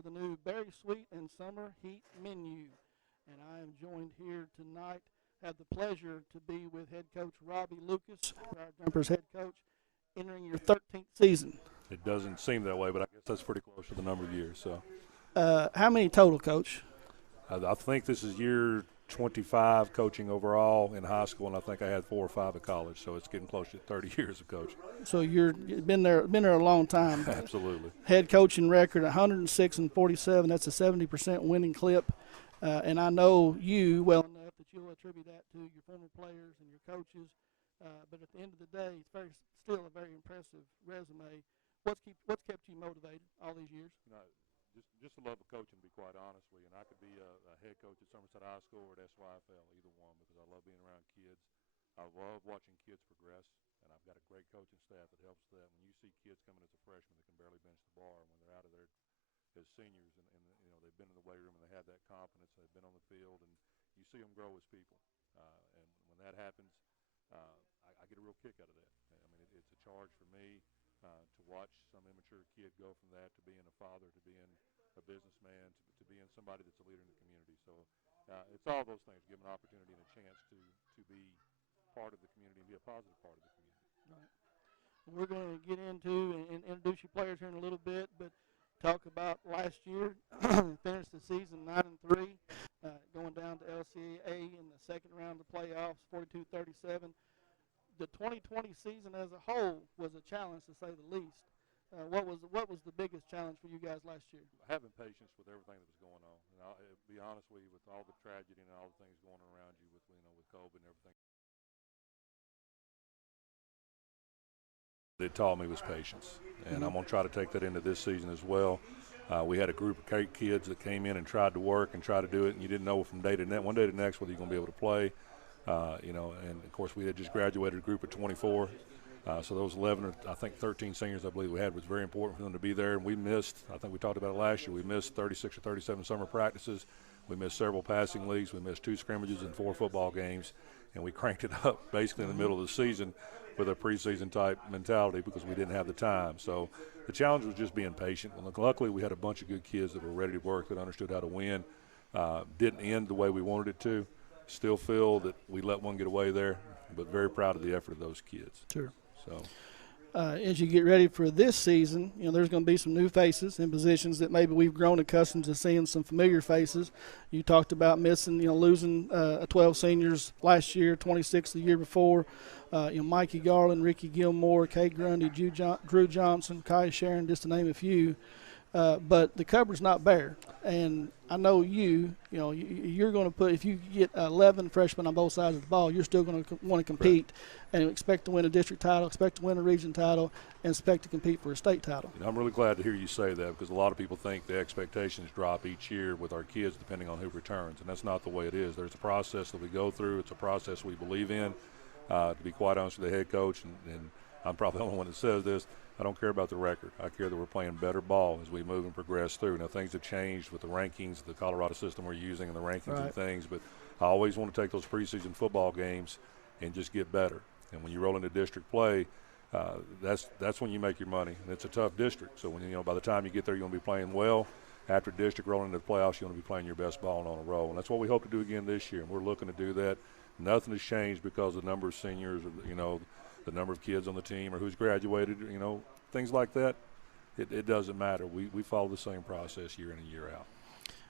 for the new Berry Sweet and Summer Heat menu. And I am joined here tonight, have the pleasure to be with head coach Robbie Lucas, our Jumpers head coach, entering your 13th season. It doesn't seem that way, but I guess that's pretty close to the number of years. So, How many total, Coach? I think this is year 25 coaching overall in high school, and I think I had 4 or 5 at college. So it's getting close to 30 years of coaching. So you've been there a long time. Absolutely. Head coaching record 106 and 47. That's a 70% winning clip. And I know you well enough that you'll attribute that to your former players and your coaches. But at the end of the day, it's still a very impressive resume. What's kept you motivated all these years? No, just the love of coaching, to be quite honest with you. And I could be a head coach at Somerset High School or at SYFL, either one, because I love being around kids. I love watching kids progress, and I've got a great coaching staff that helps that. When you see kids coming as a freshman that can barely bench the bar, when they're out of there as seniors, and they've been in the weight room and they have that confidence, they've been on the field, and you see them grow as people. And when that happens, I get a real kick out of that. I mean, it's a charge for me to watch some immature kid go from that to being a father, to being a businessman, to being somebody that's a leader in the community. So it's all those things, give an opportunity and a chance to be part of the community and be a positive part of the community. Right. We're going to get into and introduce your players here in a little bit, but talk about last year. Finished the season 9-3, going down to LCA in the second round of the playoffs, 42-37. The 2020 season as a whole was a challenge, to say the least. What was the biggest challenge for you guys last year? Having patience with everything that was going on. And I'll be honest with you, with all the tragedy and all the things going around you with COVID and everything. It taught me was patience, and I'm going to try to take that into this season as well. We had a group of kids that came in and tried to work and try to do it, and you didn't know from one day to the next whether you're going to be able to play. And of course we had just graduated a group of 24. So those 11 or I think 13 seniors I believe we had was very important for them to be there. And we missed, I think we talked about it last year, we missed 36 or 37 summer practices. We missed several passing leagues. We missed 2 scrimmages and 4 football games. And we cranked it up basically in the middle of the season with a preseason type mentality because we didn't have the time. So the challenge was just being patient. And luckily we had a bunch of good kids that were ready to work, that understood how to win. Didn't end the way we wanted it to. Still feel that we let one get away there, but very proud of the effort of those kids. Sure. So, as you get ready for this season, there's going to be some new faces in positions that maybe we've grown accustomed to seeing some familiar faces. You talked about missing, losing 12 seniors last year, 26 the year before. Mikey Garland, Ricky Gilmore, Kay Grundy, Drew Johnson, Kai Sharon, just to name a few. But the cupboard's not bare, and I know you're going to put, if you get 11 freshmen on both sides of the ball, you're still going to want to compete and expect to win a district title, expect to win a region title, and expect to compete for a state title. I'm really glad to hear you say that, because a lot of people think the expectations drop each year with our kids depending on who returns, and that's not the way it is. There's a process that we go through. It's a process we believe in. To be quite honest with the head coach, and I'm probably the only one that says this, I don't care about the record. I care that we're playing better ball as we move and progress through. Now, things have changed with the rankings, the Colorado system we're using, and the rankings and things, but I always want to take those preseason football games and just get better. And when you roll into district play, that's when you make your money. And it's a tough district. So when by the time you get there, you're going to be playing well. After district, rolling into the playoffs, you're going to be playing your best ball and on a roll. And that's what we hope to do again this year. And we're looking to do that. Nothing has changed because of the number of seniors, or, the number of kids on the team, or who's graduated, things like that. It doesn't matter. We follow the same process year in and year out.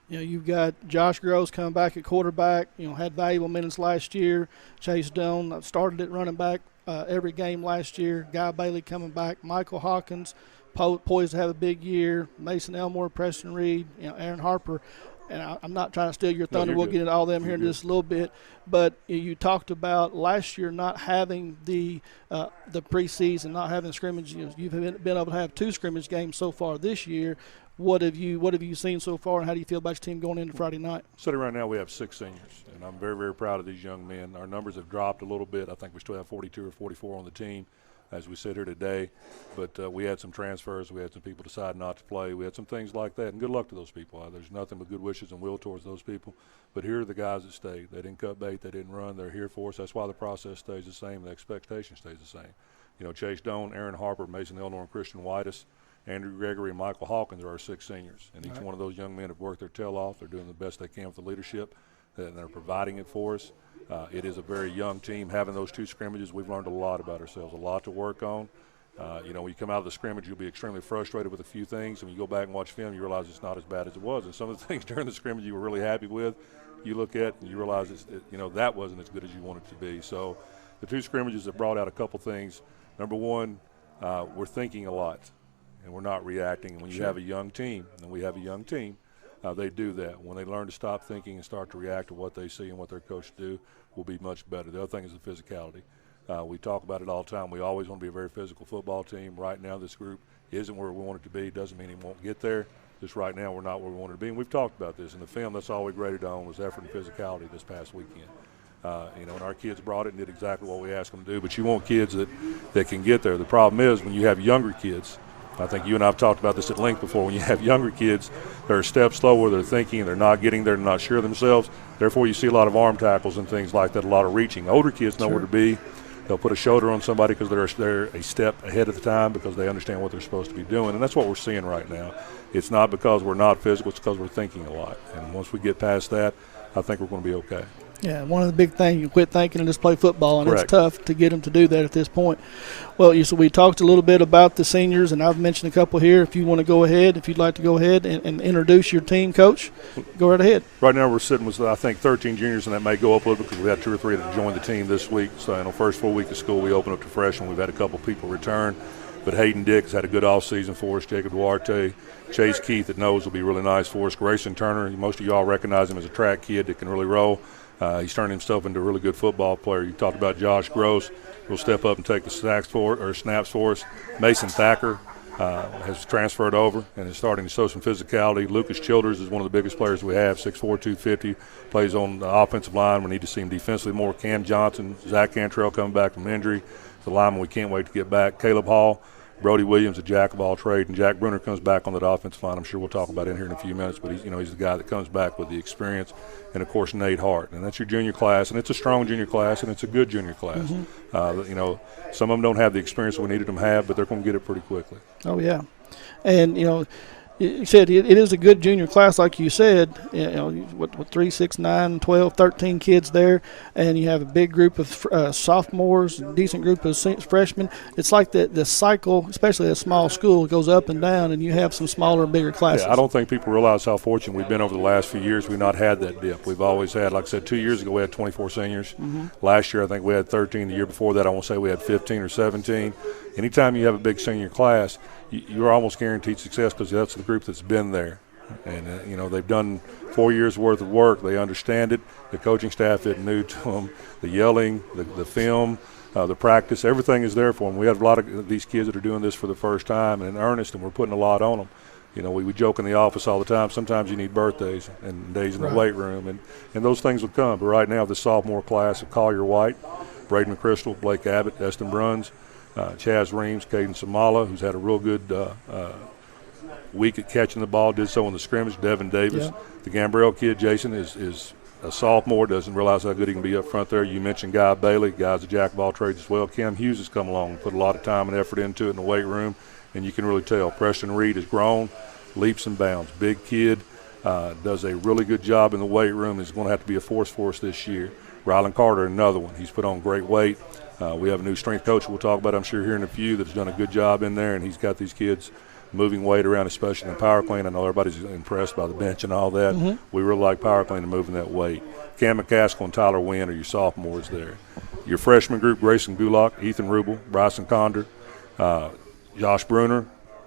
You've got Josh Gross coming back at quarterback, had valuable minutes last year. Chase Doan started at running back every game last year. Guy Bailey coming back. Michael Hawkins poised to have a big year. Mason Elmore, Preston Reed, Aaron Harper. And I'm not trying to steal your thunder. We'll get into all them here in just a little bit. But you talked about last year not having the preseason, not having scrimmages. You've been able to have 2 scrimmage games so far this year. What have you seen so far, and how do you feel about your team going into Friday night? Sitting right now, we have 6 seniors, and I'm very, very proud of these young men. Our numbers have dropped a little bit. I think we still have 42 or 44 on the team as we sit here today. But we had some transfers. We had some people decide not to play. We had some things like that, and good luck to those people. There's nothing but good wishes and will towards those people. But here are the guys that stayed. They didn't cut bait. They didn't run. They're here for us. That's why the process stays the same. The expectation stays the same. Chase Doan, Aaron Harper, Mason Elnor, and Christian Whitus Andrew Gregory and Michael Hawkins are our 6 seniors, and each Right. one of those young men have worked their tail off. They're doing the best they can with the leadership, and they're providing it for us. It is a very young team. Having those 2 scrimmages, we've learned a lot about ourselves, a lot to work on. When you come out of the scrimmage, you'll be extremely frustrated with a few things, and when you go back and watch film, you realize it's not as bad as it was. And some of the things during the scrimmage you were really happy with, you look at and you realize that wasn't as good as you wanted it to be. So the 2 scrimmages have brought out a couple things. Number one, we're thinking a lot, and we're not reacting. And when you have a young team, and we have a young team, they do that. When they learn to stop thinking and start to react to what they see and what their coach do, will be much better. The other thing is the physicality. We talk about it all the time. We always want to be a very physical football team. Right now, this group isn't where we want it to be. Doesn't mean it won't get there. Just right now, we're not where we want it to be. And we've talked about this. In the film, that's all we graded on was effort and physicality this past weekend. And our kids brought it and did exactly what we asked them to do. But you want kids that can get there. The problem is when you have younger kids, I think you and I have talked about this at length before, when you have younger kids, they're a step slower, they're thinking, they're not getting there, they're not sure of themselves. Therefore, you see a lot of arm tackles and things like that, a lot of reaching. Older kids know where to be. They'll put a shoulder on somebody because they're a step ahead of the time because they understand what they're supposed to be doing. And that's what we're seeing right now. It's not because we're not physical, it's because we're thinking a lot. And once we get past that, I think we're going to be okay. Yeah, one of the big things, you quit thinking and just play football, and Correct. It's tough to get them to do that at this point. Well, so we talked a little bit about the seniors, and I've mentioned a couple here. If you want to go ahead, if you'd like to go ahead and introduce your team, Coach, go right ahead. Right now we're sitting with, I think, 13 juniors, and that may go up a little bit because we had 2 or 3 that joined the team this week. So in the first full week of school, we opened up to freshmen. We've had a couple people return. But Hayden Dix had a good offseason for us. Jacob Duarte, Chase Keith that knows will be really nice for us. Grayson Turner, most of y'all recognize him as a track kid that can really roll. He's turned himself into a really good football player. You talked about Josh Gross. Will step up and take the snaps for us. Mason Thacker has transferred over and is starting to show some physicality. Lucas Childers is one of the biggest players we have, 6'4", 250, plays on the offensive line. We need to see him defensively more. Cam Johnson, Zach Cantrell coming back from injury. The lineman we can't wait to get back. Caleb Hall, Brody Williams, a jack of all trades, and Jack Bruner comes back on that offensive line. I'm sure we'll talk about it in here in a few minutes, but he's the guy that comes back with the experience. And, of course, Nate Hart. And that's your junior class, and it's a strong junior class, and it's a good junior class. Mm-hmm. Some of them don't have the experience we needed them to have, but they're going to get it pretty quickly. Oh, yeah. And, you said it is a good junior class, like you said. With 3, 6, 9, 12, 13 kids there, and you have a big group of sophomores, a decent group of freshmen. It's like the cycle, especially at a small school, goes up and down, and you have some smaller and bigger classes. Yeah, I don't think people realize how fortunate we've been over the last few years. We've not had that dip. We've always had, like I said, 2 years ago we had 24 seniors. Mm-hmm. Last year I think we had 13. The year before that I won't say we had 15 or 17. Anytime you have a big senior class, you're almost guaranteed success because that's the group that's been there. And, they've done 4 years' worth of work. They understand it. The coaching staff isn't new to them. The yelling, the film, the practice, everything is there for them. We have a lot of these kids that are doing this for the first time and in earnest, and we're putting a lot on them. We joke in the office all the time. Sometimes you need birthdays and days in the weight room, and those things will come. But right now, the sophomore class of Collier White, Braden McChrystal, Blake Abbott, Destin Bruns, Chaz Reams, Caden Samala, who's had a real good week at catching the ball, did so in the scrimmage. Devin Davis. Yeah. The Gambrell kid, Jason, is a sophomore, doesn't realize how good he can be up front there. You mentioned Guy Bailey. Guy's a jack of all trades as well. Cam Hughes has come along and put a lot of time and effort into it in the weight room, and you can really tell. Preston Reed has grown, leaps and bounds. Big kid, does a really good job in the weight room. Is going to have to be a force for us this year. Rylan Carter, another one. He's put on great weight. We have a new strength coach we'll talk about, I'm sure, here in a few that's done a good job in there, and he's got these kids moving weight around, especially in power clean. I know everybody's impressed by the bench and all that. Mm-hmm. We really like power clean and moving that weight. Cam McCaskill and Tyler Wynn are your sophomores there. Your freshman group, Grayson Gulak, Ethan Rubel, Bryson Condor, Josh Bruner,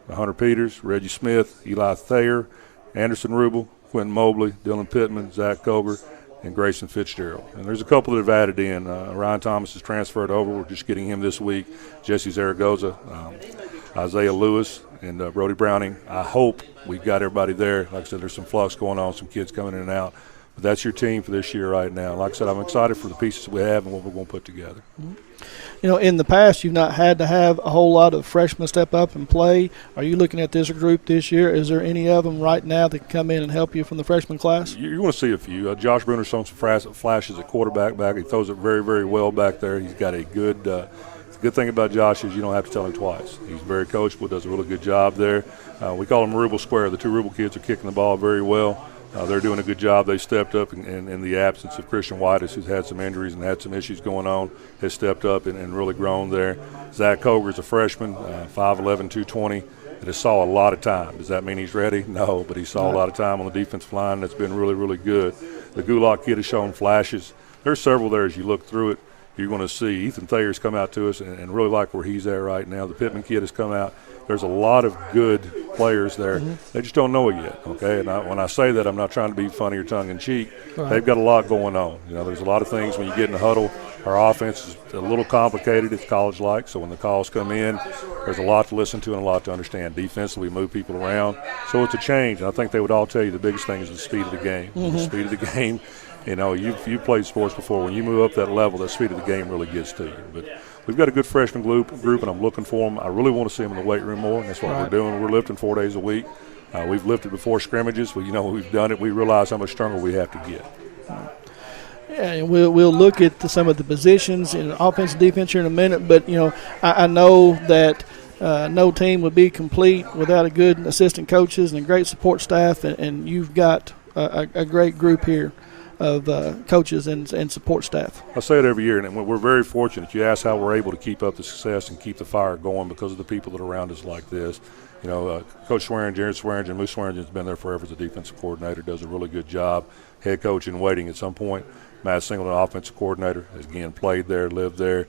Hunter Peters, Reggie Smith, Eli Thayer, Anderson Rubel, Quentin Mobley, Dylan Pittman, Zach Koger, and Grayson Fitzgerald. And there's a couple that have added in. Ryan Thomas has transferred over. We're just getting him this week. Jesse Zaragoza, Isaiah Lewis, and Brody Browning. I hope we've got everybody there. Like I said, there's some flux going on, some kids coming in and out. But that's your team for this year right now. Like I said, I'm excited for the pieces we have and what we're going to put together. Mm-hmm. In the past, you've not had to have a whole lot of freshmen step up and play. Are you looking at this group this year? Is there any of them right now that can come in and help you from the freshman class? You're going to see a few. Josh Bruner's shown some flashes at quarterback back. He throws it very, very well back there. He's got a good good thing about Josh is you don't have to tell him twice. He's very coachable, does a really good job there. We call him Rubel Square. The two Rubel kids are kicking the ball very well. They're doing a good job. They stepped up in the absence of Christian Whitus, who's had some injuries and had some issues going on, has stepped up and really grown there. Zach Koger's a freshman, 5'11", 220, that has saw a lot of time. Does that mean he's ready? No, but he saw a lot of time on the defensive line. That's been really, really good. The Gulak kid has shown flashes. There's several there as you look through it. You're going to see Ethan Thayer's come out to us and really like where he's at right now. The Pittman kid has come out. There's a lot of good players there. They just don't know it yet, okay? And when I say that, I'm not trying to be funny or tongue-in-cheek. Right. They've got a lot going on. You know, there's a lot of things when you get in the huddle. Our offense is a little complicated. It's college-like, so when the calls come in, there's a lot to listen to and a lot to understand. Defensively, we move people around. So it's a change, and I think they would all tell you the biggest thing is the speed of the game. The speed of the game. You know, you've played sports before. When you move up that level, the speed of the game really gets to you. But we've got a good freshman group, and I'm looking for them. I really want to see them in the weight room more, and that's what we're doing. We're lifting 4 days a week. We've lifted before scrimmages. We've done it. We realize how much stronger we have to get. Yeah, and we'll look at some of the positions in offense and defense here in a minute. But, you know, I know that no team would be complete without a good assistant coaches and a great support staff, and you've got a great group here of coaches and support staff. I say it every year, and we're very fortunate. You ask how we're able to keep up the success and keep the fire going because of the people that are around us like this. You know, Coach Swearingen, Jared Swearingen, Moose Swearingen's been there forever as a defensive coordinator, does a really good job. Head coach in waiting at some point. Matt Singleton, offensive coordinator, has again played there, lived there.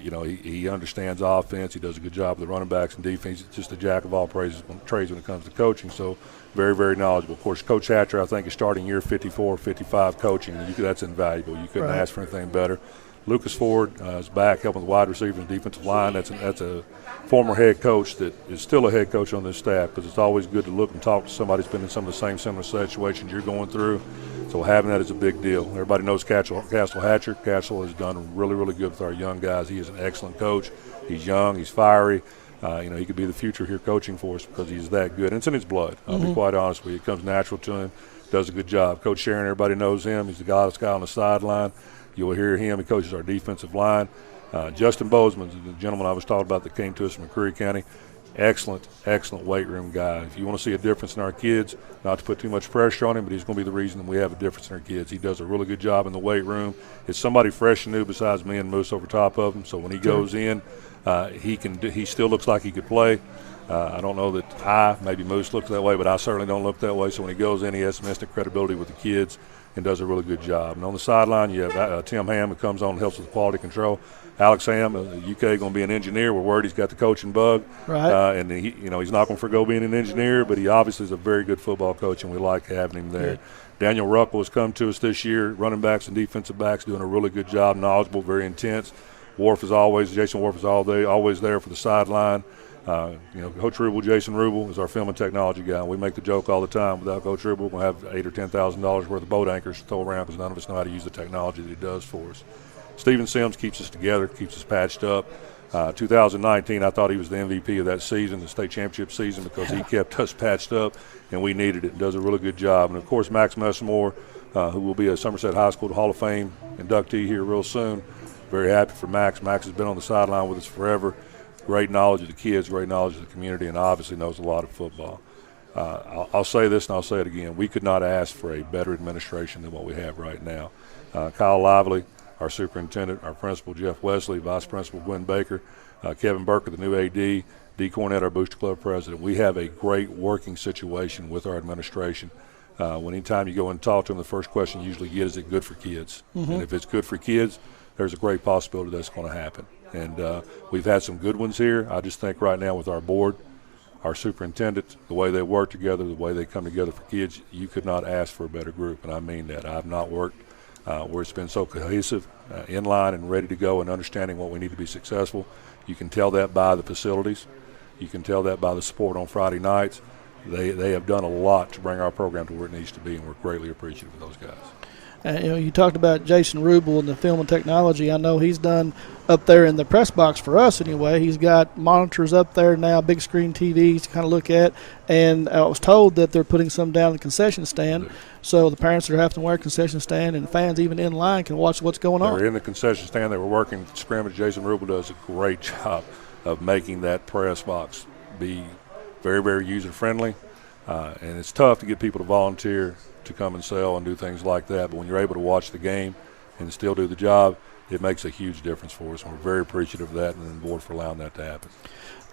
You know, he understands offense. He does a good job with the running backs and defense. He's just a jack of all trades when it comes to coaching. So very, very knowledgeable. Of course, Coach Hatcher, I think, is starting year 54, 55 coaching. That's invaluable. You couldn't ask for anything better. Lucas Ford is back helping the wide receivers and defensive line. That's a former head coach that is still a head coach on this staff because it's always good to look and talk to somebody who's been in some of the same similar situations you're going through. So having that is a big deal. Everybody knows Castle Hatcher. Castle has done really, really good with our young guys. He is an excellent coach. He's young. He's fiery. You know, he could be the future here coaching for us because he's that good. And it's in his blood. I'll be quite honest with you. It comes natural to him. Does a good job. Coach Sharon, everybody knows him. He's the guy on the sideline. You'll hear him. He coaches our defensive line. Justin Bozeman, the gentleman I was talking about that came to us from McCreary County, excellent, excellent weight room guy. If you want to see a difference in our kids, not to put too much pressure on him, but he's going to be the reason that we have a difference in our kids. He does a really good job in the weight room. It's somebody fresh and new besides me and Moose over top of him. So when he goes in, he still looks like he could play. I don't know that maybe Moose looks that way, but I certainly don't look that way. So when he goes in, he has some instant credibility with the kids and does a really good job. And on the sideline, you have Tim Ham, who comes on and helps with quality control. Alex Ham, UK, going to be an engineer. We're worried he's got the coaching bug. Right. And he's not going to forgo being an engineer, but he obviously is a very good football coach, and we like having him there. Good. Daniel Ruckle has come to us this year, running backs and defensive backs, doing a really good job, knowledgeable, very intense. Jason Worf is always there for the sideline. Coach Rubel, Jason Rubel, is our film and technology guy. We make the joke all the time. Without Coach Rubel, we'll have $8,000 or $10,000 worth of boat anchors to throw around because none of us know how to use the technology that he does for us. Stephen Sims keeps us together, keeps us patched up. 2019, I thought he was the MVP of that season, the state championship season, because he kept us patched up, and we needed it. Does a really good job. And, of course, Max Messamore, who will be a Somerset High School Hall of Fame inductee here real soon. Very happy for Max. Max has been on the sideline with us forever. Great knowledge of the kids, great knowledge of the community, and obviously knows a lot of football. I'll say this and I'll say it again. We could not ask for a better administration than what we have right now. Kyle Lively, our superintendent, our principal, Jeff Wesley, vice principal, Gwen Baker, Kevin Burker, the new AD, Dee Cornett, our Booster Club president. We have a great working situation with our administration. Anytime you go and talk to them, the first question you usually get is it good for kids? And if it's good for kids, there's a great possibility that's going to happen. And we've had some good ones here. I just think right now with our board, our superintendent, the way they work together, the way they come together for kids, you could not ask for a better group, and I mean that. I've not worked where it's been so cohesive, in line and ready to go and understanding what we need to be successful. You can tell that by the facilities. You can tell that by the support on Friday nights. They have done a lot to bring our program to where it needs to be, and we're greatly appreciative of those guys. You talked about Jason Rubel and the film and technology. I know he's done up there in the press box for us anyway. He's got monitors up there now, big screen TVs to kind of look at. And I was told that they're putting some down in the concession stand. So the parents that are having to wear a concession stand and fans even in line can watch what's going on. They're in the concession stand. They were working scrimmage. Jason Rubel does a great job of making that press box be very, very user-friendly. And it's tough to get people to volunteer to come and sell and do things like that. But when you're able to watch the game and still do the job, it makes a huge difference for us. And we're very appreciative of that and the board for allowing that to happen.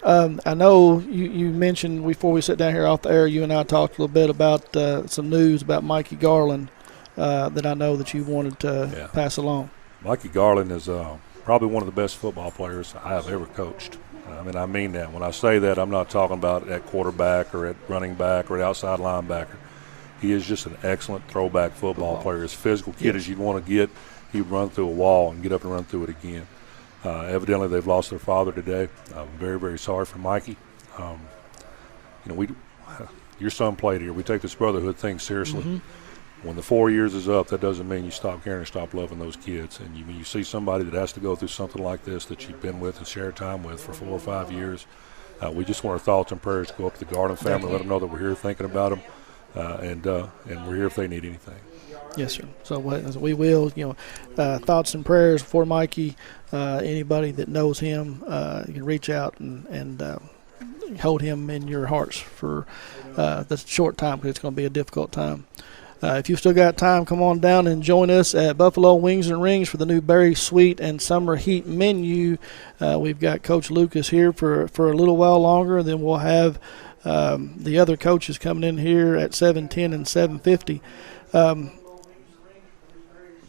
I know you mentioned before we sit down here off the air, you and I talked a little bit about some news about Mikey Garland that I know that you wanted to pass along. Mikey Garland is probably one of the best football players I have ever coached. I mean that. When I say that, I'm not talking about at quarterback or at running back or at outside linebacker. He is just an excellent throwback football player. As physical kid as you'd want to get, he'd run through a wall and get up and run through it again. Evidently, they've lost their father today. I'm very, very sorry for Mikey. Your son played here. We take this brotherhood thing seriously. Mm-hmm. When the 4 years is up, that doesn't mean you stop caring or stop loving those kids. And when you see somebody that has to go through something like this that you've been with and shared time with for 4 or 5 years, we just want our thoughts and prayers to go up to the Garland family, let them know that we're here thinking about them, and we're here if they need anything. Yes, sir. So we will, thoughts and prayers for Mikey. Anybody that knows him, you can reach out and hold him in your hearts for this short time, because it's going to be a difficult time. If you've still got time, come on down and join us at Buffalo Wings and Rings for the new Berry Sweet and Summer Heat menu. We've got Coach Lucas here for a little while longer. Then we'll have the other coaches coming in here at 7:10 and 7:50.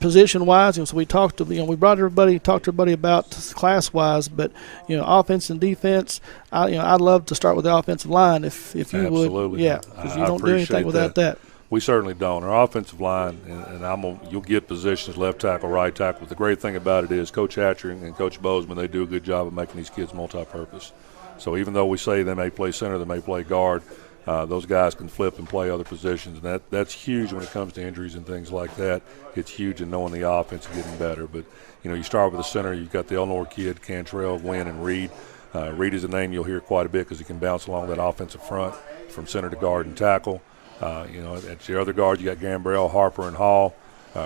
Position-wise, so we talked to, we talked to everybody about class-wise, but offense and defense. I'd love to start with the offensive line if you Absolutely. would, because you don't do anything without that. We certainly don't. Our offensive line, and you'll get positions left tackle, right tackle. But the great thing about it is Coach Hatcher and Coach Bozeman, they do a good job of making these kids multi-purpose. So even though we say they may play center, they may play guard, those guys can flip and play other positions. And that's huge when it comes to injuries and things like that. It's huge in knowing the offense and getting better. But, you start with the center. You've got the Elnor kid, Cantrell, Wynn, and Reed. Reed is a name you'll hear quite a bit because he can bounce along that offensive front from center to guard and tackle. At your other guards, you got Gambrell, Harper, and Hall.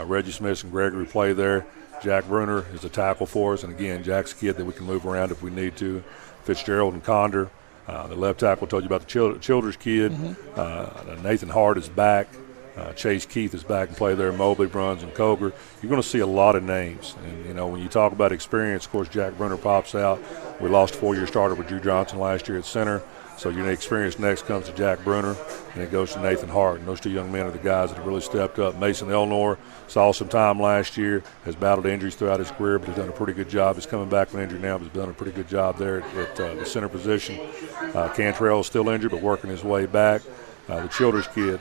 Reggie Smith and Gregory play there. Jack Bruner is a tackle for us. And, again, Jack's a kid that we can move around if we need to. Fitzgerald and Condor. The left tackle told you about the Childers kid. Mm-hmm. Nathan Hart is back. Chase Keith is back and play there. Mobley, Bruns, and Koger. You're going to see a lot of names. And, when you talk about experience, of course, Jack Bruner pops out. We lost a 4-year starter with Drew Johnson last year at center. So your experience next comes to Jack Bruner, and it goes to Nathan Hart. And those two young men are the guys that have really stepped up. Mason Elnor saw some time last year, has battled injuries throughout his career, but has done a pretty good job. He's coming back from injury now, but has done a pretty good job there at the center position. Cantrell is still injured, but working his way back. The Childers kid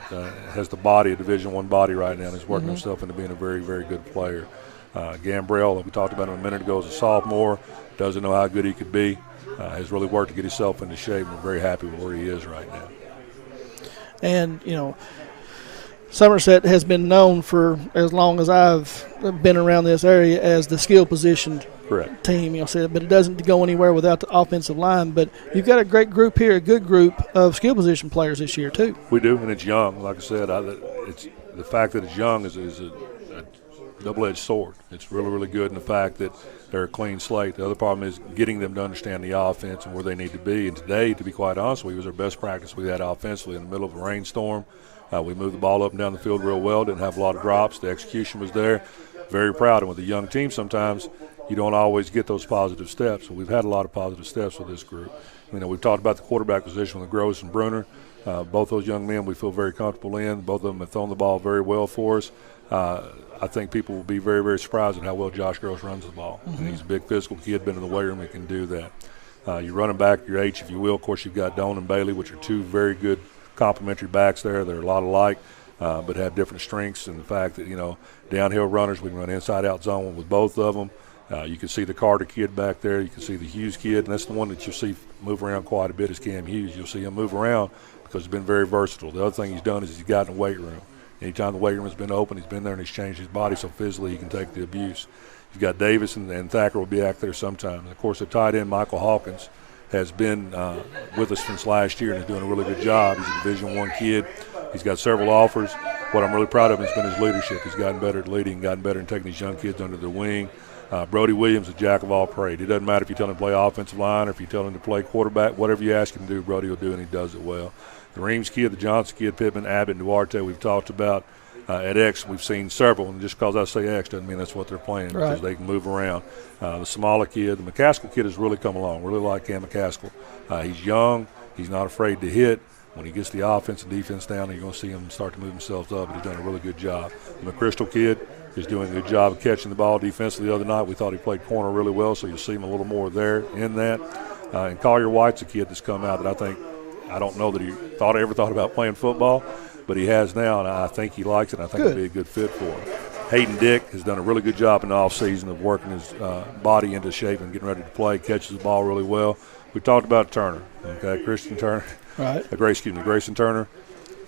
has the body, a Division I body right now, and is working himself into being a very, very good player. Gambrell, like we talked about him a minute ago, is a sophomore, doesn't know how good he could be. Has really worked to get himself into shape. We're very happy with where he is right now. And, Somerset has been known for as long as I've been around this area as the skill position team. But it doesn't go anywhere without the offensive line. But you've got a great group here, a good group of skill position players this year too. We do, and it's young. Like I said, it's the fact that it's young is a double-edged sword. It's really, really good in the fact that they're a clean slate. The other problem is getting them to understand the offense and where they need to be. And today, to be quite honest with you, was our best practice we had offensively in the middle of a rainstorm. We moved the ball up and down the field real well, didn't have a lot of drops. The execution was there. Very proud. And with a young team, sometimes you don't always get those positive steps. So we've had a lot of positive steps with this group. We've talked about the quarterback position with Gross and Bruner. Both those young men we feel very comfortable in. Both of them have thrown the ball very well for us. I think people will be very, very surprised at how well Josh Gross runs the ball. Mm-hmm. And he's a big physical kid, been in the weight room, and can do that. You're running back, your H, if you will. Of course, you've got Doan and Bailey, which are two very good complementary backs there. They're a lot alike, but have different strengths. And the fact that, downhill runners, we can run inside-out zone with both of them. You can see the Carter kid back there. You can see the Hughes kid, and that's the one that you'll see move around quite a bit is Cam Hughes. You'll see him move around because he's been very versatile. The other thing he's done is he's gotten a weight room. Anytime the weight room has been open, he's been there and he's changed his body so physically he can take the abuse. You've got Davis and Thacker will be back there sometime. And of course, the tight end, Michael Hawkins, has been with us since last year and is doing a really good job. He's a Division I kid. He's got several offers. What I'm really proud of him has been his leadership. He's gotten better at leading, gotten better in taking these young kids under their wing. Brody Williams, a jack of all trades. It doesn't matter if you tell him to play offensive line or if you tell him to play quarterback. Whatever you ask him to do, Brody will do, and he does it well. The Reams kid, the Johnson kid, Pittman, Abbott, and Duarte we've talked about. At X, we've seen several, and just because I say X doesn't mean that's what they're playing because they can move around. The Samala kid, the McCaskill kid has really come along. Really like Cam McCaskill. He's young. He's not afraid to hit. When he gets the offense and defense down, you're going to see him start to move themselves up, but he's done a really good job. The McChrystal kid is doing a good job of catching the ball defensively. The other night we thought he played corner really well, so you'll see him a little more there in that. And Collier White's a kid that's come out that I don't know that he ever thought about playing football, but he has now, and I think he likes it, and I think it'll be a good fit for him. Hayden Dick has done a really good job in the offseason of working his body into shape and getting ready to play, catches the ball really well. We talked about Turner, okay, Christian Turner. Right. Grayson Turner.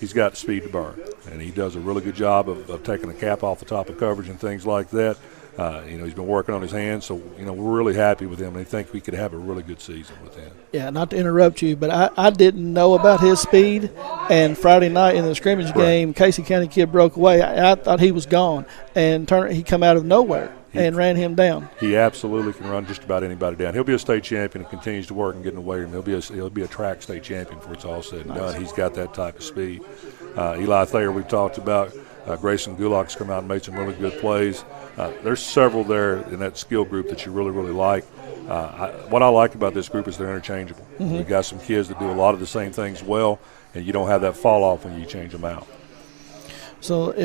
He's got the speed to burn, and he does a really good job of taking the cap off the top of coverage and things like that. He's been working on his hands, so, we're really happy with him, and I think we could have a really good season with him. Yeah, not to interrupt you, but I didn't know about his speed, and Friday night in the scrimmage game, Casey County kid broke away. I thought he was gone, and Turner, he come out of nowhere and ran him down. He absolutely can run just about anybody down. He'll be a state champion and continues to work and get in the weight room. He'll be a track state champion before it's all said and done. He's got that type of speed. Eli Thayer we've talked about. Grayson Gulak's come out and made some really good plays. There's several there in that skill group that you really, really like. What I like about this group is they're interchangeable. Mm-hmm. We've got some kids that do a lot of the same things well, and you don't have that fall off when you change them out. So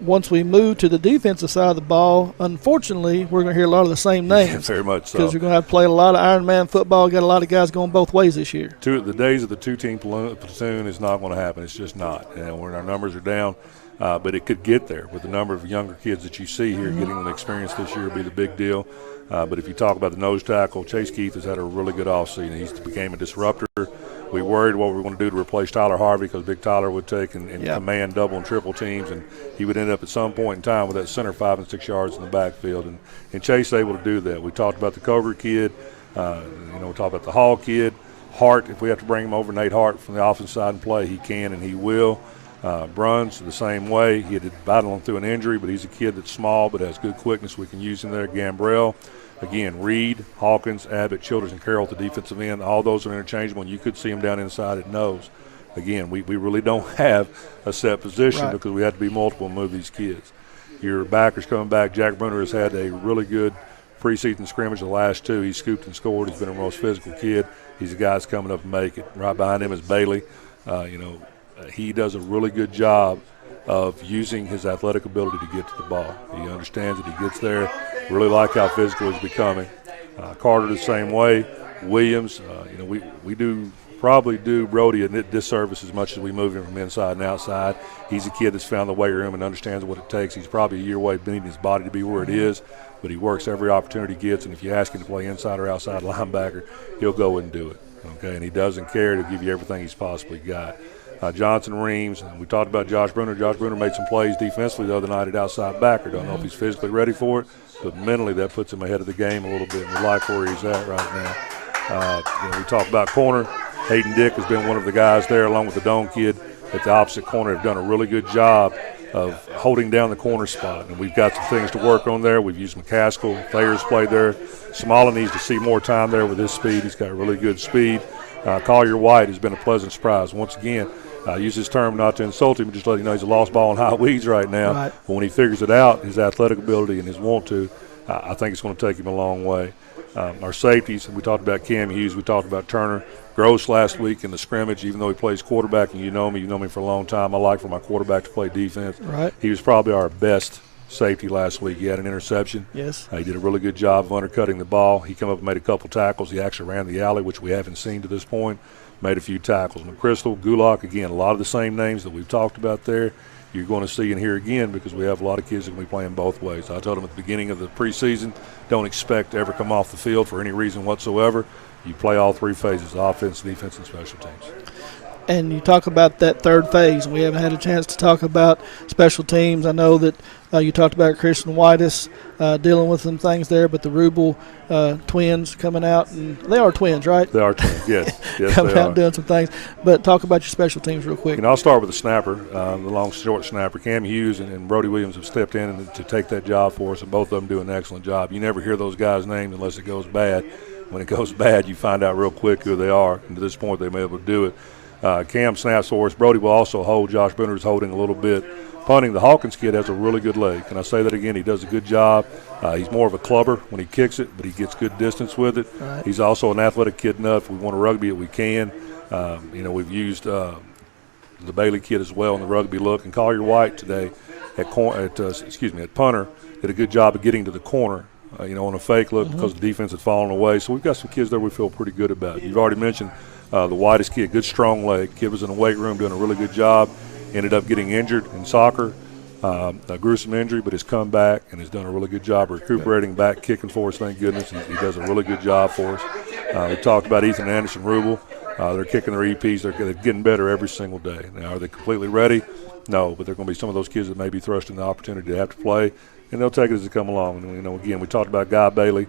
once we move to the defensive side of the ball, unfortunately, we're going to hear a lot of the same names. Very much so. Because we're going to have to play a lot of Iron Man football. Got a lot of guys going both ways this year. The days of the two-team platoon is not going to happen. It's just not. When our numbers are down, but it could get there with the number of younger kids that you see here. Getting the experience this year will be the big deal. But if you talk about the nose tackle, Chase Keith has had a really good offseason. He's became a disruptor. We worried what we were going to do to replace Tyler Harvey because Big Tyler would take and command double and triple teams, and he would end up at some point in time with that center 5 and 6 yards in the backfield. And Chase is able to do that. We talked about the Cover kid. We talked about the Hall kid. Hart, if we have to bring him over, Nate Hart from the offensive side and play, he can and he will. Bruns the same way. He had battled through an injury, but he's a kid that's small but has good quickness. We can use him there. Gambrell. Again, Reed, Hawkins, Abbott, Childers, and Carroll at the defensive end. All those are interchangeable, and you could see them down inside at nose. Again, we really don't have a set position because we have to be multiple and move these kids. Your backers coming back. Jack Bruner has had a really good preseason scrimmage the last two. He's scooped and scored. He's been a most physical kid. He's a guy that's coming up and make it. Right behind him is Bailey. He does a really good job of using his athletic ability to get to the ball. He understands that he gets there. Really like how physical he's becoming. Carter the same way. Williams, we probably do Brody a disservice as much as we move him from inside and outside. He's a kid that's found the weight room and understands what it takes. He's probably a year away from needing his body to be where it is, but he works every opportunity he gets, and if you ask him to play inside or outside linebacker, he'll go and do it. Okay, and he doesn't care to give you everything he's possibly got. Johnson Reams, and we talked about Josh Bruner. Josh Bruner made some plays defensively the other night at outside backer. Don't know if he's physically ready for it, but mentally that puts him ahead of the game a little bit. We like where he's at right now. We talked about corner. Hayden Dick has been one of the guys there, along with the Doan kid at the opposite corner, have done a really good job of holding down the corner spot. And we've got some things to work on there. We've used McCaskill. Thayer's played there. Smallin needs to see more time there with his speed. He's got really good speed. Collier White has been a pleasant surprise. Once again, I use this term not to insult him, but just let him know he's a lost ball in high weeds right now. Right. But when he figures it out, his athletic ability and his want to, I think it's going to take him a long way. Our safeties, we talked about Cam Hughes. We talked about Turner. Gross last week in the scrimmage, even though he plays quarterback, and you know me for a long time. I like for my quarterback to play defense. Right. He was probably our best safety last week. He had an interception. Yes. He did a really good job of undercutting the ball. He came up and made a couple tackles. He actually ran the alley, which we haven't seen to this point. Made a few tackles. McChrystal, Gulak, again, a lot of the same names that we've talked about there. You're going to see and hear again because we have a lot of kids that will be playing both ways. I told them at the beginning of the preseason, don't expect to ever come off the field for any reason whatsoever. You play all three phases, offense, defense, and special teams. And you talk about that third phase. We haven't had a chance to talk about special teams. I know that you talked about Christian Whitus dealing with some things there, but the Rubel twins coming out, and they are twins, right? They are twins, yes. Yes, coming they out are. and doing some things. But talk about your special teams real quick. I'll start with the snapper, the long, short snapper. Cam Hughes and Brody Williams have stepped in to take that job for us, and both of them do an excellent job. You never hear those guys' names unless it goes bad. When it goes bad, you find out real quick who they are, and to this point they've been able to do it. Cam snaps for us. Brody will also hold. Josh Booner's holding a little bit. Punting, the Hawkins kid has a really good leg. Can I say that again? He does a good job. He's more of a clubber when he kicks it, but he gets good distance with it. Right. He's also an athletic kid enough. If we want to rugby it, we can. We've used the Bailey kid as well in the rugby look. And Collier White today at punter did a good job of getting to the corner, on a fake look because the defense had fallen away. So we've got some kids there we feel pretty good about. You've already mentioned the Whitest kid, good strong leg. Kid was in the weight room doing a really good job. Ended up getting injured in soccer, a gruesome injury, but has come back and has done a really good job recuperating back, kicking for us, thank goodness. He does a really good job for us. We talked about Ethan Anderson, Rubel. They're kicking their EPs. They're getting better every single day. Now, are they completely ready? No, but there are going to be some of those kids that may be thrust in the opportunity to have to play, and they'll take it as they come along. And, again, we talked about Guy Bailey.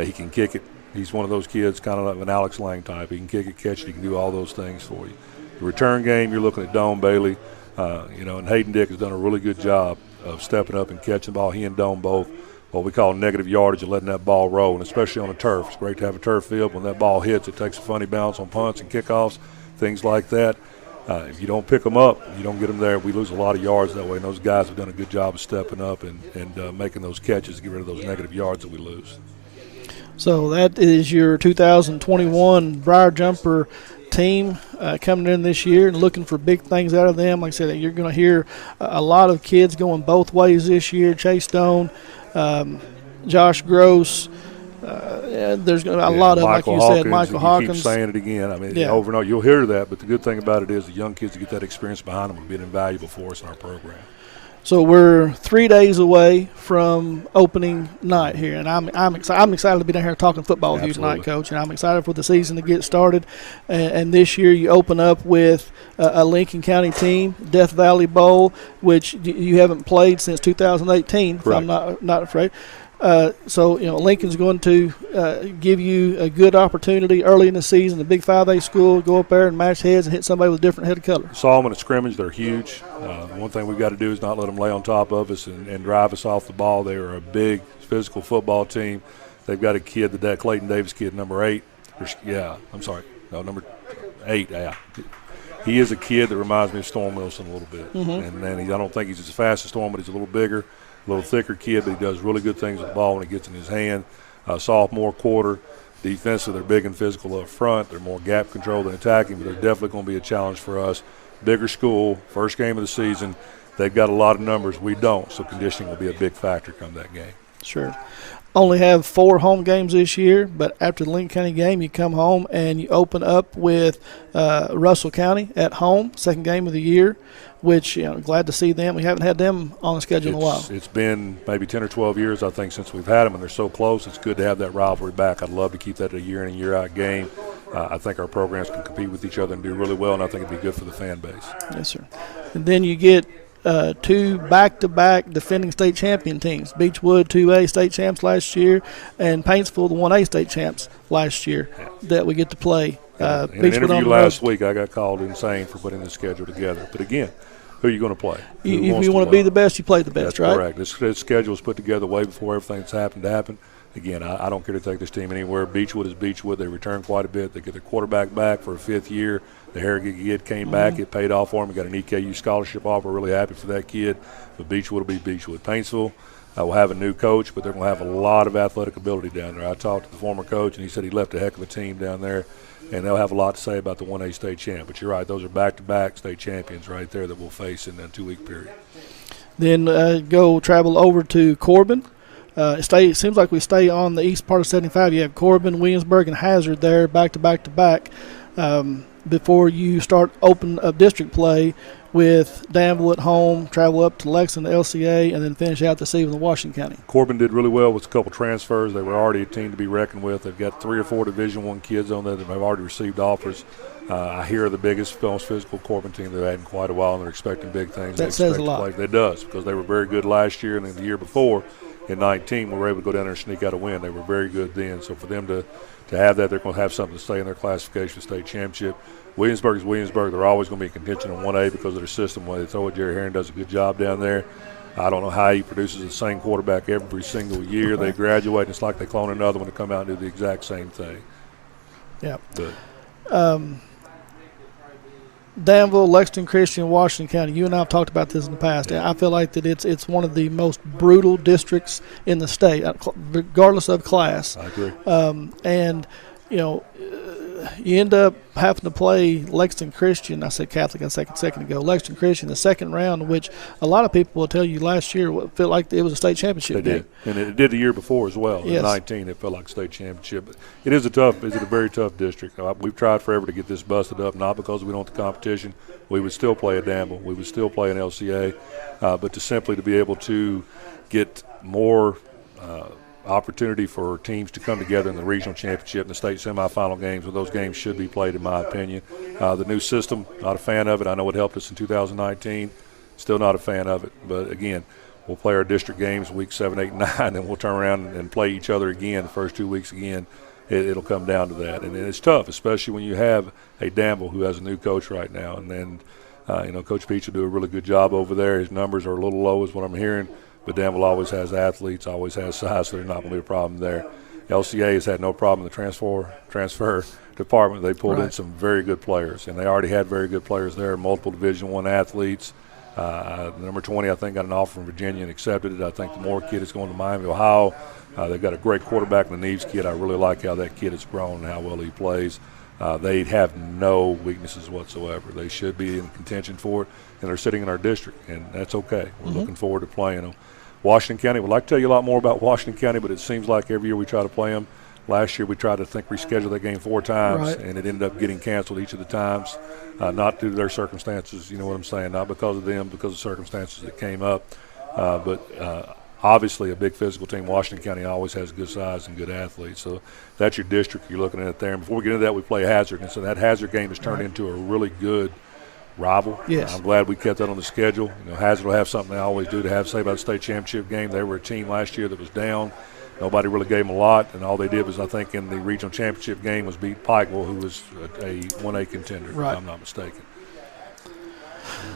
He can kick it. He's one of those kids, kind of like an Alex Lang type. He can kick it, catch it. He can do all those things for you. The return game, you're looking at Dome Bailey. And Hayden Dick has done a really good job of stepping up and catching the ball. He and Dome both what we call negative yardage and letting that ball roll, and especially on a turf. It's great to have a turf field. When that ball hits, it takes a funny bounce on punts and kickoffs, things like that. If you don't pick them up, you don't get them there, we lose a lot of yards that way. And those guys have done a good job of stepping up and making those catches to get rid of those negative yards that we lose. So that is your 2021 Briar Jumper team coming in this year and looking for big things out of them. Like I said, you're going to hear a lot of kids going both ways this year. Chase Stone, Josh Gross, there's going to be a lot of them, like you said, Michael Hawkins. You keep saying it again. I mean, Yeah. over and over. You'll hear that, but the good thing about it is the young kids that get that experience behind them have been invaluable for us in our program. So we're 3 days away from opening night here, and I'm excited to be down here talking football with you tonight, Coach. And I'm excited for the season to get started. And this year you open up with a Lincoln County team, Death Valley Bowl, which you haven't played since 2018, if I'm not afraid. So Lincoln's going to give you a good opportunity early in the season. The Big 5A school, go up there and match heads and hit somebody with a different head of color. Saw them in a scrimmage. They're huge. One thing we've got to do is not let them lay on top of us and drive us off the ball. They are a big physical football team. They've got a kid, that Clayton Davis kid, number 8. Number 8. Yeah. He is a kid that reminds me of Storm Wilson a little bit. And I don't think he's as fast as Storm, but he's a little bigger. A little thicker kid, but he does really good things with the ball when it gets in his hand. Sophomore quarter, defensive, they're big and physical up front. They're more gap control than attacking, but they're definitely going to be a challenge for us. Bigger school, first game of the season. They've got a lot of numbers. We don't, so conditioning will be a big factor come that game. Sure. Only have 4 home games this year, but after the Lincoln County game, you come home and you open up with Russell County at home, second game of the year, which, glad to see them. We haven't had them on the schedule in a while. It's been maybe 10 or 12 years, I think, since we've had them, and they're so close. It's good to have that rivalry back. I'd love to keep that a year in and year out game. I think our programs can compete with each other and do really well, and I think it'd be good for the fan base. Yes, sir. And then you get 2 back-to-back defending state champion teams. Beechwood, 2A state champs last year, and Paintsville, the 1A state champs last year that we get to play. In an interview last week, I got called insane for putting the schedule together. But, again, who are you going to play? If you want to be the best, you play the best, That's right? Correct. This schedule was put together way before everything that's happened to happen. Again, I don't care to take this team anywhere. Beechwood is Beechwood. They return quite a bit. They get their quarterback back for a 5th year. The Harrogate kid came back. It paid off for him. We got an EKU scholarship offer. Really happy for that kid. But Beechwood will be Beechwood. Paintsville will have a new coach, but they're going to have a lot of athletic ability down there. I talked to the former coach, and he said he left a heck of a team down there. And they'll have a lot to say about the 1A state champ. But you're right, those are back-to-back state champions right there that we'll face in that 2-week period. Then go travel over to Corbin. It seems like we stay on the east part of 75. You have Corbin, Williamsburg, and Hazard there back-to-back-to-back before you start open up district play with Danville at home, travel up to Lexington, LCA, and then finish out the season with Washington County. Corbin did really well with a couple transfers. They were already a team to be reckoned with. They've got 3 or 4 Division I kids on there that have already received offers. I hear the biggest, most physical Corbin team they've had in quite a while, and they're expecting big things. That says a lot. It does, because they were very good last year, and then the year before, in 19, we were able to go down there and sneak out a win. They were very good then. So for them to have that, they're going to have something to say in their classification state championship. Williamsburg is Williamsburg. They're always going to be in contention on 1A because of their system. When they throw it, Jerry Herring does a good job down there. I don't know how he produces the same quarterback every single year. They graduate, and it's like they clone another one to come out and do the exact same thing. Yeah. But Danville, Lexington Christian, Washington County. You and I have talked about this in the past. I feel like that it's one of the most brutal districts in the state, regardless of class. I agree. And you know, you end up having to play Lexington Christian. I said Catholic a second ago. Lexington Christian, the second round, which a lot of people will tell you last year felt like it was a state championship game. They did, and it did the year before as well. Yes. In 19, it felt like a state championship. It's a very tough district. We've tried forever to get this busted up, not because we don't want the competition. We would still play a Danville. We would still play an LCA, but to be able to get more opportunity for teams to come together in the regional championship and the state semifinal games, where those games should be played, in my opinion. The new system, not a fan of it. I know it helped us in 2019. Still not a fan of it. But, again, we'll play our district games week 7, 8, and 9, and we'll turn around and play each other again the first 2 weeks again. It'll come down to that. And it's tough, especially when you have a Danville who has a new coach right now. And then, Coach Peach will do a really good job over there. His numbers are a little low is what I'm hearing. But Danville always has athletes, always has size, so there's not going to be a problem there. LCA has had no problem in the transfer department. They pulled in some very good players, and they already had very good players there, multiple Division I athletes. Number 20, I think, got an offer from Virginia and accepted it. I think the Moore kid is going to Miami, Ohio. They've got a great quarterback in the Neves kid. I really like how that kid has grown and how well he plays. They have no weaknesses whatsoever. They should be in contention for it, and they're sitting in our district, and that's okay. We're looking forward to playing them. Washington County, would like to tell you a lot more about Washington County, but it seems like every year we try to play them. Last year we tried to reschedule that game 4 times, and it ended up getting canceled each of the times, not due to their circumstances, you know what I'm saying, not because of them, because of circumstances that came up. But obviously a big physical team. Washington County always has good size and good athletes. So that's your district you're looking at there. And before we get into that, we play Hazard. And so that Hazard game has turned into a really good rival. Yes. I'm glad we kept that on the schedule. Hazard will have something they always do to have say about the state championship game. They were a team last year that was down. Nobody really gave them a lot, and all they did was, I think, in the regional championship game was beat Pikeville, who was a 1A contender, if I'm not mistaken.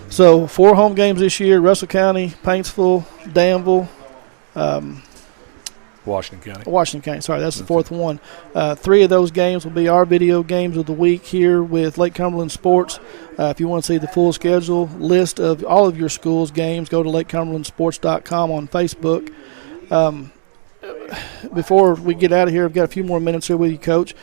So 4 home games this year: Russell County, Paintsville, Danville, Washington County. Washington County, sorry, that's the 4th one. 3 of those games will be our video games of the week here with Lake Cumberland Sports. If you want to see the full schedule list of all of your school's games, go to lakecumberlandsports.com on Facebook. Before we get out of here, I've got a few more minutes here with you, Coach.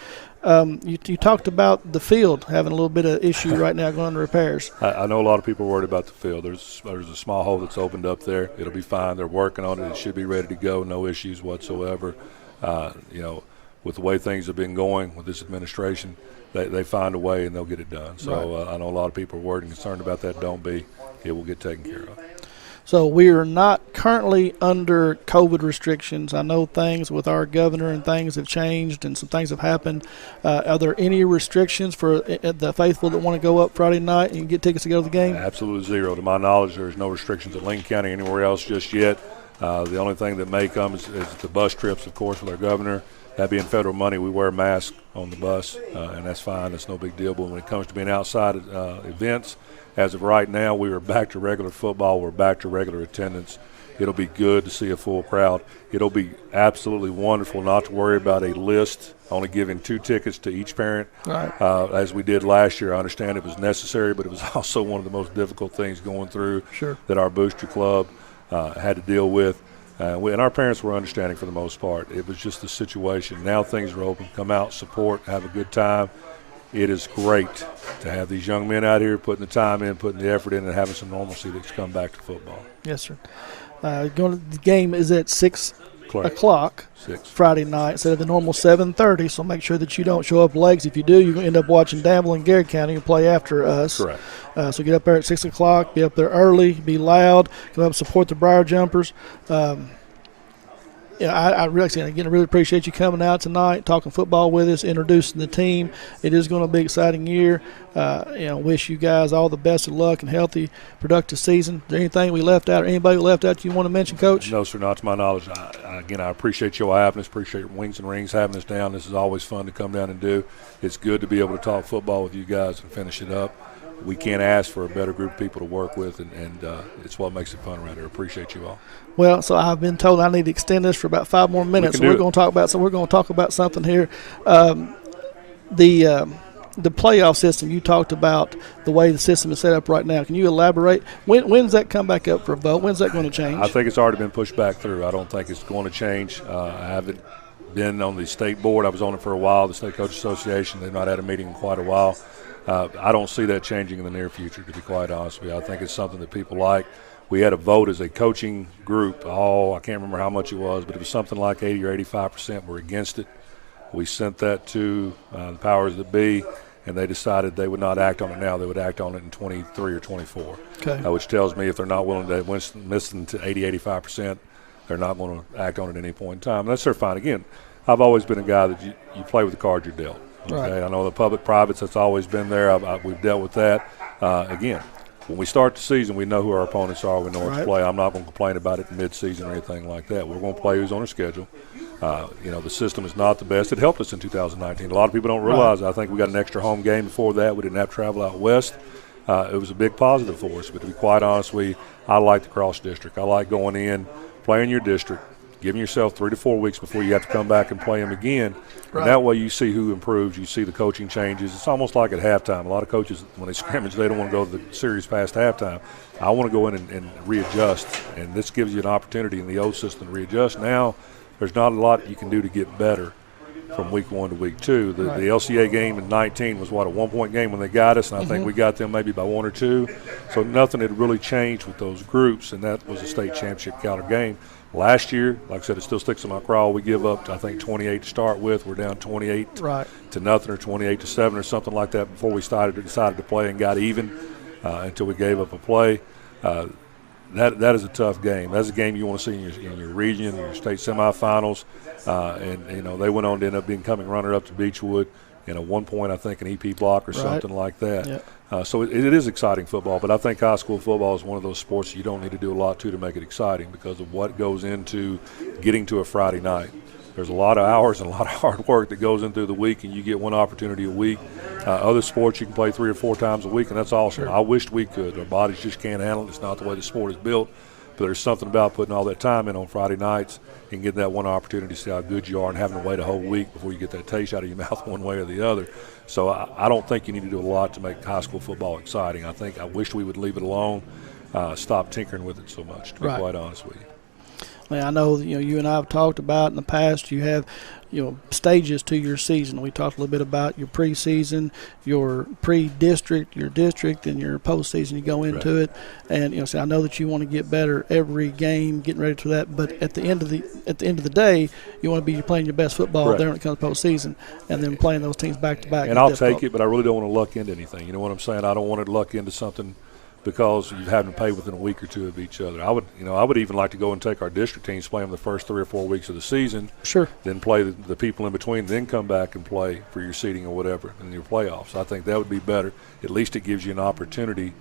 You talked about the field having a little bit of issue right now going under repairs. I know a lot of people are worried about the field. There's a small hole that's opened up there. It'll be fine. They're working on it. It should be ready to go. No issues whatsoever. With the way things have been going with this administration, they find a way and they'll get it done. So I know a lot of people are worried and concerned about that. Don't be. It will get taken care of. So we are not currently under COVID restrictions. I know things with our governor and things have changed and some things have happened. Are there any restrictions for the faithful that want to go up Friday night and get tickets to go to the game? Absolutely zero. To my knowledge, there's no restrictions at Lincoln County or anywhere else just yet. The only thing that may come is the bus trips, of course, with our governor. That being federal money, we wear masks on the bus, and that's fine. That's no big deal. But when it comes to being outside events, as of right now, we are back to regular football. We're back to regular attendance. It'll be good to see a full crowd. It'll be absolutely wonderful not to worry about a list, only giving 2 tickets to each parent, as we did last year. I understand it was necessary, but it was also one of the most difficult things going through that our booster club had to deal with. And our parents were understanding for the most part. It was just the situation. Now things are open. Come out, support, have a good time. It is great to have these young men out here putting the time in, putting the effort in, and having some normalcy that's come back to football. Yes, sir. The game is at 6 o'clock Friday night instead of the normal 7:30, so make sure that you don't show up late. If you do, you're going to end up watching Danville and Garrett County and play after us. Correct. So get up there at 6 o'clock, be up there early, be loud, come up and support the Briar Jumpers. Yeah, I really, again, I really appreciate you coming out tonight, talking football with us, introducing the team. It is going to be an exciting year. Wish you guys all the best of luck and healthy, productive season. Is there anything we left out or anybody left out you want to mention, Coach? No, sir, not to my knowledge. I appreciate y'all having us. Appreciate Wings and Rings having us down. This is always fun to come down and do. It's good to be able to talk football with you guys and finish it up. We can't ask for a better group of people to work with, and it's what makes it fun around here. Appreciate you all. Well, so I've been told I need to extend this for about 5 more minutes. We're going to talk about something here. The playoff system, you talked about the way the system is set up right now. Can you elaborate? When's that come back up for a vote? When's that going to change? I think it's already been pushed back through. I don't think it's going to change. I haven't been on the state board. I was on it for a while, the State Coach Association. They've not had a meeting in quite a while. I don't see that changing in the near future, to be quite honest with you. I think it's something that people like. We had a vote as a coaching group. I can't remember how much it was, but it was something like 80 or 85% were against it. We sent that to the powers that be, and they decided they would not act on it now. They would act on it in 23 or 24, which tells me if they're not willing to listen to 80, 85%, they're not going to act on it at any point in time. And that's their fine. Again, I've always been a guy that you play with the cards you're dealt. Okay? Right. I know the public-privates, that's always been there. We've dealt with that. Again, when we start the season, we know who our opponents are. We know what to play. I'm not going to complain about it mid-season or anything like that. We're going to play who's on our schedule. The system is not the best. It helped us in 2019. A lot of people don't realize I think we got an extra home game before that. We didn't have to travel out west. It was a big positive for us. But to be quite honest, I like the cross district. I like going in, playing your district, giving yourself 3 to 4 weeks before you have to come back and play them again. Right. And that way you see who improves. You see the coaching changes. It's almost like at halftime. A lot of coaches, when they scrimmage, they don't want to go to the series past halftime. I want to go in and readjust, and this gives you an opportunity in the old system to readjust. Now there's not a lot you can do to get better from week 1 to week 2. The LCA game in 19 was, a 1-point game when they got us, and I think we got them maybe by 1 or 2. So nothing had really changed with those groups, and that was a state championship caliber game. Last year, like I said, it still sticks in my craw. We give up, I think, 28 to start with. We're down 28 to nothing or 28 to 7 or something like that before we decided to play and got even until we gave up a play. That is a tough game. That's a game you want to see in your region, your state semifinals. They went on to end up becoming runner-up to Beechwood in a 1-point, I think, an EP block or something like that. Yep. So it is exciting football, but I think high school football is one of those sports you don't need to do a lot to make it exciting because of what goes into getting to a Friday night. There's a lot of hours and a lot of hard work that goes in through the week, and you get one opportunity a week. Other sports you can play 3 or 4 times a week, and that's awesome. Sure. I wished we could. Our bodies just can't handle it. It's not the way the sport is built. But there's something about putting all that time in on Friday nights and getting that one opportunity to see how good you are and having to wait a whole week before you get that taste out of your mouth one way or the other. So I don't think you need to do a lot to make high school football exciting. I wish we would leave it alone, stop tinkering with it so much, to be quite honest with you. Well, I know you and I have talked about in the past you have stages to your season. We talked a little bit about your preseason, your pre-district, your district, and your postseason. You go into it, and so I know that you want to get better every game, getting ready for that. But at the end of the day, you want to be playing your best football there when it comes to postseason, and then playing those teams back to back. And I'll take it, but I really don't want to luck into anything. You know what I'm saying? I don't want to luck into something because you haven't played within a week or 2 of each other. I would even like to go and take our district teams, play them the first 3 or 4 weeks of the season. Sure. Then play the people in between, then come back and play for your seeding or whatever in your playoffs. I think that would be better. At least it gives you an opportunity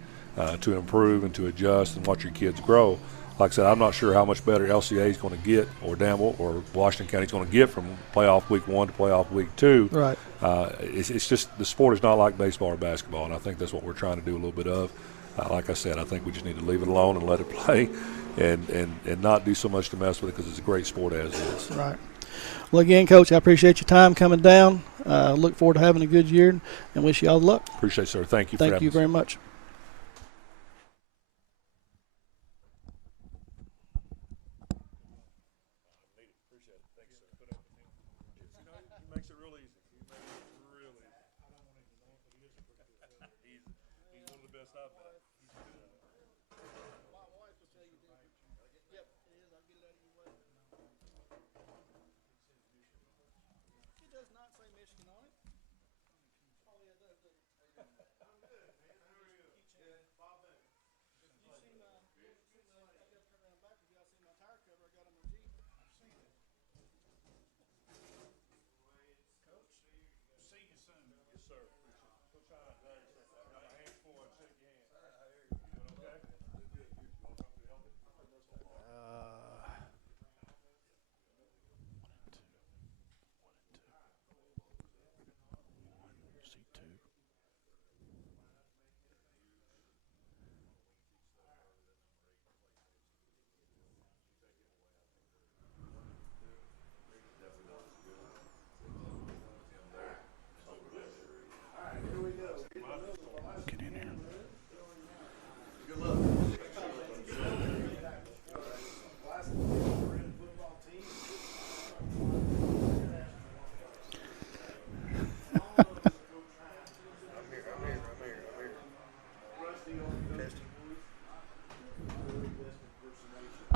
to improve and to adjust and watch your kids grow. Like I said, I'm not sure how much better LCA is going to get, or Danville or Washington County is going to get from playoff week 1 to playoff week 2. Right. It's just the sport is not like baseball or basketball, and I think that's what we're trying to do a little bit of. Like I said, I think we just need to leave it alone and let it play and not do so much to mess with it because it's a great sport as is. Right. Well, again, Coach, I appreciate your time coming down. Look forward to having a good year and wish you all the luck. Appreciate it, sir. Thank you for having us. Thank you very much.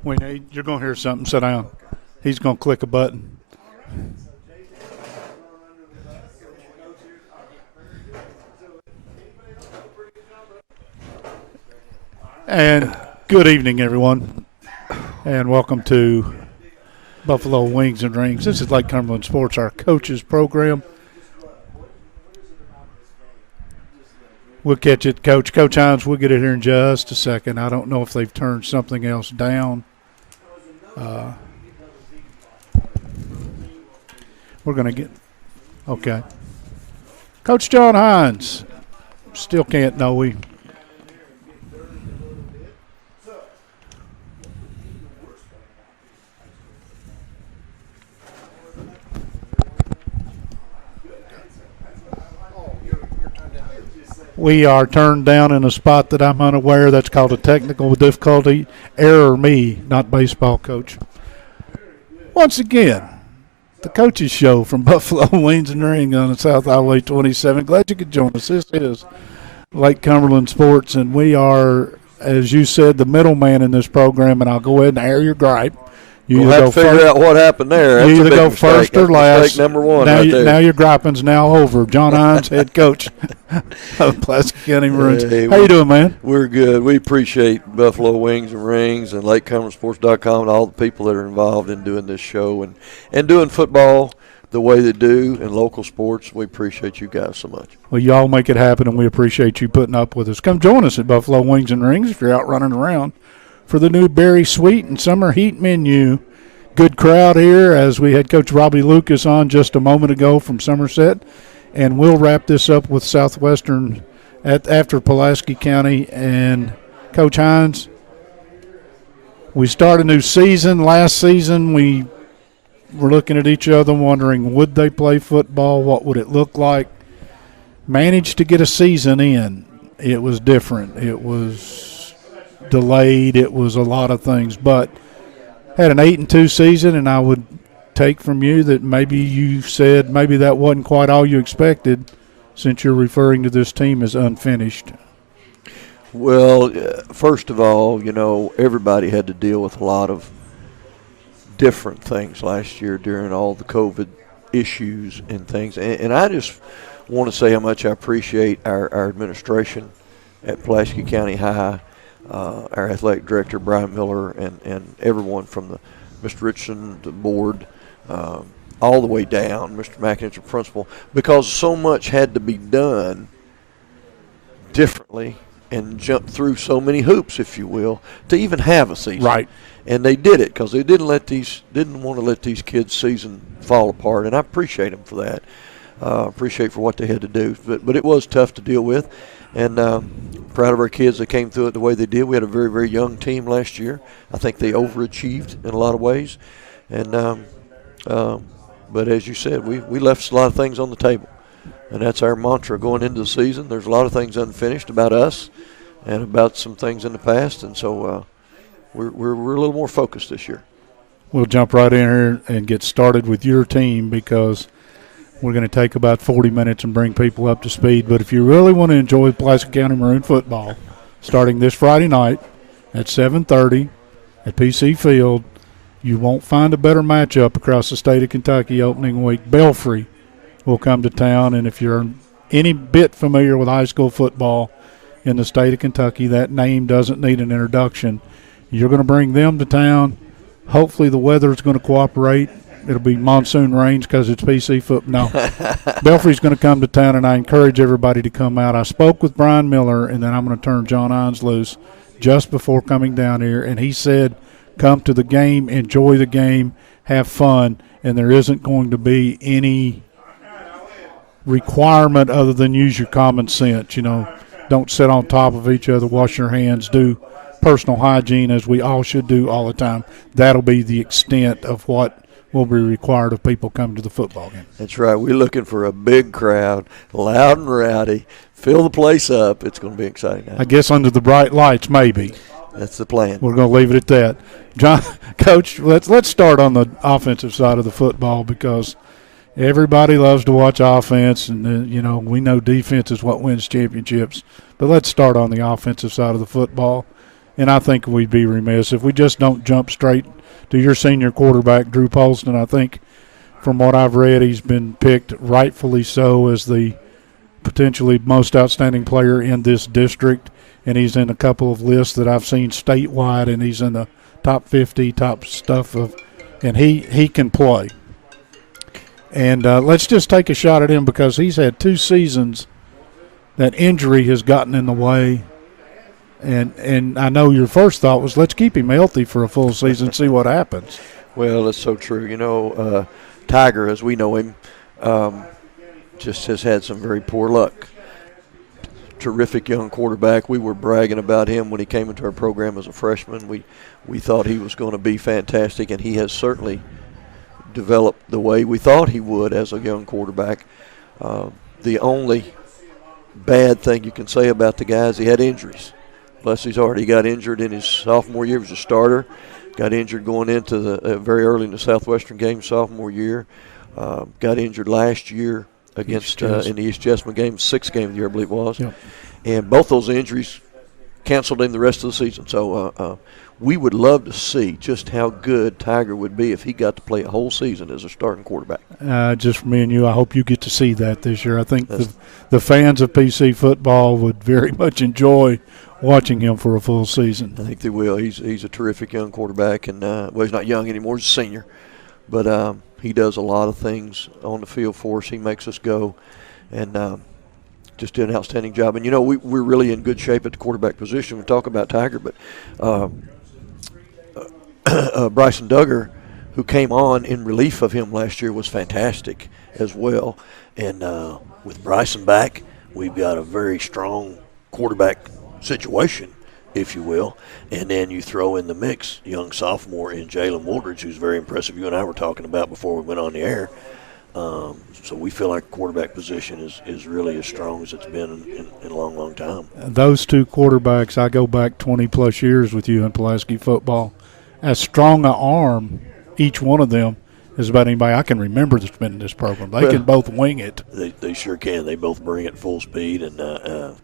You're going to hear something. Sit down. He's going to click a button. And good evening, everyone, and welcome to Buffalo Wings and Rings. This is Lake Cumberland Sports, our coaches program. We'll catch it, Coach. Coach Hines, we'll get it here in just a second. I don't know if they've turned something else down. We're going to get – okay. Coach John Hines. Still can't know. We are turned down in a spot that I'm unaware. That's called a technical difficulty. Error me, not baseball, Coach. Once again, the Coaches Show from Buffalo Wings and Ring on the South Highway 27. Glad you could join us. This is Lake Cumberland Sports, and we are, as you said, the middleman in this program, and I'll go ahead and air your gripe. We'll have to figure out what happened there. That's you either go mistake. first or That's last. Mistake number one now, right there. Now your griping's now over. John Hines, head coach of Pulaski County Maroons. Hey, how you doing, man? We're good. We appreciate Buffalo Wings and Rings and LakeCumberlandSports.com and all the people that are involved in doing this show and doing football the way they do and local sports. We appreciate you guys so much. Well, y'all make it happen, and we appreciate you putting up with us. Come join us at Buffalo Wings and Rings if you're out running around for the new Berry Sweet and Summer Heat menu. Good crowd here as we had Coach Robbie Lucas on just a moment ago from Somerset. And we'll wrap this up with Southwestern after Pulaski County. And Coach Hines, we start a new season. Last season we were looking at each other wondering, would they play football? What would it look like? Managed to get a season in. It was different. It was delayed. It was a lot of things. But had an 8-2 season, and I would take from you that maybe you said maybe that wasn't quite all you expected, since you're referring to this team as unfinished. Well, first of all, everybody had to deal with a lot of different things last year during all the COVID issues and things. And I just want to say how much I appreciate our administration at Pulaski County High, our athletic director, Brian Miller, and everyone from Mr. Richardson, the board, all the way down, Mr. McIntyre, principal, because so much had to be done differently and jump through so many hoops, if you will, to even have a season. Right. And they did it because they didn't want to let these kids' season fall apart, and I appreciate them for that. Appreciate for what they had to do, but it was tough to deal with. And proud of our kids that came through it the way they did. We had a very, very young team last year. I think they overachieved in a lot of ways. And but as you said, we left a lot of things on the table. And that's our mantra going into the season. There's a lot of things unfinished about us and about some things in the past. And so we're a little more focused this year. We'll jump right in here and get started with your team because we're going to take about 40 minutes and bring people up to speed. But if you really want to enjoy Pulaski County Maroon football, starting this Friday night at 7:30 at PC Field, you won't find a better matchup across the state of Kentucky opening week. Belfry will come to town, and if you're any bit familiar with high school football in the state of Kentucky, that name doesn't need an introduction. You're going to bring them to town. Hopefully the weather is going to cooperate. It'll be monsoon rains because it's PC football. No, Belfry's going to come to town, and I encourage everybody to come out. I spoke with Brian Miller, and then I'm going to turn John Hines loose just before coming down here, and he said come to the game, enjoy the game, have fun, and there isn't going to be any requirement other than use your common sense. Don't sit on top of each other, wash your hands, do personal hygiene as we all should do all the time. That'll be the extent of what will be required of people coming to the football game. That's right. We're looking for a big crowd, loud and rowdy, fill the place up. It's going to be exciting. I guess under the bright lights, maybe. That's the plan. We're going to leave it at that. John, Coach, let's start on the offensive side of the football because everybody loves to watch offense, and we know defense is what wins championships. But let's start on the offensive side of the football. And I think we'd be remiss if we just don't jump straight to your senior quarterback, Drew Polston. I think from what I've read, he's been picked rightfully so as the potentially most outstanding player in this district, and he's in a couple of lists that I've seen statewide, and he's in the top 50, top stuff of, and he can play. And let's just take a shot at him because he's had 2 seasons that injury has gotten in the way. And I know your first thought was let's keep him healthy for a full season, see what happens. Well, that's so true. You know, Tiger, as we know him, just has had some very poor luck. Terrific young quarterback. We were bragging about him when he came into our program as a freshman. We thought he was going to be fantastic, and he has certainly developed the way we thought he would as a young quarterback. The only bad thing you can say about the guy is he had injuries. Plus, he's already got injured in his sophomore year. He was a starter. Got injured going into the very early in the Southwestern game sophomore year. Got injured last year against in the East Jessamine game, 6th game of the year, I believe it was. Yep. And both those injuries canceled him the rest of the season. So we would love to see just how good Tiger would be if he got to play a whole season as a starting quarterback. Just for me and you, I hope you get to see that this year. I think the fans of PC football would very much enjoy watching him for a full season. I think they will. He's a terrific young quarterback, and well, he's not young anymore. He's a senior. But he does a lot of things on the field for us. He makes us go, and just did an outstanding job. And, you know, we're really in good shape at the quarterback position. We talk about Tiger, but Bryson Duggar, who came on in relief of him last year, was fantastic as well. And with Bryson back, we've got a very strong quarterback situation, if you will. And then you throw in the mix young sophomore in Jalen Woolridge, who's very impressive. You and I were talking about before we went on the air. So we feel like quarterback position is really as strong as it's been in a long, long time. Those 2 quarterbacks, I go back 20-plus years with you in Pulaski football. As strong an arm, each one of them, as about anybody I can remember that's been in this program. They can both wing it. They sure can. They both bring it full speed and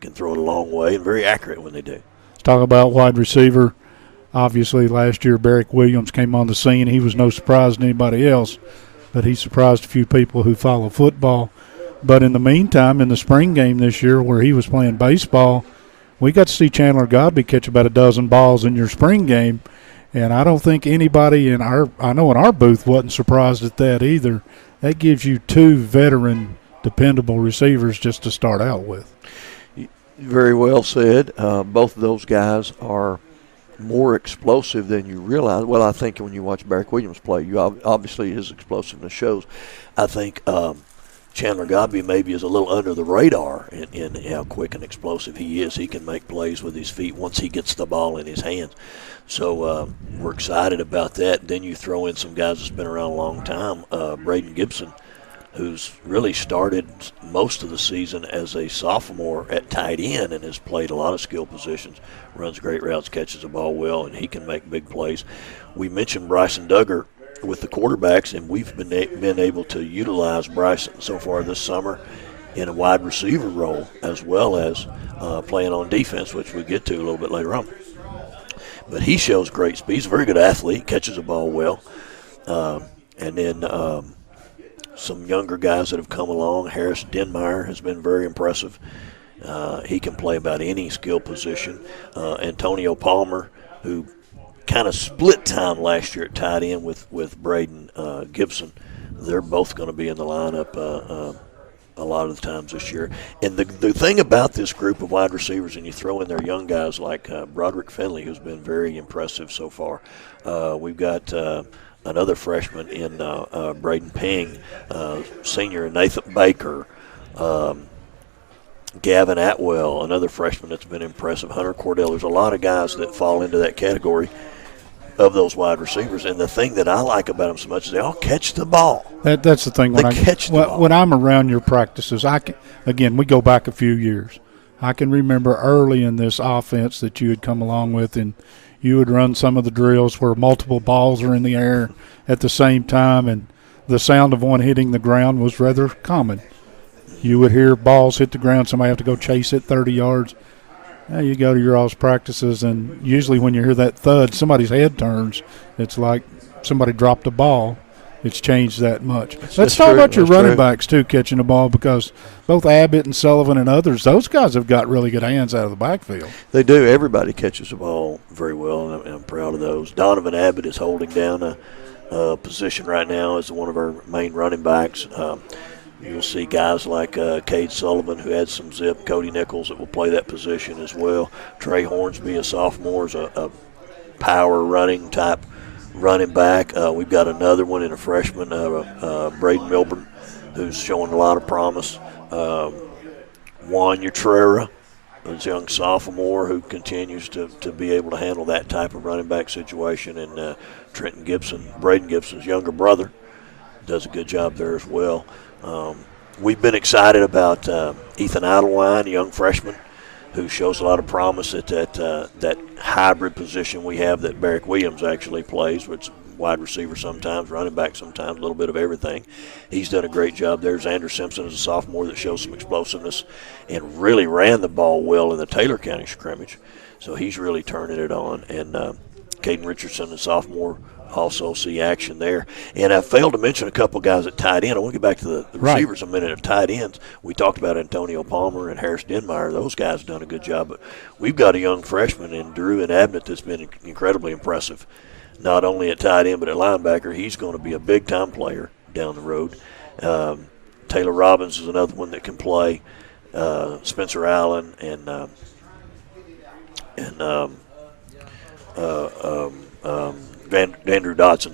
can throw it a long way and very accurate when they do. Let's talk about wide receiver. Obviously, last year, Barrick Williams came on the scene. He was no surprise to anybody else, but he surprised a few people who follow football. But in the meantime, in the spring game this year where he was playing baseball, we got to see Chandler Godby catch about 12 balls in your spring game. And I don't think anybody in our booth wasn't surprised at that either. That gives you 2 veteran, dependable receivers just to start out with. Very well said. Both of those guys are more explosive than you realize. Well, I think when you watch Barrick Williams play, you obviously his explosiveness shows. I think Chandler Godby maybe is a little under the radar in how quick and explosive he is. He can make plays with his feet once he gets the ball in his hands. So we're excited about that. Then you throw in some guys that's been around a long time. Braden Gibson, who's really started most of the season as a sophomore at tight end and has played a lot of skill positions, runs great routes, catches the ball well, and he can make big plays. We mentioned Bryson Duggar with the quarterbacks, and we've been able to utilize Bryson so far this summer in a wide receiver role as well as playing on defense, which we'll get to a little bit later on. But he shows great speed. He's a very good athlete, catches the ball well. And then some younger guys that have come along. Harris Denmeyer has been very impressive. He can play about any skill position. Antonio Palmer, who kind of split time last year at tight end with Braden Gibson. They're both going to be in the lineup a lot of the times this year. And the thing about this group of wide receivers, and you throw in their young guys like Broderick Finley, who's been very impressive so far. We've got another freshman in Braden Ping, senior Nathan Baker, Gavin Atwell, another freshman that's been impressive, Hunter Cordell. There's a lot of guys that fall into that category of those wide receivers. And the thing that I like about them so much is they all catch the ball. That's the thing. When I'm around your practices, we go back a few years. I can remember early in this offense that you had come along with, and you would run some of the drills where multiple balls are in the air at the same time, and the sound of one hitting the ground was rather common. You would hear balls hit the ground, somebody have to go chase it 30 yards. You go to your all's practices, and usually when you hear that thud, somebody's head turns. It's like somebody dropped a ball. It's changed that much. Let's talk about your running backs, too, catching the ball, because both Abbott and Sullivan and others, those guys have got really good hands out of the backfield. They do. Everybody catches the ball very well, and I'm proud of those. Donovan Abbott is holding down a position right now as one of our main running backs. You'll see guys like Cade Sullivan, who had some zip, Cody Nichols that will play that position as well. Trey Hornsby, a sophomore, is a power running type running back. We've got another one in a freshman, Braden Milburn, who's showing a lot of promise. Juan Utrera, a young sophomore who continues to be able to handle that type of running back situation. And Trenton Gibson, Braden Gibson's younger brother, does a good job there as well. We've been excited about Ethan Idlewine, a young freshman, who shows a lot of promise at that hybrid position we have that Barrick Williams actually plays, which wide receiver sometimes, running back sometimes, a little bit of everything. He's done a great job there. Xander Simpson is a sophomore that shows some explosiveness and really ran the ball well in the Taylor County scrimmage. So he's really turning it on. And Caden Richardson, a sophomore, also see action there. And I failed to mention a couple guys at tight end. I want to get back to the receivers a minute at tight ends. We talked about Antonio Palmer and Harris Denmeyer. Those guys have done a good job. But we've got a young freshman in Drew and Abnett that's been incredibly impressive, not only at tight end but at linebacker. He's going to be a big-time player down the road. Taylor Robbins is another one that can play. Spencer Allen and Andrew Dodson,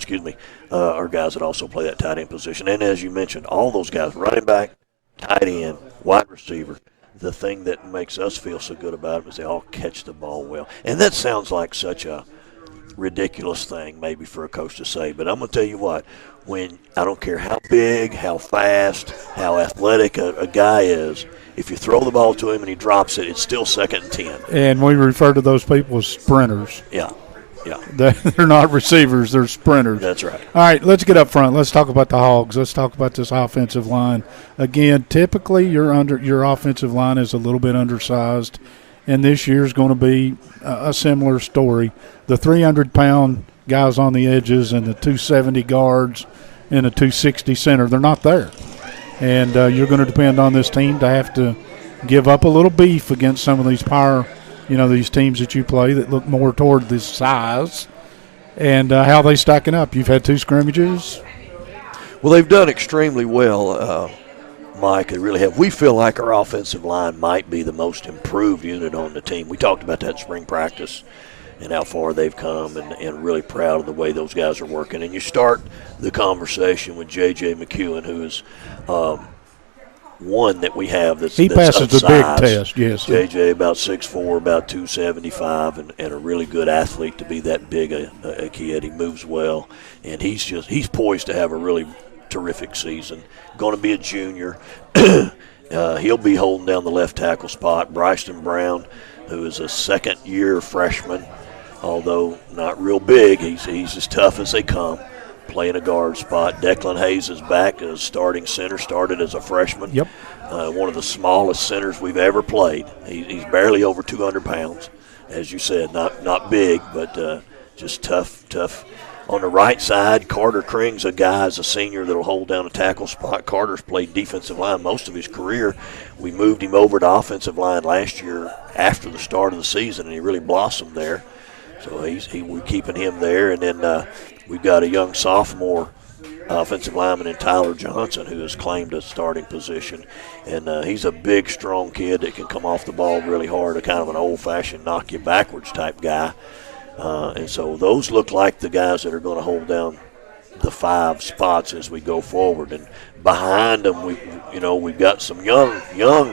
are guys that also play that tight end position. And as you mentioned, all those guys, running back, tight end, wide receiver, the thing that makes us feel so good about them is they all catch the ball well. And that sounds like such a ridiculous thing maybe for a coach to say, but I'm going to tell you what, when I don't care how big, how fast, how athletic a guy is, if you throw the ball to him and he drops it, it's still 2nd and 10. And we refer to those people as sprinters. Yeah. They're not receivers, they're sprinters. That's right. All right, let's get up front. Let's talk about the Hogs. Let's talk about this offensive line. Again, typically your offensive line is a little bit undersized, and this year's going to be a similar story. The 300-pound guys on the edges and the 270 guards and the 260 center, they're not there. And you're going to depend on this team to have to give up a little beef against some of these these teams that you play that look more toward this size, and how they stacking up. You've had 2 scrimmages. Well, they've done extremely well, Mike. They really have. We feel like our offensive line might be the most improved unit on the team. We talked about that in spring practice and how far they've come, and really proud of the way those guys are working. And you start the conversation with J.J. McEwen, who is one that we have that's passes the big test, yes. J.J. about 6'4", about 275, and a really good athlete to be that big a kid. He moves well, and he's poised to have a really terrific season. Going to be a junior. He'll be holding down the left tackle spot. Bryson Brown, who is a second-year freshman, although not real big, he's as tough as they come, playing a guard spot. Declan Hayes is back as starting center, started as a freshman. Yep. One of the smallest centers we've ever played. He's barely over 200 pounds, as you said, not big, but just tough. On the right side, Carter Kring's a senior that'll hold down a tackle spot. Carter's played defensive line most of his career. We moved him over to offensive line last year after the start of the season, and he really blossomed there. So we're keeping him there. And then we've got a young sophomore offensive lineman in Tyler Johnson who has claimed a starting position. And he's a big, strong kid that can come off the ball really hard, a kind of an old-fashioned knock-you-backwards type guy. And so those look like the guys that are going to hold down the 5 spots as we go forward. And behind them, we've got some young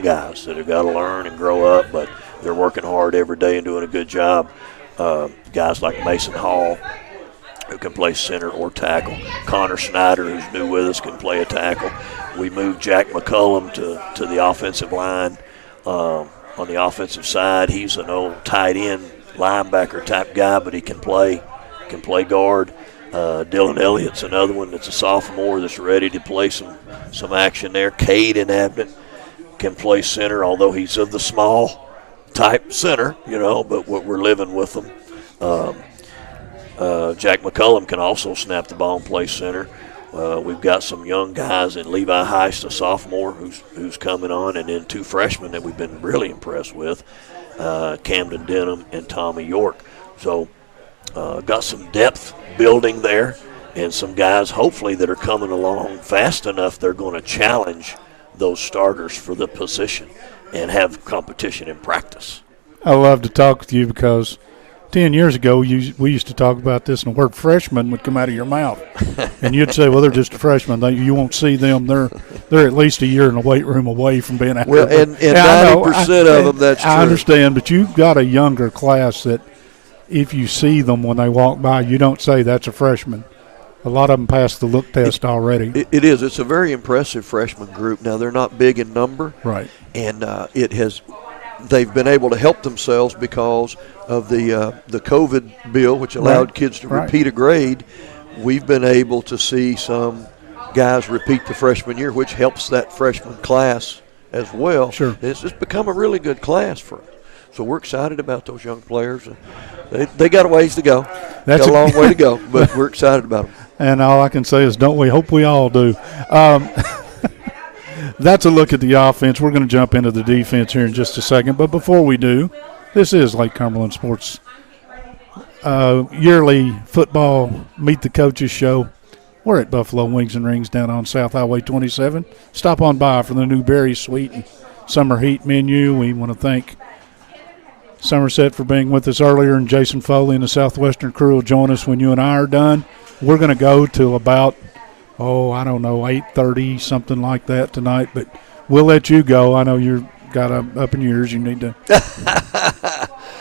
guys that have got to learn and grow up, but they're working hard every day and doing a good job. Guys like Mason Hall, who can play center or tackle. Connor Snyder, who's new with us, can play a tackle. We moved Jack McCullum to the offensive line. On the offensive side, he's an old tight end linebacker type guy, but he can play guard. Dylan Elliott's another one that's a sophomore that's ready to play some action there. Cade and Abnett can play center, although he's of the small type center, but we're living with them. Jack McCullum can also snap the ball and play center. We've got some young guys in Levi Heist, a sophomore, who's coming on, and then 2 freshmen that we've been really impressed with, Camden Denham and Tommy York. So got some depth building there, and some guys hopefully that are coming along fast enough they're going to challenge those starters for the position and have competition in practice. I love to talk with you because 10 years ago, we used to talk about this, and the word freshman would come out of your mouth. And you'd say, well, they're just a freshman. You won't see them. They're at least a year in the weight room away from being out Well, there. and 90% of them, that's true. I understand, but you've got a younger class that if you see them when they walk by, you don't say that's a freshman. A lot of them passed the look test already. It is. It's a very impressive freshman group. Now, they're not big in number. Right. And they've been able to help themselves because of the COVID bill, which allowed kids to repeat a grade. We've been able to see some guys repeat the freshman year, which helps that freshman class as well. Sure. It's just become a really good class for us. So we're excited about those young players. They got a ways to go. Got a long way to go, but we're excited about them. And all I can say is don't we hope we all do. That's a look at the offense. We're going to jump into the defense here in just a second. But before we do, this is Lake Cumberland Sports yearly football Meet the Coaches show. We're at Buffalo Wings and Rings down on South Highway 27. Stop on by for the new berry sweet and summer heat menu. We want to thank Somerset for being with us earlier, and Jason Foley and the Southwestern crew will join us when you and I are done. We're going to go till about, 8:30, something like that tonight, but we'll let you go. I know you've got up in years. You need to.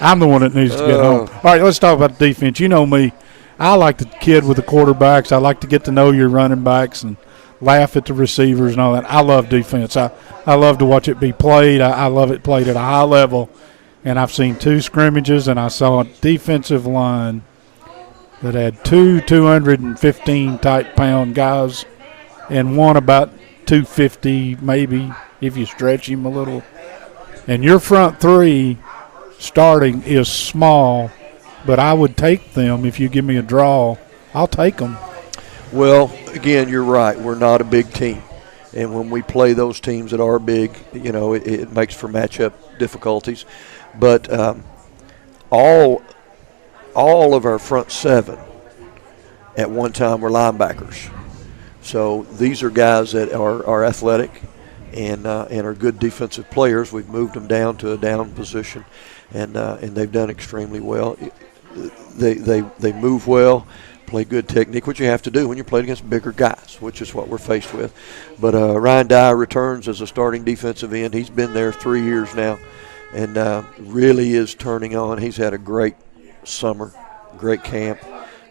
I'm the one that needs to get home. All right, let's talk about the defense. You know me. I like the kid with the quarterbacks. I like to get to know your running backs and laugh at the receivers and all that. I love defense. I love to watch it be played. I love it played at a high level. And I've seen 2 scrimmages, and I saw a defensive line that had 2 215-type pound guys and one about 250 maybe if you stretch him a little. And your front 3 starting is small, but I would take them if you give me a draw. I'll take them. Well, again, you're right. We're not a big team. And when we play those teams that are big, it makes for matchup difficulties. But all of our front 7 at one time were linebackers. So these are guys that are athletic and are good defensive players. We've moved them down to a down position, and they've done extremely well. They move well, play good technique, which you have to do when you're playing against bigger guys, which is what we're faced with. But Ryan Dye returns as a starting defensive end. He's been there 3 years now. And really is turning on. He's had a great summer, great camp.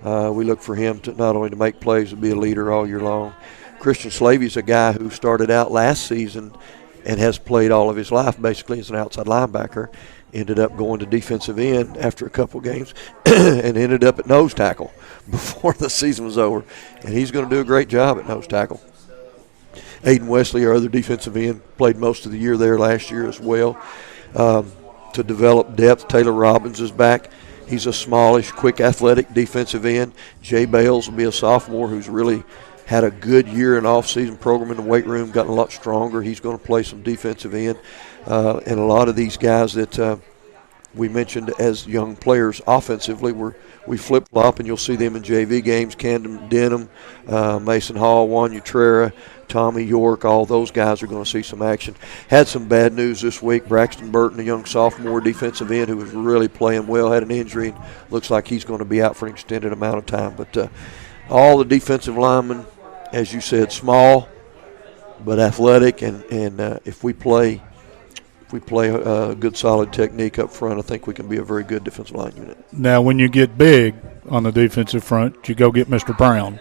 We look for him to not only to make plays, but be a leader all year long. Christian Slavey's a guy who started out last season and has played all of his life basically as an outside linebacker. Ended up going to defensive end after a couple games and ended up at nose tackle before the season was over. And he's going to do a great job at nose tackle. Aiden Wesley, our other defensive end, played most of the year there last year as well. To develop depth, Taylor Robbins is back. He's a smallish, quick, athletic defensive end. Jay Bales will be a sophomore who's really had a good year in off-season program in the weight room, gotten a lot stronger. He's going to play some defensive end. And a lot of these guys that we mentioned as young players offensively, we flip-flop, and you'll see them in JV games. Camden Denham, Mason Hall, Juan Utrera, Tommy York, all those guys are going to see some action. Had some bad news this week. Braxton Burton, a young sophomore defensive end who was really playing well, had an injury. Looks like he's going to be out for an extended amount of time. But all the defensive linemen, as you said, small but athletic. And if we play a good solid technique up front, I think we can be a very good defensive line unit. Now, when you get big on the defensive front, you go get Mr. Brown.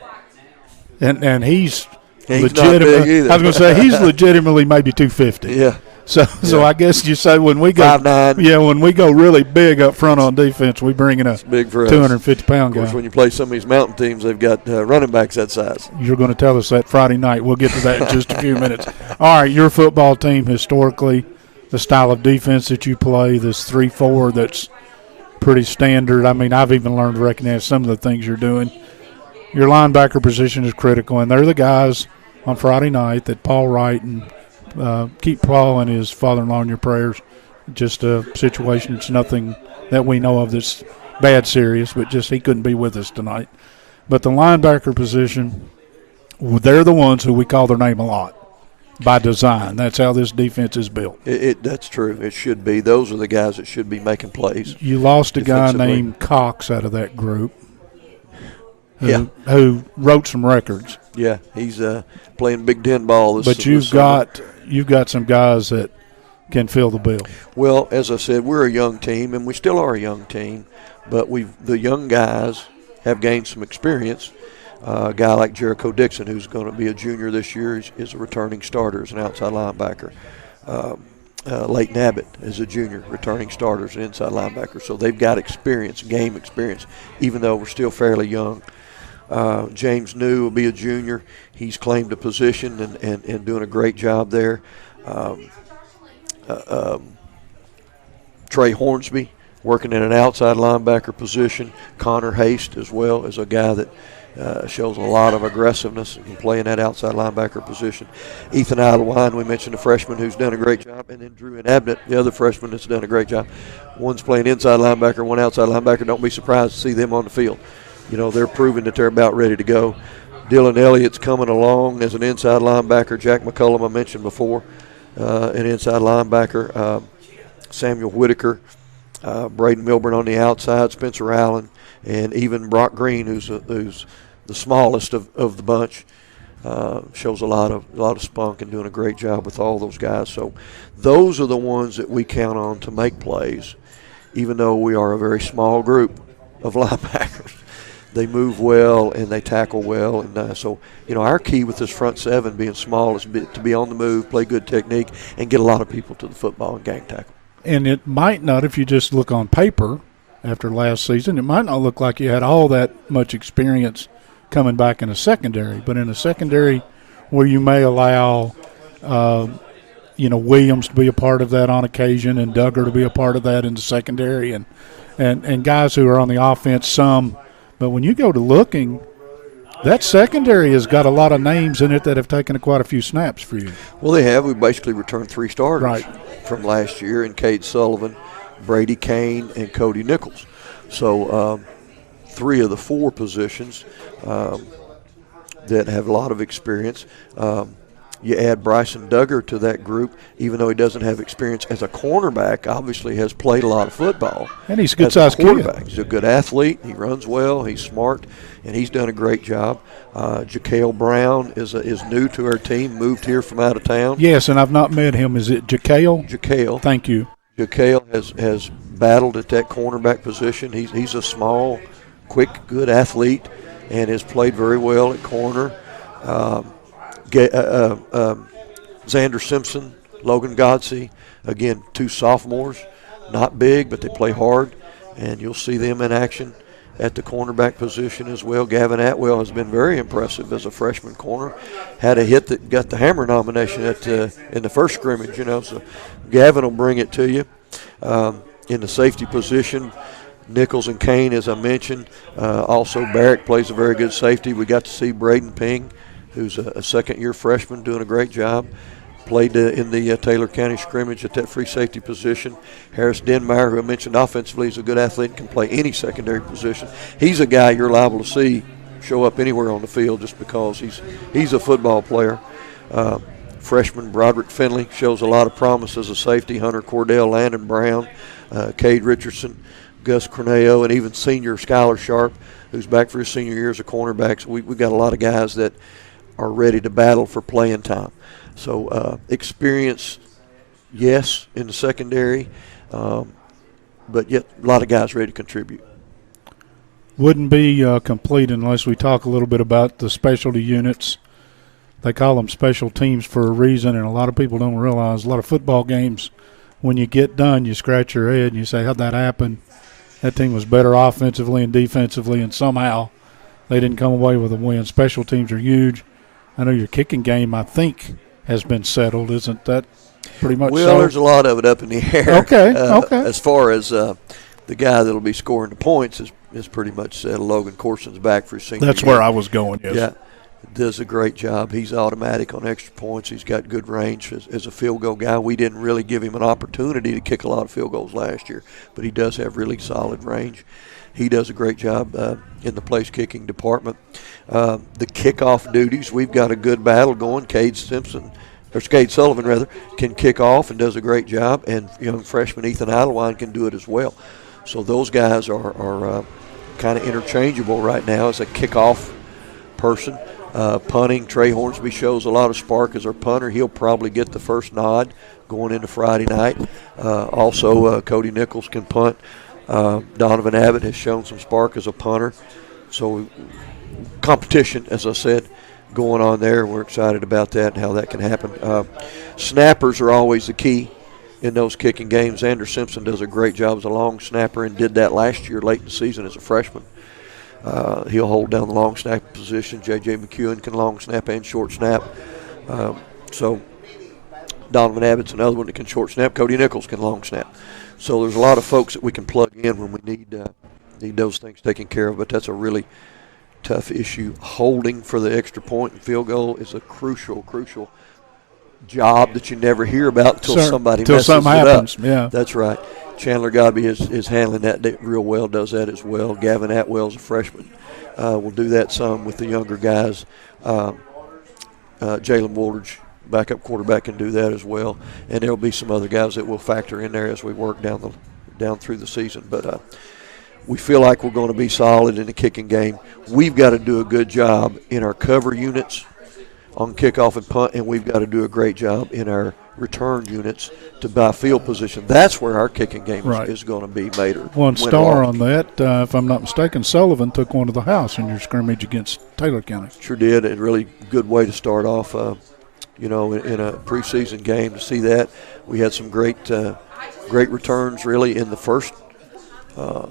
And he's legitimate. Not big either. I was going to say he's legitimately maybe 250. Yeah. So I guess you say when we go 5'9". Yeah, when we go really big up front on defense, we bring in a big for us. 250-pound guy. Of course, guy. when you play some of these mountain teams, they've got running backs that size. You're going to tell us that Friday night. We'll get to that in just a few minutes. All right, your football team historically the style of defense that you play, this 3-4 that's pretty standard. I mean, I've even learned to recognize some of the things you're doing. Your linebacker position is critical, and they're the guys on Friday night that Paul Wright and keep Paul and his father-in-law in your prayers. Just a situation, it's nothing that we know of that's bad serious, but just he couldn't be with us tonight. But the linebacker position, they're the ones who we call their name a lot by design. That's how this defense is built. That's true. It should be. Those are the guys that should be making plays. You lost a guy named Cox out of that group who wrote some records. Yeah, he's playing Big Ten ball But you've got some guys that can fill the bill. Well, as I said, we're a young team, and we still are a young team, but the young guys have gained some experience. A guy like Jericho Dixon, who's going to be a junior this year, is a returning starter as an outside linebacker. Leighton Abbott is a junior, returning starter as an inside linebacker. So they've got experience, game experience, even though we're still fairly young. James New will be a junior. He's claimed a position and doing a great job there. Trey Hornsby working in an outside linebacker position. Connor Haste as well is a guy that shows a lot of aggressiveness in playing that outside linebacker position. Ethan Idlewine, we mentioned a freshman who's done a great job, and then Drew Abnett, the other freshman that's done a great job. One's playing inside linebacker, one outside linebacker. Don't be surprised to see them on the field. You know, they're proving that they're about ready to go. Dylan Elliott's coming along as an inside linebacker. Jack McCullum, I mentioned before, an inside linebacker. Samuel Whitaker, Braden Milburn on the outside, Spencer Allen, and even Brock Green, who's the smallest of the bunch, shows a lot of spunk and doing a great job with all those guys. So those are the ones that we count on to make plays, even though we are a very small group of linebackers. They move well and they tackle well, and so our key with this front seven being small is to be on the move, play good technique, and get a lot of people to the football and gang tackle. And it might not, if you just look on paper after last season, it might not look like you had all that much experience coming back in a secondary. But in a secondary where you may allow, Williams to be a part of that on occasion and Duggar to be a part of that in the secondary and guys who are on the offense some. But when you go to looking, that secondary has got a lot of names in it that have taken quite a few snaps for you. Well, they have. We basically returned 3 starters from last year in Cade Sullivan, Brady Kane, and Cody Nichols. So 3 of the 4 positions that have a lot of experience. You add Bryson Duggar to that group, even though he doesn't have experience as a cornerback, obviously has played a lot of football. And he's a good-sized kid. He's a good athlete. He runs well. He's smart, and he's done a great job. Jacale Brown is new to our team, moved here from out of town. Yes, and I've not met him. Is it Jacale? Jacale. Thank you. Jacale has battled at that cornerback position. He's a small, quick, good athlete and has played very well at corner. Xander Simpson, Logan Godsey, again, 2 sophomores, not big, but they play hard, and you'll see them in action at the cornerback position as well. Gavin Atwell has been very impressive as a freshman corner. Had a hit that got the Hammer nomination in the first scrimmage, so Gavin will bring it to you. In the safety position, Nichols and Kane, as I mentioned. Also, Barrick plays a very good safety. We got to see Braden Ping, who's a second-year freshman, doing a great job. Played in the Taylor County scrimmage at that free safety position. Harris Denmeyer, who I mentioned offensively, is a good athlete and can play any secondary position. He's a guy you're liable to see show up anywhere on the field just because he's a football player. Freshman Broderick Finley shows a lot of promise as a safety. Hunter Cordell, Landon Brown, Cade Richardson, Gus Corneo, and even senior Skylar Sharp, who's back for his senior year as a cornerback. So we've got a lot of guys that are ready to battle for playing time. So experience, yes, in the secondary, but yet a lot of guys ready to contribute. Wouldn't be complete unless we talk a little bit about the specialty units. They call them special teams for a reason, and a lot of people don't realize a lot of football games, when you get done, you scratch your head and you say, how'd that happen? That team was better offensively and defensively, and somehow they didn't come away with a win. Special teams are huge. I know your kicking game, I think, has been settled, isn't that? pretty much Well, so? there's a lot of it up in the air. Okay, okay. As far as the guy that'll be scoring the points is pretty much said. Logan Corson's back for his senior That's year. where I was going, yes. Yeah, does a great job. He's automatic on extra points. He's got good range as a field goal guy. We didn't really give him an opportunity to kick a lot of field goals last year, but he does have really solid range. He does a great job in the place kicking department. The kickoff duties, we've got a good battle going. Cade Sullivan rather, can kick off and does a great job, and young freshman Ethan Idlewine can do it as well. So those guys are kind of interchangeable right now as a kickoff person. Punting, Trey Hornsby shows a lot of spark as our punter. He'll probably get the first nod going into Friday night. Also, Cody Nichols can punt. Donovan Abbott has shown some spark as a punter. So competition, as I said, going on there. We're excited about that and how that can happen. Snappers are always the key in those kicking games. Xander Simpson does a great job as a long snapper and did that last year late in the season as a freshman. He'll hold down the long snap position. J.J. McEwen can long snap and short snap. So Donovan Abbott's another one that can short snap. Cody Nichols can long snap. So there's a lot of folks that we can plug in when we need those things taken care of, but that's a really tough issue. Holding for the extra point and field goal is a crucial job that you never hear about until somebody messes something it happens. up. Yeah, that's right. Chandler Godby is handling that real well, does that as well. Gavin Atwell's a freshman. Will do that some with the younger guys. Jalen Woolridge, backup quarterback, can do that as well. And there'll be some other guys that will factor in there as we work down through the season. But we feel like we're going to be solid in the kicking game. We've got to do a good job in our cover units on kickoff and punt, and we've got to do a great job in our return units to buy field position. That's where our kicking game is going to be made. One star on that, if I'm not mistaken, Sullivan took one to the house in your scrimmage against Taylor County. Sure did. A really good way to start off, in a preseason game to see that. We had some great returns really in the first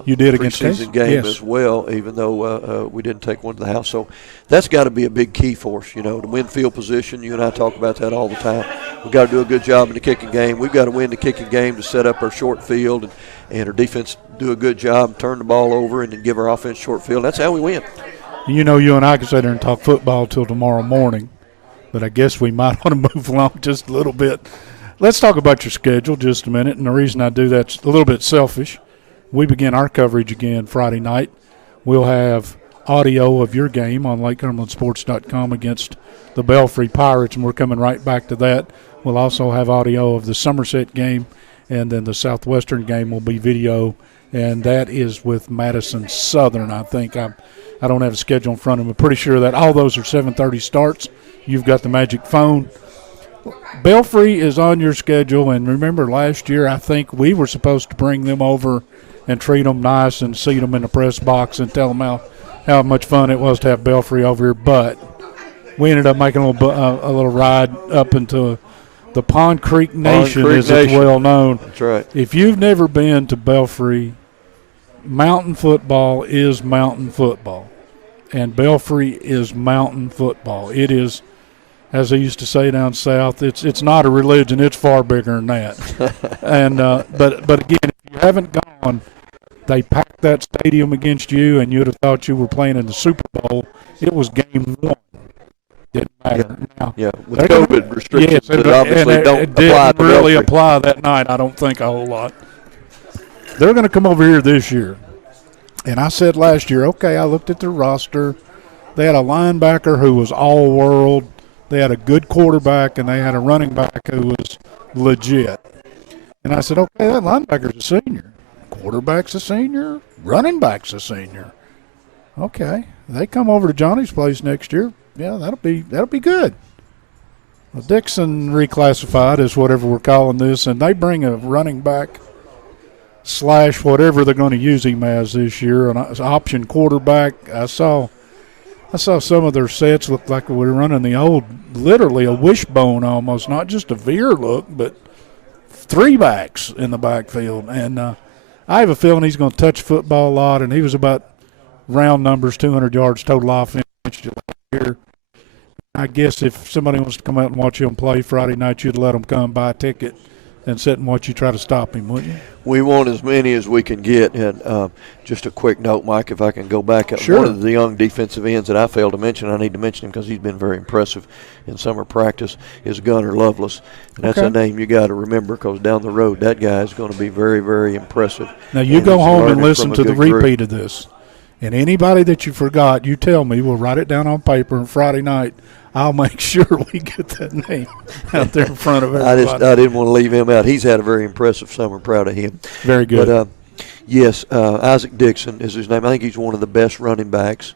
you did against preseason game as well, even though we didn't take one to the house. So that's got to be a big key for us, to win field position. You and I talk about that all the time. We've got to do a good job in the kicking game. We've got to win the kicking game to set up our short field, and our defense do a good job, turn the ball over, and then give our offense short field. That's how we win. You and I can sit there and talk football till tomorrow morning, but I guess we might want to move along just a little bit. Let's talk about your schedule just a minute, and the reason I do that's a little bit selfish. We begin our coverage again Friday night. We'll have audio of your game on LakeCumberlandSports.com against the Belfry Pirates, and we're coming right back to that. We'll also have audio of the Somerset game, and then the Southwestern game will be video, and that is with Madison Southern, I think. I don't have a schedule in front of me. I'm pretty sure that all those are 7:30 starts. You've got the magic phone. Belfry is on your schedule, and remember last year I think we were supposed to bring them over and treat them nice and seat them in the press box and tell them how much fun it was to have Belfry over here. But we ended up making a little ride up into the Pond Creek Nation, as it's well known. That's right. If you've never been to Belfry, mountain football is mountain football, and Belfry is mountain football. It is, as they used to say down south, it's not a religion. It's far bigger than that. And but again, if you haven't gone, they packed that stadium against you, and you'd have thought you were playing in the Super Bowl. It was game one. Didn't matter. With COVID restrictions, that obviously don't it didn't apply to really Belfry. apply that night, I don't think, a whole lot. They're going to come over here this year. And I said last year, okay, I looked at their roster. They had a linebacker who was all-world. They had a good quarterback, and they had a running back who was legit. And I said, okay, that linebacker's a senior. Quarterback's a senior. Running back's a senior. Okay, they come over to Johnny's place next year. Yeah, that'll be good. Well, Dixon reclassified is whatever we're calling this, and they bring a running back / whatever they're going to use him as this year, an option quarterback. I saw some of their sets look like we were running the old, literally a wishbone almost, not just a veer look, but 3 backs in the backfield. And I have a feeling he's going to touch football a lot, and he was about round numbers, 200 yards total offense last year. I guess if somebody wants to come out and watch him play Friday night, you'd let them come buy a ticket and sit and watch you try to stop him, wouldn't you? We want as many as we can get. And just a quick note, Mike, if I can go back. Sure. One of the young defensive ends that I failed to mention, I need to mention him because he's been very impressive in summer practice, is Gunnar Lovelace. And that's Okay. a name you got to remember because down the road, that guy is going to be very, very impressive. Now, you And go he's home and learning listen from to a the good group. repeat of this. And anybody that you forgot, you tell me. We'll write it down on paper, and Friday night I'll make sure we get that name out there in front of everybody. I didn't want to leave him out. He's had a very impressive summer. Proud of him. Very good. But, yes, Isaac Dixon is his name. I think he's one of the best running backs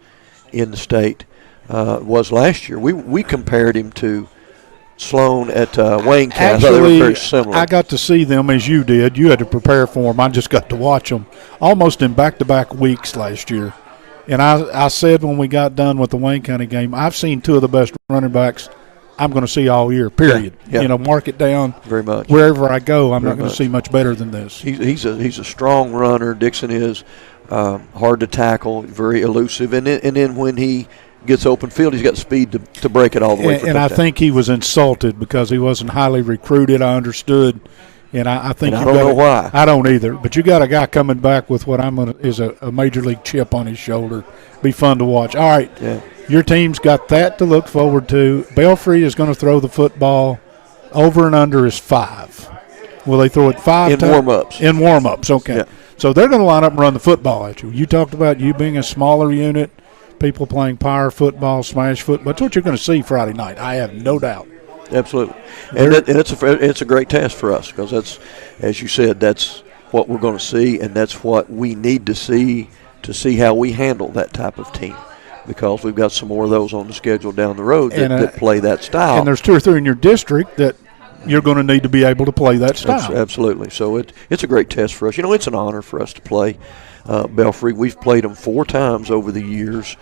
in the state. Was last year. We compared him to Sloan at Wayne County. I thought they were very similar. I got to see them as you did. You had to prepare for them. I just got to watch them almost in back-to-back weeks last year. And I said when we got done with the Wayne County game, I've seen two of the best running backs I'm going to see all year, period. Yeah. You know, mark it down. Very much. Wherever I go, I'm Very not going to much. see much better than this. He's a strong runner. Dixon is hard to tackle, very elusive, and then when he gets open field, he's got speed to break it all the way. And I touchdown. think he was insulted because he wasn't highly recruited. I understood, and I think And I you don't know why. I don't either. But you got a guy coming back with what is a major league chip on his shoulder. Be fun to watch. All right, Yeah. your team's got that to look forward to. Belfry is going to throw the football. Over and under is 5. Will they throw it 5 In times? warm-ups. In warm-ups, okay. Yeah. So they're going to line up and run the football at you. You talked about you being a smaller unit, people playing power football, smash football. That's what you're going to see Friday night. I have no doubt. Absolutely, and it's a great test for us because that's, as you said, that's what we're going to see, and that's what we need to see how we handle that type of team, because we've got some more of those on the schedule down the road that play that style. And there's 2 or 3 in your district that you're going to need to be able to play that style. Absolutely. So it's a great test for us. You know, it's an honor for us to play Belfry. We've played them 4 times over the years,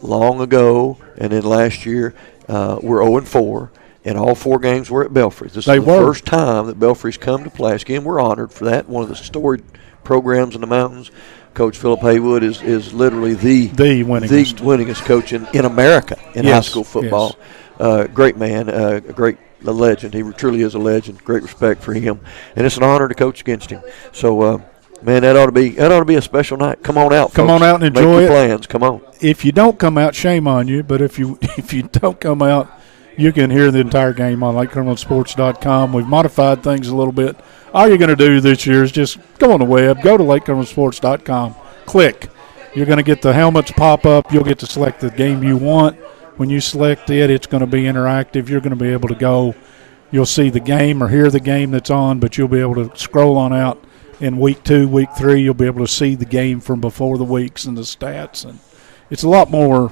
long ago, and then last year we're 0-4. And all 4 games were at Belfry. This is the first time that Belfry's come to Pulaski, and we're honored for that. One of the storied programs in the mountains. Coach Philip Haywood is literally the winningest coach in America in high school football. Yes. Great man, a legend. He truly is a legend. Great respect for him, and it's an honor to coach against him. So, man, that ought to be a special night. Come on out, folks. Come on out and enjoy Make your it. plans. Come on. If you don't come out, shame on you. But if you don't come out, you can hear the entire game on LakeCumberlandSports.com. We've modified things a little bit. All you're going to do this year is just go on the web, go to LakeCumberlandSports.com, click. You're going to get the helmets pop up. You'll get to select the game you want. When you select it, it's going to be interactive. You're going to be able to go. You'll see the game or hear the game that's on, but you'll be able to scroll on out. In week 2, week 3, you'll be able to see the game from before the weeks and the stats. And it's a lot more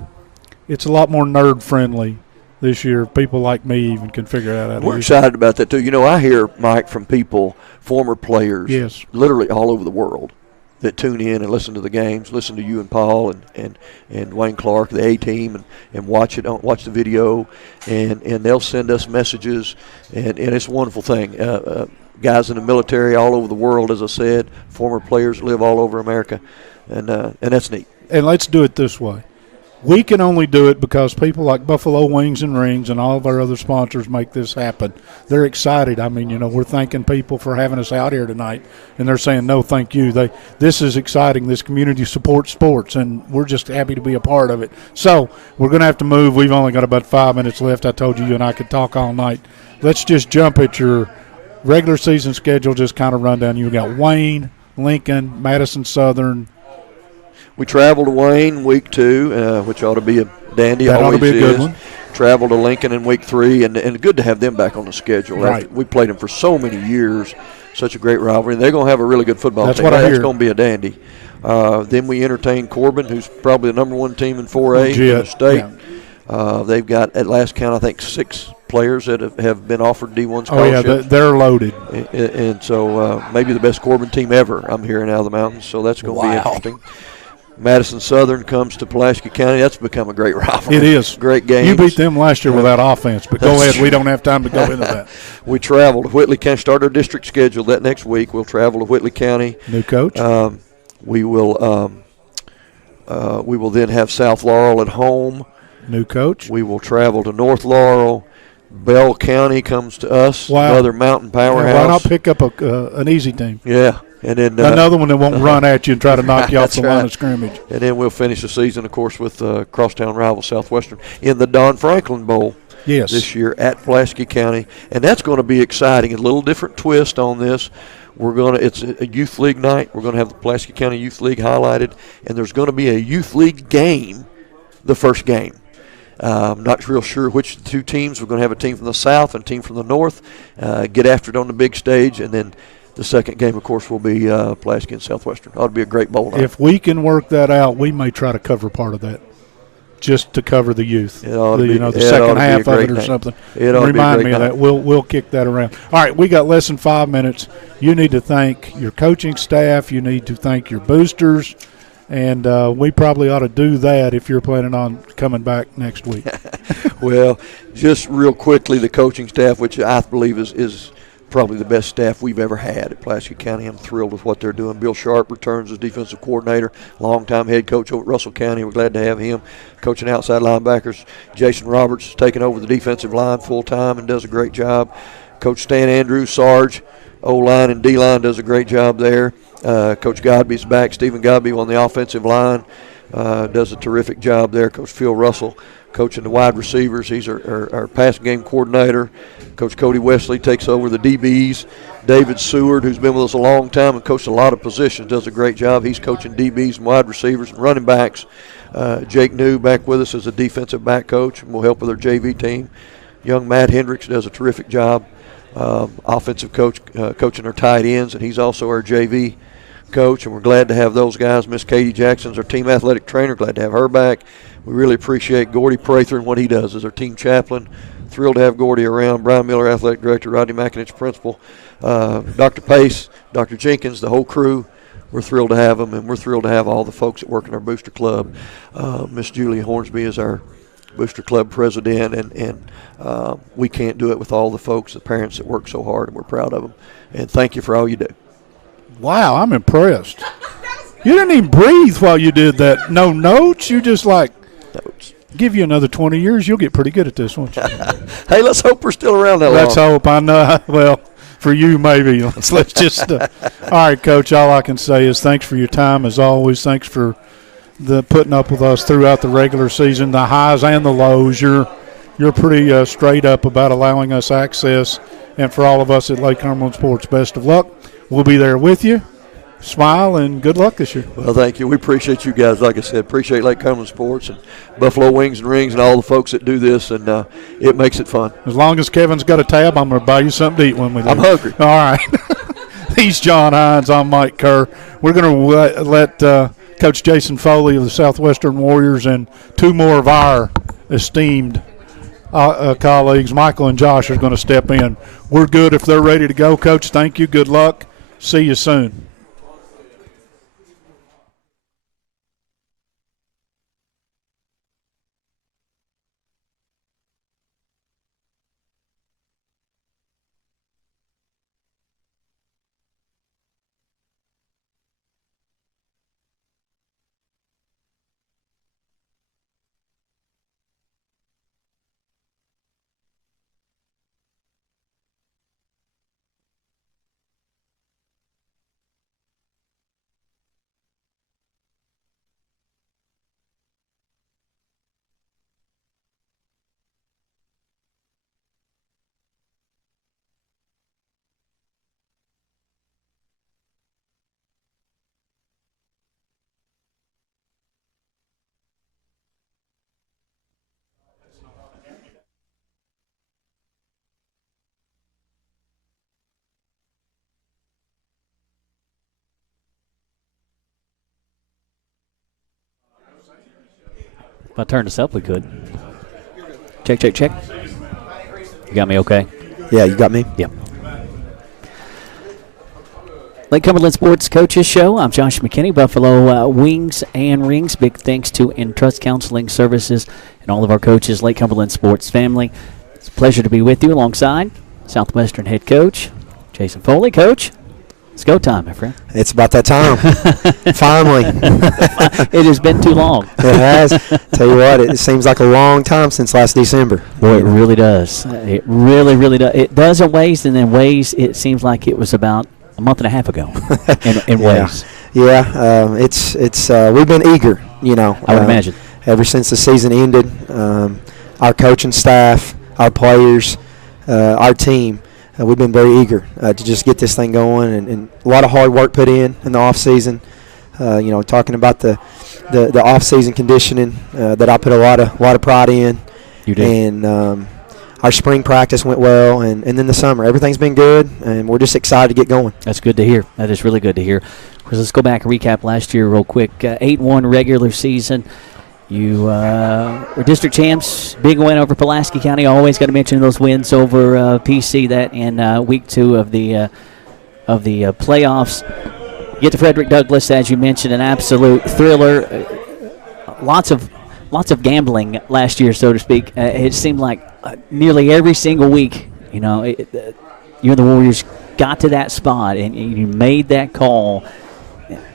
nerd friendly this year. People like me even can figure that out. We're excited about that, too. You know, I hear, Mike, from people, former players, literally all over the world, that tune in and listen to the games, listen to you and Paul and Wayne Clark, the A-team, and watch the video, and they'll send us messages, and it's a wonderful thing. Guys in the military all over the world, as I said, former players live all over America, and that's neat. And let's do it this way. We can only do it because people like Buffalo Wings and Rings and all of our other sponsors make this happen. They're excited. I mean, you know, we're thanking people for having us out here tonight, and they're saying, no, thank you. This is exciting. This community supports sports, and we're just happy to be a part of it. So we're going to have to move. We've only got about 5 minutes left. I told you and I could talk all night. Let's just jump at your regular season schedule, just kind of run down. You got Wayne, Lincoln, Madison Southern. We travel to Wayne week 2, which ought to be a dandy. That ought to be a good one. Travel to Lincoln in week 3, and good to have them back on the schedule. Right. We played them for so many years, such a great rivalry. And they're going to have a really good football That's team. what I hear. That's going to be a dandy. Then we entertain Corbin, who's probably the number 1 team in 4A in the state. Yeah. They've got, at last count, I think 6 players that have been offered D1 scholarships. Oh, yeah, they're loaded. And so maybe the best Corbin team ever, I'm hearing out of the mountains, so that's going to be interesting. Madison Southern comes to Pulaski County. That's become a great rivalry. It is. Great game. You beat them last year without offense, but go ahead. We don't have time to go into that. We travel to Whitley County. Start our district schedule that next week. We'll travel to Whitley County. New coach. We will then have South Laurel at home. New coach. We will travel to North Laurel. Bell County comes to us, Wow. another mountain powerhouse. Why not pick up an easy team? Yeah, and then Another one that won't run at you and try to knock you off That's the line right. of scrimmage. And then we'll finish the season, of course, with crosstown rival Southwestern in the Don Franklin Bowl Yes. this year at Pulaski County, and that's going to be exciting. A little different twist on this. It's a youth league night. We're going to have the Pulaski County Youth League highlighted, and there's going to be a youth league game, the first game. I'm not real sure which of the two teams. We're going to have a team from the south and a team from the north get after it on the big stage, and then the second game, of course, will be Pulaski and Southwestern. Ought to be a great bowl night. If we can work that out, we may try to cover part of that, just to cover the youth. It ought to be- the it ought second to be a half of great it or night. something. It ought to be a Remind great me of night. that. We'll kick that around. All right, we got less than 5 minutes. You need to thank your coaching staff. You need to thank your boosters. And we probably ought to do that if you're planning on coming back next week. Well, just real quickly, the coaching staff, which I believe is probably the best staff we've ever had at Pulaski County. I'm thrilled with what they're doing. Bill Sharp returns as defensive coordinator, longtime head coach over at Russell County. We're glad to have him coaching outside linebackers. Jason Roberts is taking over the defensive line full-time and does a great job. Coach Stan Andrews, Sarge, O-line and D-line, does a great job there. Coach Godby's back. Stephen Godby on the offensive line does a terrific job there. Coach Phil Russell coaching the wide receivers. He's our passing game coordinator. Coach Cody Wesley takes over the DBs. David Seward, who's been with us a long time and coached a lot of positions, does a great job. He's coaching DBs and wide receivers and running backs. Jake New back with us as a defensive back coach and will help with our JV team. Young Matt Hendricks does a terrific job. Offensive coach coaching our tight ends, and he's also our JV coach, and we're glad to have those guys. Miss Katie Jackson's our team athletic trainer. Glad to have her back. We really appreciate Gordy Prather and what he does as our team chaplain. Thrilled to have Gordy around. Brian Miller, athletic director. Rodney McInich, principal. Dr. Pace, Dr. Jenkins, the whole crew. We're thrilled to have them, and we're thrilled to have all the folks that work in our booster club. Miss Julie Hornsby is our booster club president, and we can't do it with all the folks, the parents that work so hard, and we're proud of them. And thank you for all you do. Wow, I'm impressed. You didn't even breathe while you did that. No notes. You just Notes. give you another 20 years, you'll get pretty good at this, won't you? Hey, let's hope we're still around that Let's long. hope. I know. Well, for you, maybe. Let's just. All right, Coach. All I can say is thanks for your time as always. Thanks for the putting up with us throughout the regular season, the highs and the lows. You're pretty straight up about allowing us access, and for all of us at Lake Cumberland Sports, best of luck. We'll be there with you. Smile and good luck this year. Well, thank you. We appreciate you guys. Like I said, appreciate Lake Cumberland Sports and Buffalo Wings and Rings and all the folks that do this, and it makes it fun. As long as Kevin's got a tab, I'm going to buy you something to eat when we leave. I'm hungry. All right. He's John Hines. I'm Mike Kerr. We're going to let Coach Jason Foley of the Southwestern Warriors and two more of our esteemed colleagues, Michael and Josh, are going to step in. We're good if they're ready to go. Coach, thank you. Good luck. See you soon. If I turn this up, we could. Check, check, check. You got me okay? Yeah, you got me? Yeah. Lake Cumberland Sports Coaches Show. I'm Josh McKinney, Buffalo Wings and Rings. Big thanks to Entrust Counseling Services and all of our coaches, Lake Cumberland Sports family. It's a pleasure to be with you alongside Southwestern head coach Jason Foley. Coach, It's go time, my friend. It's about that time. Finally. It has been too long. It has. Tell you what, it seems like a long time since last December. Boy, it really does. It really, really does. It does in ways, and in ways it seems like it was about a month and a half ago in Yeah. ways. Yeah, it's we've been eager, I would imagine. ever since the season ended. Our coaching staff, our players, our team, we've been very eager to just get this thing going, and a lot of hard work put in the off season. Talking about the off season conditioning that I put a lot of pride in. You did. And our spring practice went well, and then the summer, everything's been good, and we're just excited to get going. That's good to hear. That is really good to hear. Because let's go back and recap last year real quick. 8-1 regular season. You were district champs. Big win over Pulaski County. Always got to mention those wins over PC that in week 2 of the playoffs. You get to Frederick Douglass, as you mentioned, an absolute thriller. Lots of gambling last year, so to speak. It seemed like nearly every single week, you and the Warriors got to that spot, and you made that call.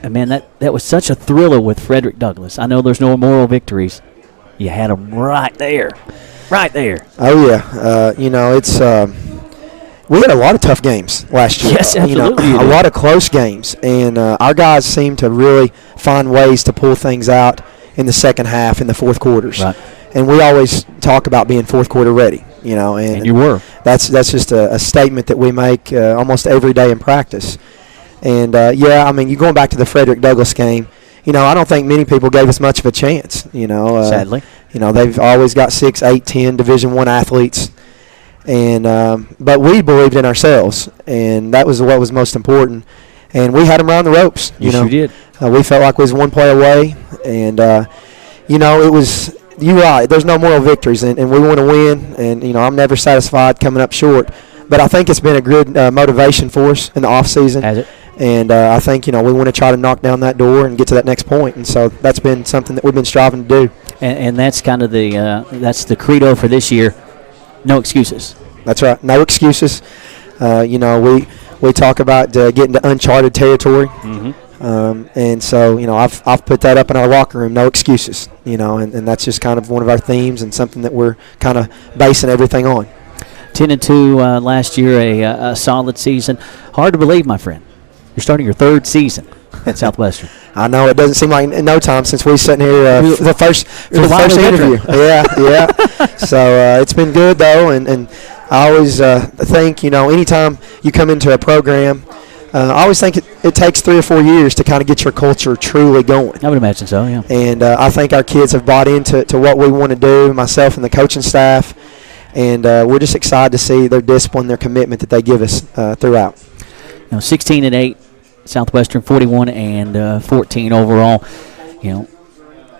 And man, that was such a thriller with Frederick Douglass. I know there's no moral victories. You had them right there. Right there. Oh, yeah. It's we had a lot of tough games last year. Yes, absolutely. A lot of close games. And our guys seem to really find ways to pull things out in the second half, in the fourth quarters. Right. And we always talk about being fourth quarter ready, And you were. That's just a statement that we make almost every day in practice. And, you're going back to the Frederick Douglass game. I don't think many people gave us much of a chance, Sadly. They've always got 6, 8, 10 Division I athletes. And but we believed in ourselves, and that was what was most important. And we had them around the ropes. You sure did. We felt like we was one play away. And, it was – you're right. There's no moral victories, and we want to win. And, I'm never satisfied coming up short. But I think it's been a good motivation for us in the offseason. Has it? And I think, we want to try to knock down that door and get to that next point. And so that's been something that we've been striving to do. And that's kind of that's the credo for this year. No excuses. That's right. No excuses. We talk about getting to uncharted territory. Mm-hmm. And so, I've put that up in our locker room, no excuses, and that's just kind of one of our themes and something that we're kind of basing everything on. 10-2 last year, a solid season. Hard to believe, my friend. You're starting your 3rd season at Southwestern. I know it doesn't seem like in no time since we sitting here for the first interview. Yeah. So it's been good though, and I always think anytime you come into a program, I always think it takes 3 or 4 years to kind of get your culture truly going. I would imagine so, yeah. And I think our kids have bought into what we want to do, myself and the coaching staff, and we're just excited to see their discipline, their commitment that they give us throughout. 16-8. Southwestern 41-14 overall.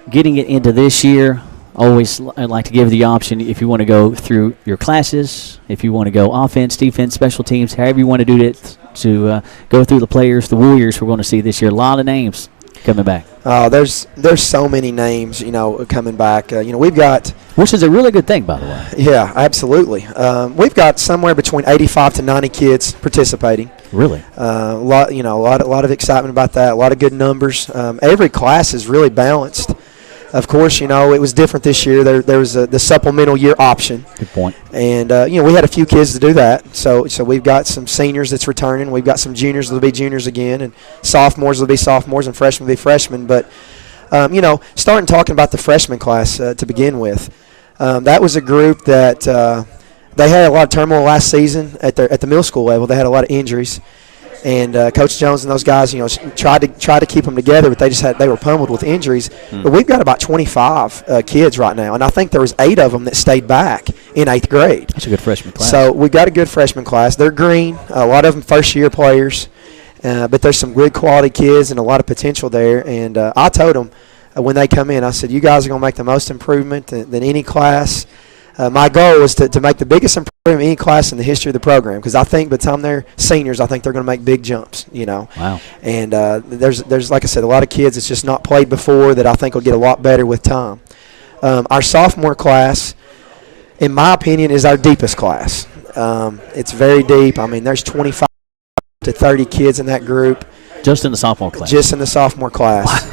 Getting it into this year, always I'd like to give the option if you want to go through your classes, if you want to go offense, defense, special teams, however you want to do it, to go through the players, the Warriors we're going to see this year. A lot of names coming back. There's so many names, coming back. We've got, which is a really good thing, by the way. Yeah, absolutely. We've got somewhere between 85 to 90 kids participating. Really? A lot of excitement about that. A lot of good numbers. Every class is really balanced. Of course, it was different this year. There was the supplemental year option. Good point. And we had a few kids to do that. So we've got some seniors that's returning. We've got some juniors that'll be juniors again, and sophomores will be sophomores, and freshmen will be freshmen. But starting talking about the freshman class to begin with, that was a group that they had a lot of turmoil last season at the middle school level. They had a lot of injuries. And Coach Jones and those guys, tried to keep them together, but they were pummeled with injuries. But we've got about 25 kids right now, and I think there was 8 of them that stayed back in 8th grade. That's a good freshman class. So we've got a good freshman class. They're green, a lot of them first-year players, but there's some good quality kids and a lot of potential there. And I told them when they come in, I said, you guys are going to make the most improvement than any class. My goal is to make the biggest improvement in any class in the history of the program, because I think by the time they're seniors, I think they're going to make big jumps, Wow. And there's, like I said, a lot of kids that's just not played before that I think will get a lot better with time. Our sophomore class, in my opinion, is our deepest class. It's very deep. I mean, there's 25 to 30 kids in that group. Just in the sophomore class. Just in the sophomore class.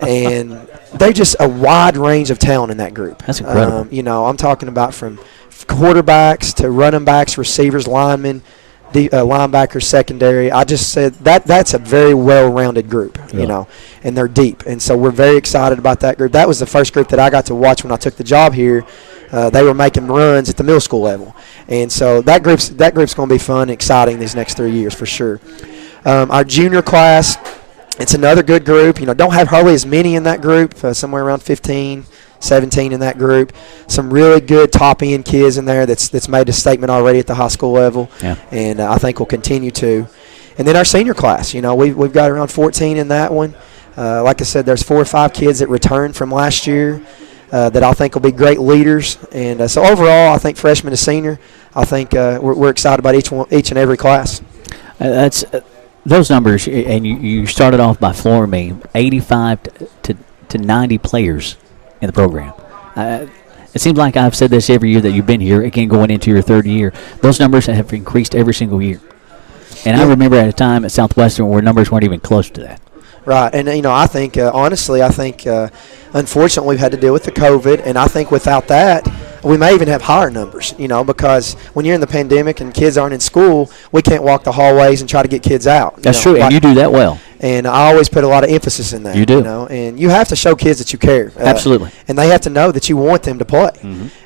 And they're just a wide range of talent in that group. That's incredible. I'm talking about from quarterbacks to running backs, receivers, linemen, linebackers, secondary. I just said that's a very well-rounded group, and they're deep. And so we're very excited about that group. That was the first group that I got to watch when I took the job here. They were making runs at the middle school level. And so that group's going to be fun and exciting these next 3 years for sure. Our junior class, it's another good group. Don't have hardly as many in that group, somewhere around 15, 17 in that group. Some really good top-end kids in there that's made a statement already at the high school level, and I think will continue to. And then our senior class, we've got around 14 in that one. Like I said, there's 4 or 5 kids that returned from last year that I think will be great leaders. And so overall, I think freshman to senior, I think we're excited about each and every class. That's those numbers, and you started off by flooring me, 85 to 90 players in the program. It seems like I've said this every year that you've been here, again going into your third year. Those numbers have increased every single year. And I remember at a time at Southwestern where numbers weren't even close to that. Right, and I think honestly, unfortunately we've had to deal with the COVID, and I think without that, we may even have higher numbers. Because when you're in the pandemic and kids aren't in school, we can't walk the hallways and try to get kids out. That's true, and you do that well. And I always put a lot of emphasis in that. You do, and you have to show kids that you care. Absolutely, and they have to know that you want them to play,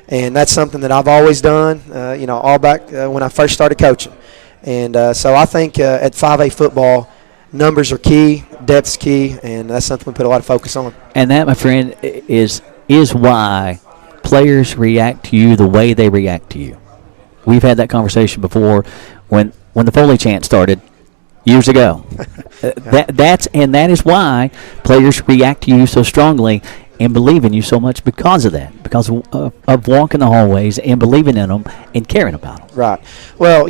and that's something that I've always done. All back when I first started coaching, and so I think at 5A football, numbers are key, depth's key, and that's something we put a lot of focus on. And that, my friend, is why players react to you the way they react to you. We've had that conversation before when the Foley chant started years ago. That is why players react to you so strongly and believe in you so much because of that, because of walking the hallways and believing in them and caring about them. Right. Well,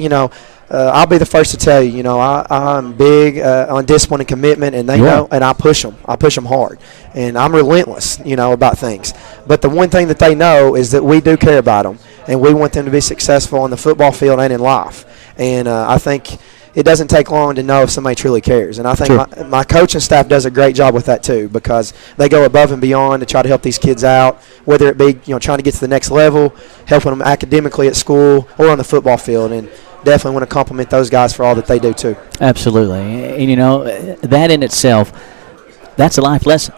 I'll be the first to tell you, I'm big on discipline and commitment, and they know, and I push them. I push them hard, and I'm relentless, about things. But the one thing that they know is that we do care about them, and we want them to be successful on the football field and in life. And I think it doesn't take long to know if somebody truly cares. And I think my coaching staff does a great job with that too, because they go above and beyond to try to help these kids out, whether it be trying to get to the next level, helping them academically at school or on the football field. And definitely want to compliment those guys for all that they do too. Absolutely. And that in itself, that's a life lesson.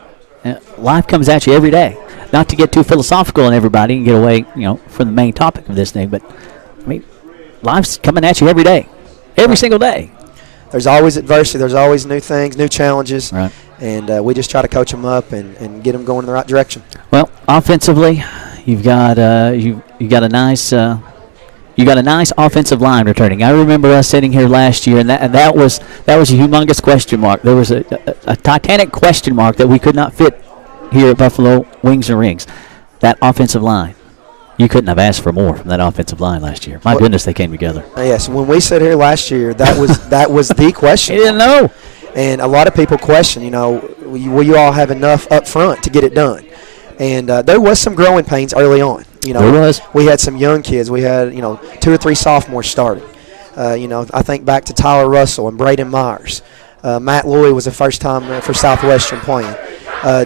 Life comes at you every day. Not to get too philosophical on everybody and get away, from the main topic of this thing, but life's coming at you every day, every single day. There's always adversity. There's always new things, new challenges, right. And we just try to coach them up and get them going in the right direction. Well, offensively, you've got you got a nice. You got a nice offensive line returning. I remember us sitting here last year, and that was a humongous question mark. There was a titanic question mark that we could not fit here at Buffalo Wings and Rings. That offensive line, you couldn't have asked for more from that offensive line last year. My goodness, they came together. Yes, when we sat here last year, that was the question. You didn't know. And a lot of people question, will you all have enough up front to get it done? And there was some growing pains early on. There was. We had some young kids. We had, 2 or 3 sophomores starting. I think back to Tyler Russell and Braden Myers. Matt Lloyd was the first time for Southwestern playing.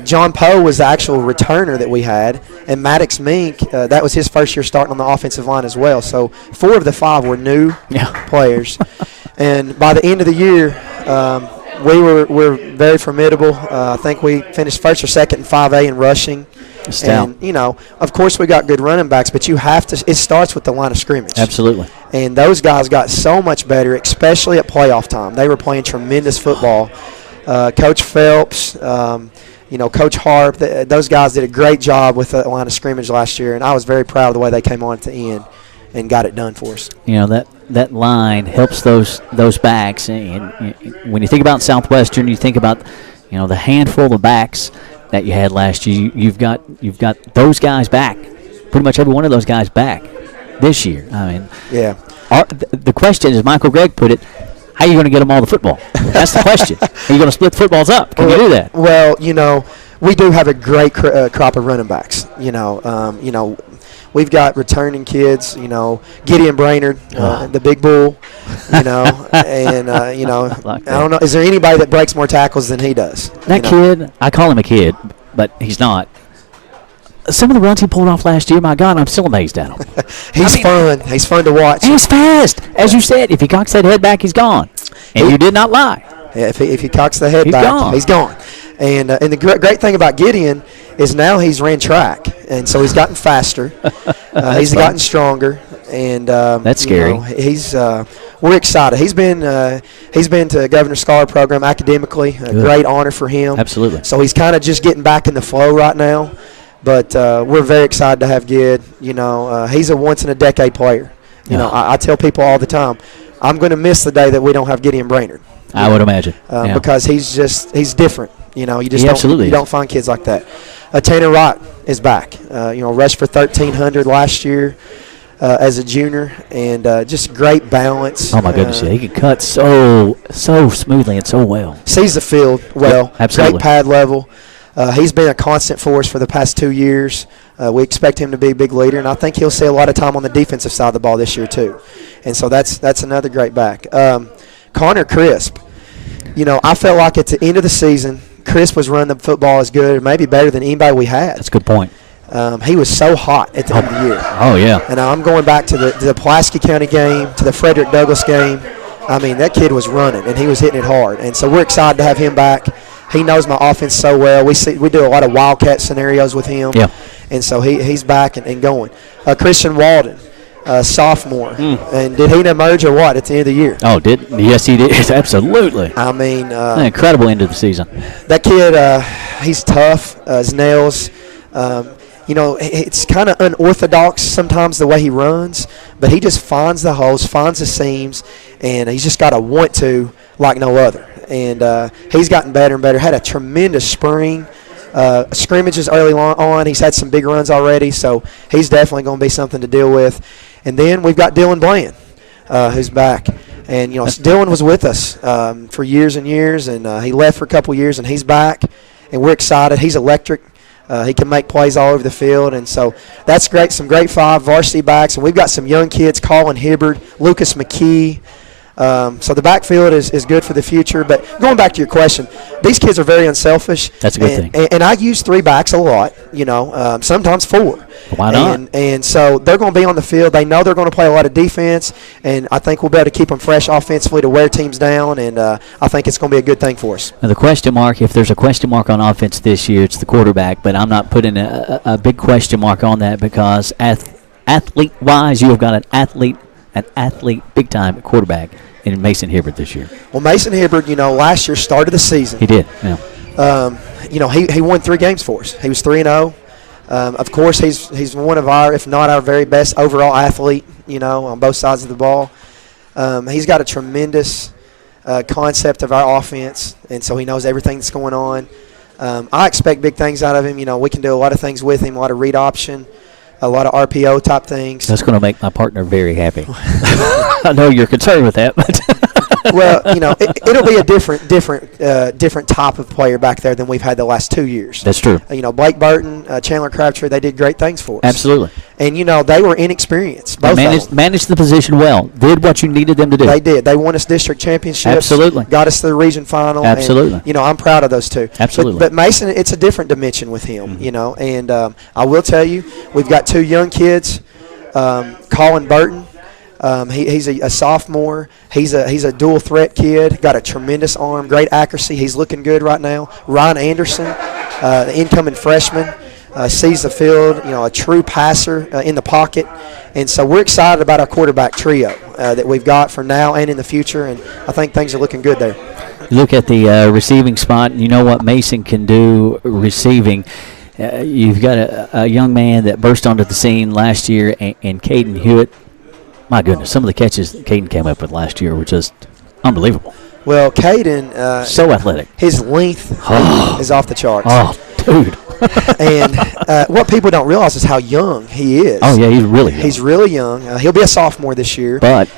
John Poe was the actual returner that we had. And Maddox Mink, that was his first year starting on the offensive line as well. So 4 of the 5 were new players. And by the end of the year, we were very formidable. I think we finished first or second in 5A in rushing. Stout. And, of course we got good running backs, but you have to – it starts with the line of scrimmage. Absolutely. And those guys got so much better, especially at playoff time. They were playing tremendous football. Coach Phelps, Coach Harp, those guys did a great job with the line of scrimmage last year, and I was very proud of the way they came on at the end and got it done for us. That line helps those backs. And when you think about Southwestern, you think about, the handful of backs that you had last year. You've got those guys back, pretty much every one of those guys back this year. I mean, yeah. The question is, Michael Gregg put it, how are you going to get them all the football? That's the question. Are you going to split footballs up? Can you do that? Well, we do have a great crop of running backs. You know, we've got returning kids. You know, Gideon Brainerd, the big bull. You know, and you know, I don't know. Is there anybody that breaks more tackles than he does? That kid, I call him a kid, but he's not. Some of the runs he pulled off last year, my God, I'm still amazed at him. He's fun. He's fun to watch. And he's fast. As you said, if he cocks that head back, he's gone. And you did not lie. Yeah, if he cocks the head back, he's gone. And the great thing about Gideon is now he's ran track, and so he's gotten faster. He's gotten stronger, and that's scary. You know, we're excited. He's been to Governor Scholar program academically, a great honor for him. Absolutely. So he's kind of just getting back in the flow right now, but we're very excited to have Gid. You know, he's a once in a decade player. You know, I tell people all the time, I'm going to miss the day that we don't have Gideon Brainerd. I would imagine. Because he's different. You know, you just don't find kids like that. Tanner Wright is back. You know, rushed for 1,300 last year as a junior, and just great balance. Oh my goodness, he can cut so smoothly and so well. Sees the field well. Yep, absolutely. Great pad level. He's been a constant for us for the past 2 years. We expect him to be a big leader, and I think he'll see a lot of time on the defensive side of the ball this year too. And so that's another great back. Connor Crisp. You know, I felt like at the end of the season, Crisp was running the football as good or maybe better than anybody we had. That's a good point. He was so hot at the end of the year. Oh, yeah. And I'm going back to the Pulaski County game, to the Frederick Douglass game. I mean, that kid was running, and he was hitting it hard. And so we're excited to have him back. He knows my offense so well. We do a lot of wildcat scenarios with him. Yeah. And so he's back and going. Christian Walden. Sophomore, and did he emerge or what at the end of the year? Oh, yes, he did. Absolutely. I mean, an incredible end of the season. That kid, he's tough as nails. You know, it's kind of unorthodox sometimes the way he runs, but he just finds the holes, finds the seams, and he's just got a want to like no other. And he's gotten better and better. Had a tremendous spring. Scrimmages early on. He's had some big runs already, so he's definitely going to be something to deal with. And then we've got Dylan Bland, who's back. And, you know, Dylan was with us for years and years, and he left for a couple years, and he's back. And we're excited. He's electric. He can make plays all over the field, and so that's great. Some great 5 varsity backs, and we've got some young kids, Colin Hibbard, Lucas McKee. So the backfield is good for the future. But going back to your question, these kids are very unselfish. That's a good thing. And I use 3 backs a lot, you know, sometimes 4. Why not? And so they're going to be on the field. They know they're going to play a lot of defense, and I think we'll be able to keep them fresh offensively to wear teams down, and I think it's going to be a good thing for us. Now the question mark, if there's a question mark on offense this year, it's the quarterback, but I'm not putting a big question mark on that because athlete-wise, you have got an athlete big-time quarterback in Mason Hibbert this year. Well, Mason Hibbert, you know, last year started the season. He did, yeah. You know, he won 3 games for us. He was 3-0. Of course, he's one of our, if not our very best overall athlete, you know, on both sides of the ball. He's got a tremendous concept of our offense, and so he knows everything that's going on. I expect big things out of him. You know, we can do a lot of things with him, a lot of read option, a lot of RPO type things. That's going to make my partner very happy. I know you're concerned with that, but well, you know, it'll be a different type of player back there than we've had the last 2 years. That's true. You know, Blake Burton, Chandler Crabtree, they did great things for us. Absolutely. And, you know, they were inexperienced. Both managed the position well. Did what you needed them to do. They did. They won us district championships. Absolutely. Got us to the region final. Absolutely. And, you know, I'm proud of those 2. Absolutely. But Mason, it's a different dimension with him, you know. And I will tell you, we've got 2 young kids, Colin Burton. He's a sophomore. He's a dual threat kid. Got a tremendous arm, great accuracy. He's looking good right now. Ryan Anderson, the incoming freshman, sees the field. You know, a true passer in the pocket. And so we're excited about our quarterback trio that we've got for now and in the future. And I think things are looking good there. Look at the receiving spot. You know what Mason can do receiving. You've got a young man that burst onto the scene last year, and Caden Hewitt. My goodness, some of the catches that Caden came up with last year were just unbelievable. Well, Caden, so athletic. His length is off the charts. Oh, dude. And what people don't realize is how young he is. Oh, yeah, he's really young. He's really young. He'll be a sophomore this year. But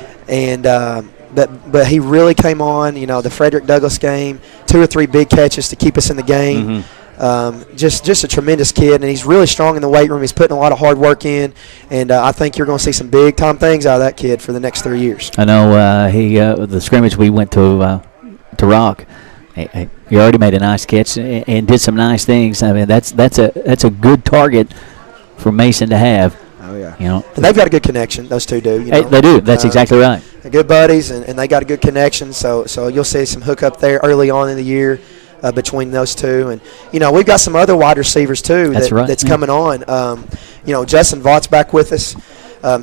he really came on, you know, the Frederick Douglass game, 2 or 3 big catches to keep us in the game. Just a tremendous kid, and he's really strong in the weight room. He's putting a lot of hard work in, and I think you're going to see some big-time things out of that kid for the next 3 years. I know the scrimmage we went to Rock, he already made a nice catch and did some nice things. I mean, that's a good target for Mason to have. Oh, yeah. You know, and they've got a good connection, those two do. You know? They do. That's exactly right. They're good buddies, and they got a good connection, so you'll see some hookup there early on in the year between those two. And, you know, we've got some other wide receivers, too, that's coming on. You know, Justin Vaught's back with us.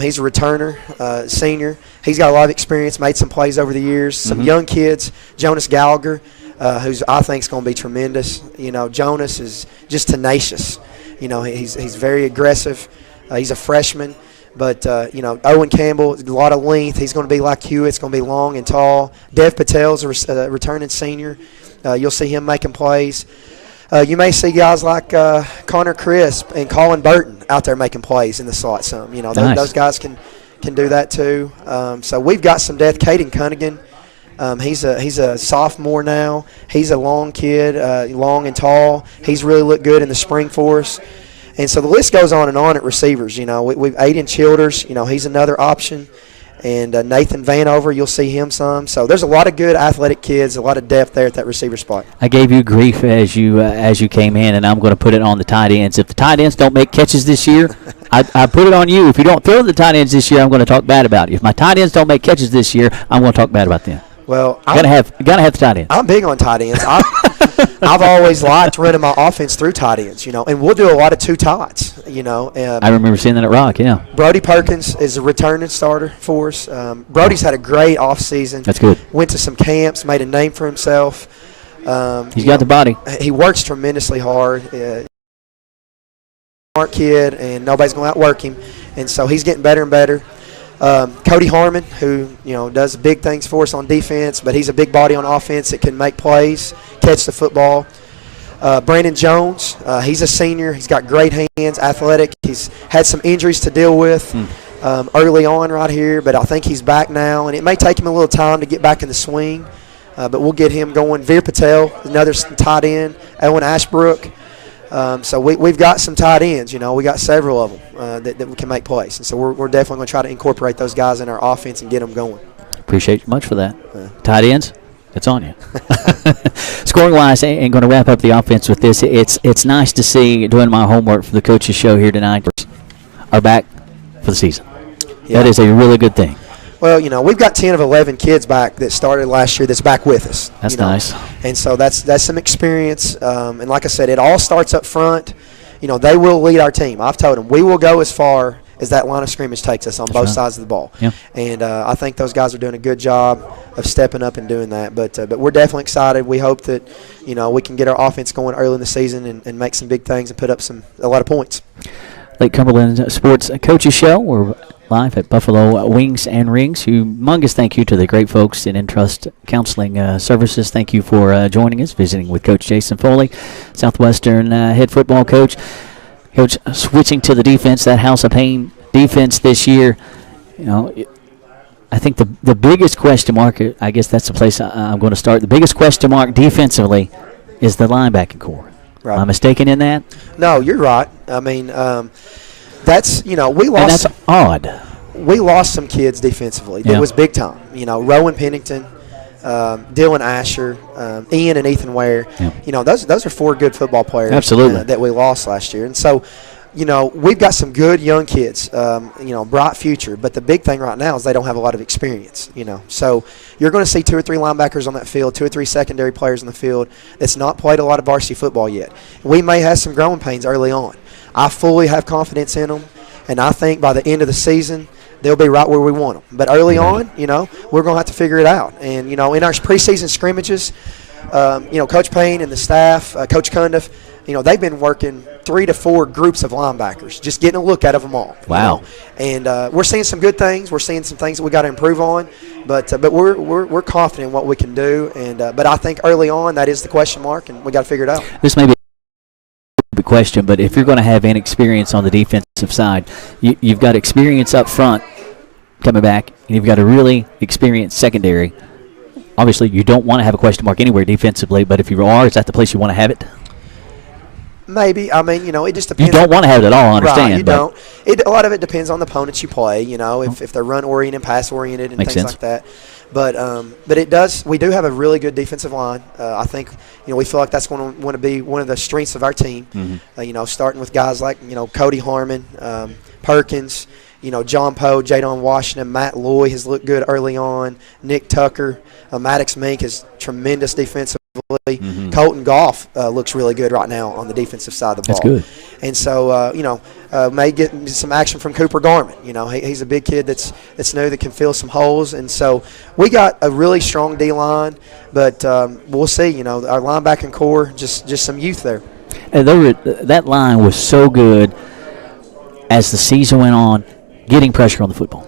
He's a returner, senior. He's got a lot of experience, made some plays over the years. Some young kids, Jonas Gallagher, who's I think is going to be tremendous. You know, Jonas is just tenacious. You know, he's very aggressive. He's a freshman. But, you know, Owen Campbell, a lot of length. He's going to be like Hewitt. It's going to be long and tall. Dev Patel's a returning senior. You'll see him making plays. You may see guys like Connor Crisp and Colin Burton out there making plays in the slot some. You know, those guys can do that too. So we've got some depth. Caden Cunningham, he's a sophomore now. He's a long kid, long and tall. He's really looked good in the spring for us. And so the list goes on and on at receivers. You know, we've Aiden Childers. You know, he's another option. And Nathan Vanover, you'll see him some. So there's a lot of good athletic kids, a lot of depth there at that receiver spot. I gave you grief as you came in, and I'm going to put it on the tight ends. If the tight ends don't make catches this year, I put it on you. If you don't throw the tight ends this year, I'm going to talk bad about you. If my tight ends don't make catches this year, I'm going to talk bad about them. Well, gotta have the tight ends. I'm big on tight ends. I've always liked running my offense through tight ends, you know, and we'll do a lot of two tots, you know. I remember seeing that at Rock, yeah. Brody Perkins is a returning starter for us. Brody's had a great offseason. That's good. Went to some camps, made a name for himself. He's got the body. He works tremendously hard. Smart kid, and nobody's going to outwork him. And so he's getting better and better. Cody Harmon, who, you know, does big things for us on defense, but he's a big body on offense that can make plays, catch the football. Brandon Jones, he's a senior. He's got great hands, athletic. He's had some injuries to deal with early on right here, but I think he's back now, and it may take him a little time to get back in the swing, but we'll get him going. Veer Patel, another tight end. Owen Ashbrook. So we've got some tight ends, you know. We got several of them that we can make plays. And so we're definitely going to try to incorporate those guys in our offense and get them going. Appreciate you much for that. Tight ends, it's on you. Scoring-wise, and going to wrap up the offense with this, it's nice to see, doing my homework for the coaches show here tonight, are back for the season. Yeah. That is a really good thing. Well, you know, we've got 10 of 11 kids back that started last year that's back with us. That's nice. And so that's some experience. And like I said, it all starts up front. You know, they will lead our team. I've told them we will go as far as that line of scrimmage takes us on both sides of the ball. Yeah. And I think those guys are doing a good job of stepping up and doing that. But we're definitely excited. We hope that, you know, we can get our offense going early in the season and make some big things and put up a lot of points. Lake Cumberland Sports Coaches Show. We're live at Buffalo Wings and Rings. Humongous thank you to the great folks in Entrust Counseling Services. Thank you for joining us, visiting with Coach Jason Foley, Southwestern head football coach. Coach, switching to the defense, that House of Pain defense this year, you know, I think the biggest question mark, I guess that's the place I'm going to start, the biggest question mark defensively is the linebacking core. Right. Am I mistaken in that? No, you're right. I mean, that's, you know, we lost. And that's odd. We lost some kids defensively. It was big time. You know, Rowan Pennington, Dylan Asher, Ian and Ethan Ware. Yeah. You know, those are four good football players. Absolutely. That we lost last year. And so, you know, we've got some good young kids, you know, bright future. But the big thing right now is they don't have a lot of experience, you know. So you're going to see 2 or 3 linebackers on that field, 2 or 3 secondary players on the field that's not played a lot of varsity football yet. We may have some growing pains early on. I fully have confidence in them, and I think by the end of the season they'll be right where we want them. But early on, you know, we're going to have to figure it out. And, you know, in our preseason scrimmages, you know, Coach Payne and the staff, Coach Cundiff, you know, they've been working 3 to 4 groups of linebackers, just getting a look at them all. Wow. You know? And we're seeing some good things. We're seeing some things that we got to improve on. But we're confident in what we can do. And but I think early on that is the question mark, and we got to figure it out. This may be a question, but if you're going to have inexperience on the defensive side, you've got experience up front coming back, and you've got a really experienced secondary. Obviously, you don't want to have a question mark anywhere defensively, but if you are, is that the place you want to have it? Maybe. I mean, it just You depends. don't want to have it all, I understand. Right, you but don't. A lot of it depends on the opponents you play, if they're run-oriented, pass-oriented, and Makes things sense. like that. But it does. We do have a really good defensive line. I think we feel like that's going to be one of the strengths of our team. Mm-hmm. Starting with guys like Cody Harmon, Perkins, John Poe, Jadon Washington, Matt Loy has looked good early on. Nick Tucker, Maddox Mink is tremendous defensively. Mm-hmm. Colton Goff looks really good right now on the defensive side of the ball. That's good. And so, may get some action from Cooper Garment. He's a big kid that's new that can fill some holes. And so we got a really strong D-line, but we'll see. Our linebacking core, just some youth there. And that line was so good as the season went on, getting pressure on the football.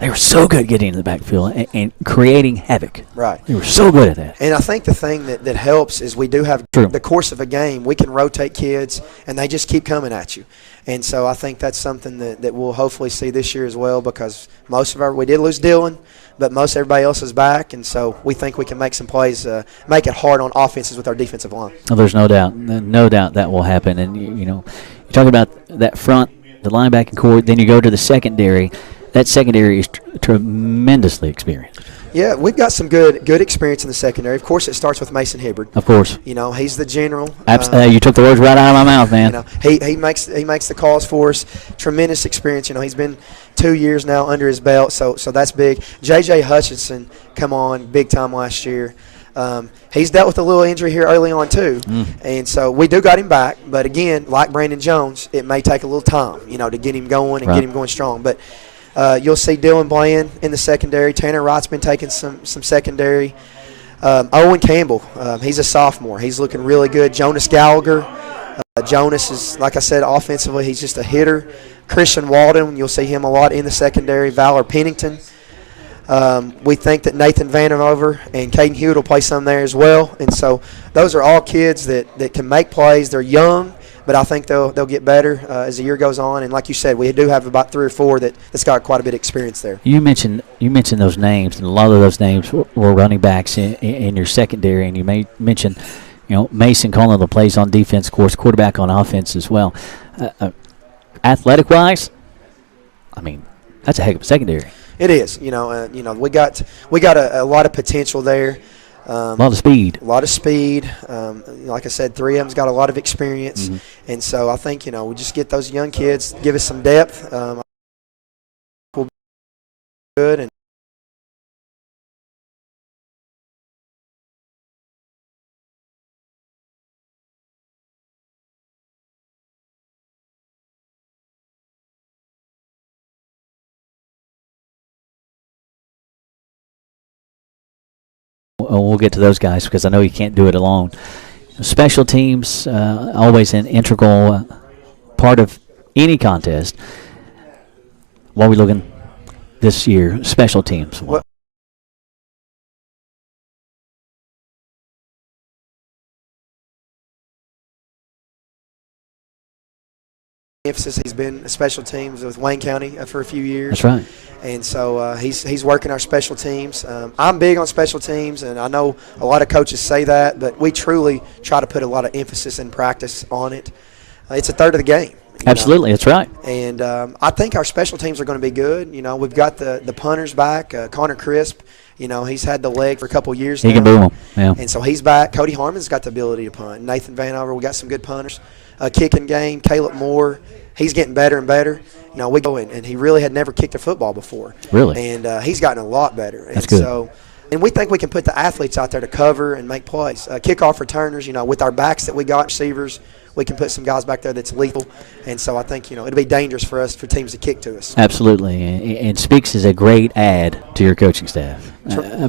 They were so good getting in the backfield and creating havoc. Right. They were so good at that. And I think the thing that helps is we do have True. the course of a game. We can rotate kids, and they just keep coming at you. And so I think that's something that we'll hopefully see this year as well, because we did lose Dylan, but most everybody else is back. And so we think we can make some plays, make it hard on offenses with our defensive line. Well, there's no doubt that will happen. And, you talk about that front, the linebacking core, then you go to the secondary. That secondary is tremendously experienced. Yeah, we've got some good experience in the secondary. Of course, it starts with Mason Hibbard. Of course. He's the general. You took the words right out of my mouth, man. He makes the calls for us. Tremendous experience. He's been 2 years now under his belt, so that's big. J.J. Hutchinson come on big time last year. He's dealt with a little injury here early on too, and so we do got him back. But again, like Brandon Jones, it may take a little time, to get him going and get him going strong. But you'll see Dylan Bland in the secondary. Tanner Wright's been taking some secondary. Owen Campbell, he's a sophomore. He's looking really good. Jonas Gallagher. Jonas is, like I said, offensively, he's just a hitter. Christian Walden, you'll see him a lot in the secondary. Valor Pennington. We think that Nathan Vanover and Caden Hewitt will play some there as well. And so those are all kids that can make plays. They're young, but I think they'll get better as the year goes on. And like you said, we do have about 3 or 4 that's got quite a bit of experience there. You mentioned those names, and a lot of those names were running backs in your secondary, and you may mention, Mason Conlon, the plays on defense, of course, quarterback on offense as well. Athletic-wise, I mean, that's a heck of a secondary. It is. We got a lot of potential there. A lot of speed. A lot of speed. Like I said, 3 of them's got a lot of experience. And so I think, we just get those young kids, give us some depth. We'll be good. And we'll get to those guys because I know you can't do it alone. Special teams, always an integral part of any contest. What are we looking this year? Special teams. emphasis, he's been special teams with Wayne County for a few years. That's right. And so he's working our special teams. I'm big on special teams, and I know a lot of coaches say that, but we truly try to put a lot of emphasis and practice on it. It's a third of the game. Absolutely, that's right. And I think our special teams are going to be good. We've got the punters back. Connor Crisp, he's had the leg for a couple years now. He can boom them, yeah. And so he's back. Cody Harmon's got the ability to punt. Nathan Vanover, we got some good punters. Kicking game, Caleb Moore, he's getting better and better. We go in, and he really had never kicked a football before. Really? And he's gotten a lot better. That's good. So, and we think we can put the athletes out there to cover and make plays. Kickoff returners, with our backs that we got, receivers, we can put some guys back there that's lethal. And so I think, it'll be dangerous for teams to kick to us. Absolutely. And Speaks is a great add to your coaching staff.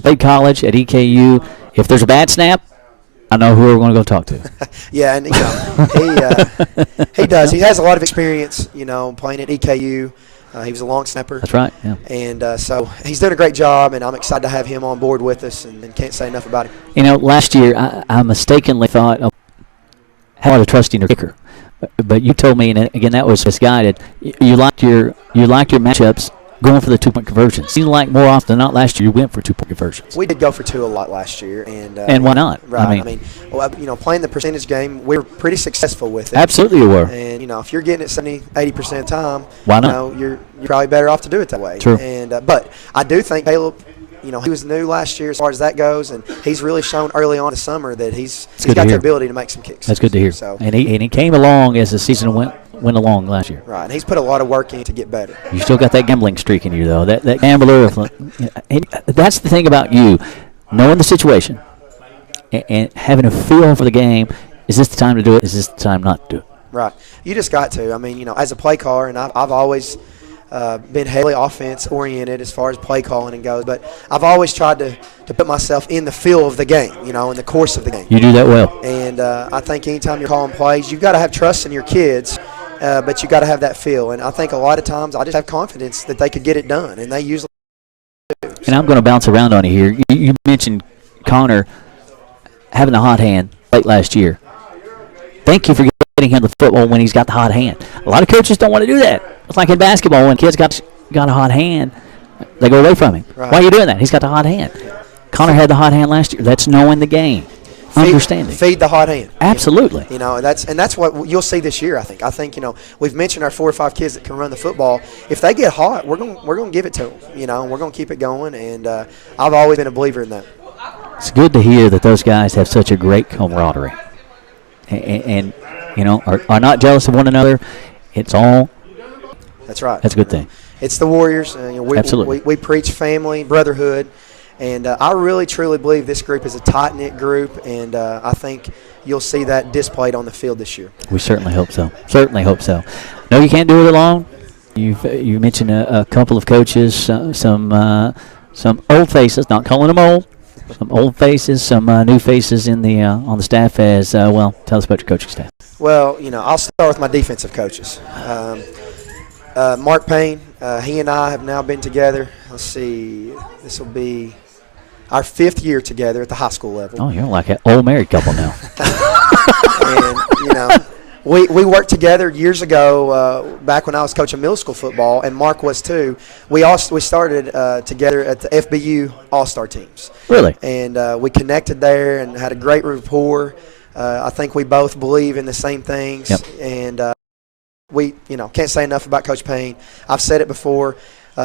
Big College at EKU, if there's a bad snap, I know who we're going to go talk to. Yeah, and he does. He has a lot of experience, playing at EKU. He was a long snapper. That's right, yeah. And so he's doing a great job, and I'm excied to have him on board with us, and can't say enough about him. Last year I mistakenly thought, had a lot of trust in your kicker. But you told me, and again, that was misguided, you liked your matchups going for the 2-point conversions. Seemed like more often than not last year you went for 2-point conversions. We did go for 2 a lot last year, And why not? Right. I mean, playing the percentage game, we were pretty successful with it. Absolutely you were. And if you're getting it 70-80% of the time, Why not? You're probably better off to do it that way. True. And but I do think Caleb, he was new last year as far as that goes, and he's really shown early on the summer that he's got the ability to make some kicks. That's good to hear. So, and he came along as the season went along last year. right, and he's put a lot of work in to get better. You still got that gambling streak in you, though. That gambler. And that's the thing about you, knowing the situation and having a feel for the game. Is this the time to do it? Is this the time not to do it? Right. You just got to. I mean, as a play caller, and I've always been heavily offense-oriented as far as play calling and goes, but I've always tried to put myself in the feel of the game, in the course of the game. You do that well. And I think anytime you're calling plays, you've got to have trust in your kids, but you got to have that feel. And I think a lot of times I just have confidence that they could get it done, and they usually do. And I'm going to bounce around on you here. You mentioned Connor having the hot hand late last year. Thank you for getting him the football when he's got the hot hand. A lot of coaches don't want to do that. It's like in basketball when kids got a hot hand, they go away from him. Right. Why are you doing that? He's got the hot hand. Connor had the hot hand last year. That's knowing the game, understanding. Feed the hot hand. Absolutely. That's what you'll see this year. I think we've mentioned our 4 or 5 kids that can run the football. If they get hot, we're going to give it to them. And we're going to keep it going. And I've always been a believer in that. It's good to hear that those guys have such a great camaraderie, and are not jealous of one another. It's all. That's right. That's a good thing. It's the Warriors. Absolutely. We preach family, brotherhood, and I really, truly believe this group is a tight-knit group, and I think you'll see that displayed on the field this year. We certainly hope so. Certainly hope so. No, you can't do it alone. You mentioned a couple of coaches, some old faces, not calling them old, some old faces, some new faces on the staff as well. Tell us about your coaching staff. Well, I'll start with my defensive coaches. Mark Payne, he and I have now been together. Let's see, this will be our 5th year together at the high school level. Oh, you're like an old married couple now. And, we worked together years ago, back when I was coaching middle school football, and Mark was too. We started together at the FBU All-Star teams. Really? And we connected there and had a great rapport. I think we both believe in the same things. Yep. And we, can't say enough about Coach Payne. I've said it before.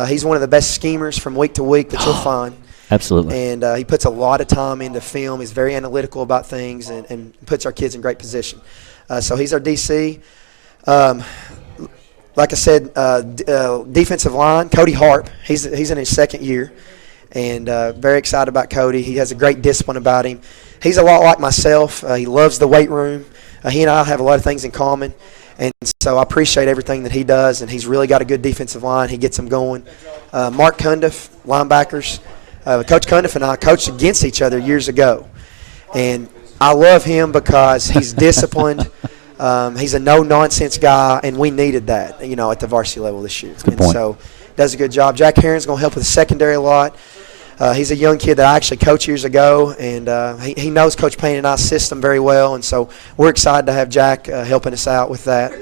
He's one of the best schemers from week to week that you'll find. Absolutely. And he puts a lot of time into film. He's very analytical about things and puts our kids in great position. So he's our DC. Like I said, defensive line, Cody Harp. He's in his 2nd year, and very excited about Cody. He has a great discipline about him. He's a lot like myself. He loves the weight room. He and I have a lot of things in common. And so I appreciate everything that he does, and he's really got a good defensive line. He gets them going. Mark Cundiff, linebackers. Coach Cundiff and I coached against each other years ago. And I love him because he's disciplined. He's a no-nonsense guy, and we needed that, at the varsity level this year. Good point. So does a good job. Jack Herron's going to help with the secondary a lot. He's a young kid that I actually coached years ago, and he knows Coach Payne and I's system very well, and so we're excited to have Jack helping us out with that.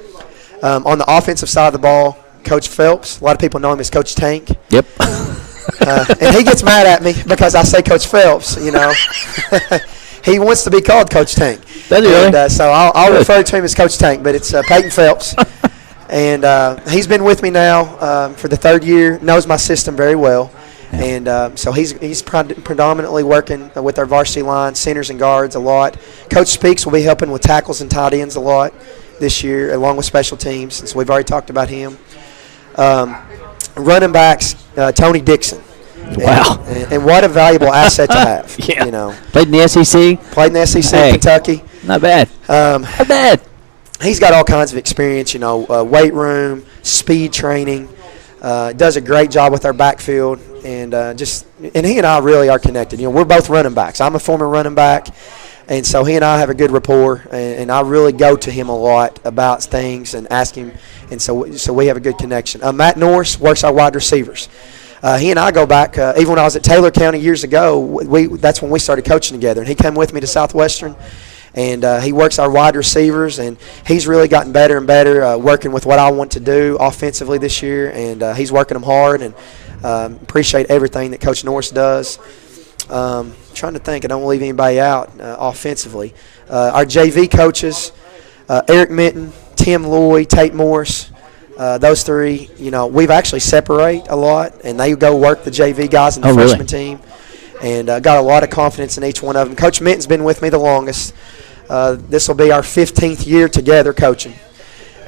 On the offensive side of the ball, Coach Phelps, a lot of people know him as Coach Tank. Yep. And he gets mad at me because I say Coach Phelps, He wants to be called Coach Tank. Does he really? And, so I'll refer to him as Coach Tank, but it's Peyton Phelps. And he's been with me now for the 3rd year, knows my system very well. Yeah. And so he's predominantly working with our varsity line, centers and guards a lot. Coach Speaks will be helping with tackles and tight ends a lot this year, along with special teams. And so we've already talked about him. Running backs, Tony Dixon. Wow. And what a valuable asset to have. Yeah. Played in the SEC. Played in the SEC, hey, Kentucky. Not bad. Not bad. He's got all kinds of experience, weight room, speed training. Does a great job with our backfield. And he and I really are connected. We're both running backs. I'm a former running back, and so he and I have a good rapport. And I really go to him a lot about things and ask him, and so we have a good connection. Matt Norris works our wide receivers. He and I go back. Even when I was at Taylor County years ago, that's when we started coaching together. And he came with me to Southwestern, And he works our wide receivers, and he's really gotten better and better working with what I want to do offensively this year, and he's working them hard, and appreciate everything that Coach Norris does. Trying to think, I don't leave anybody out offensively. Our JV coaches, Eric Minton, Tim Lloyd, Tate Morris, those three, we've actually separate a lot, and they go work the JV guys in the freshman team, and got a lot of confidence in each one of them. Coach Minton's been with me the longest. This will be our 15th year together coaching,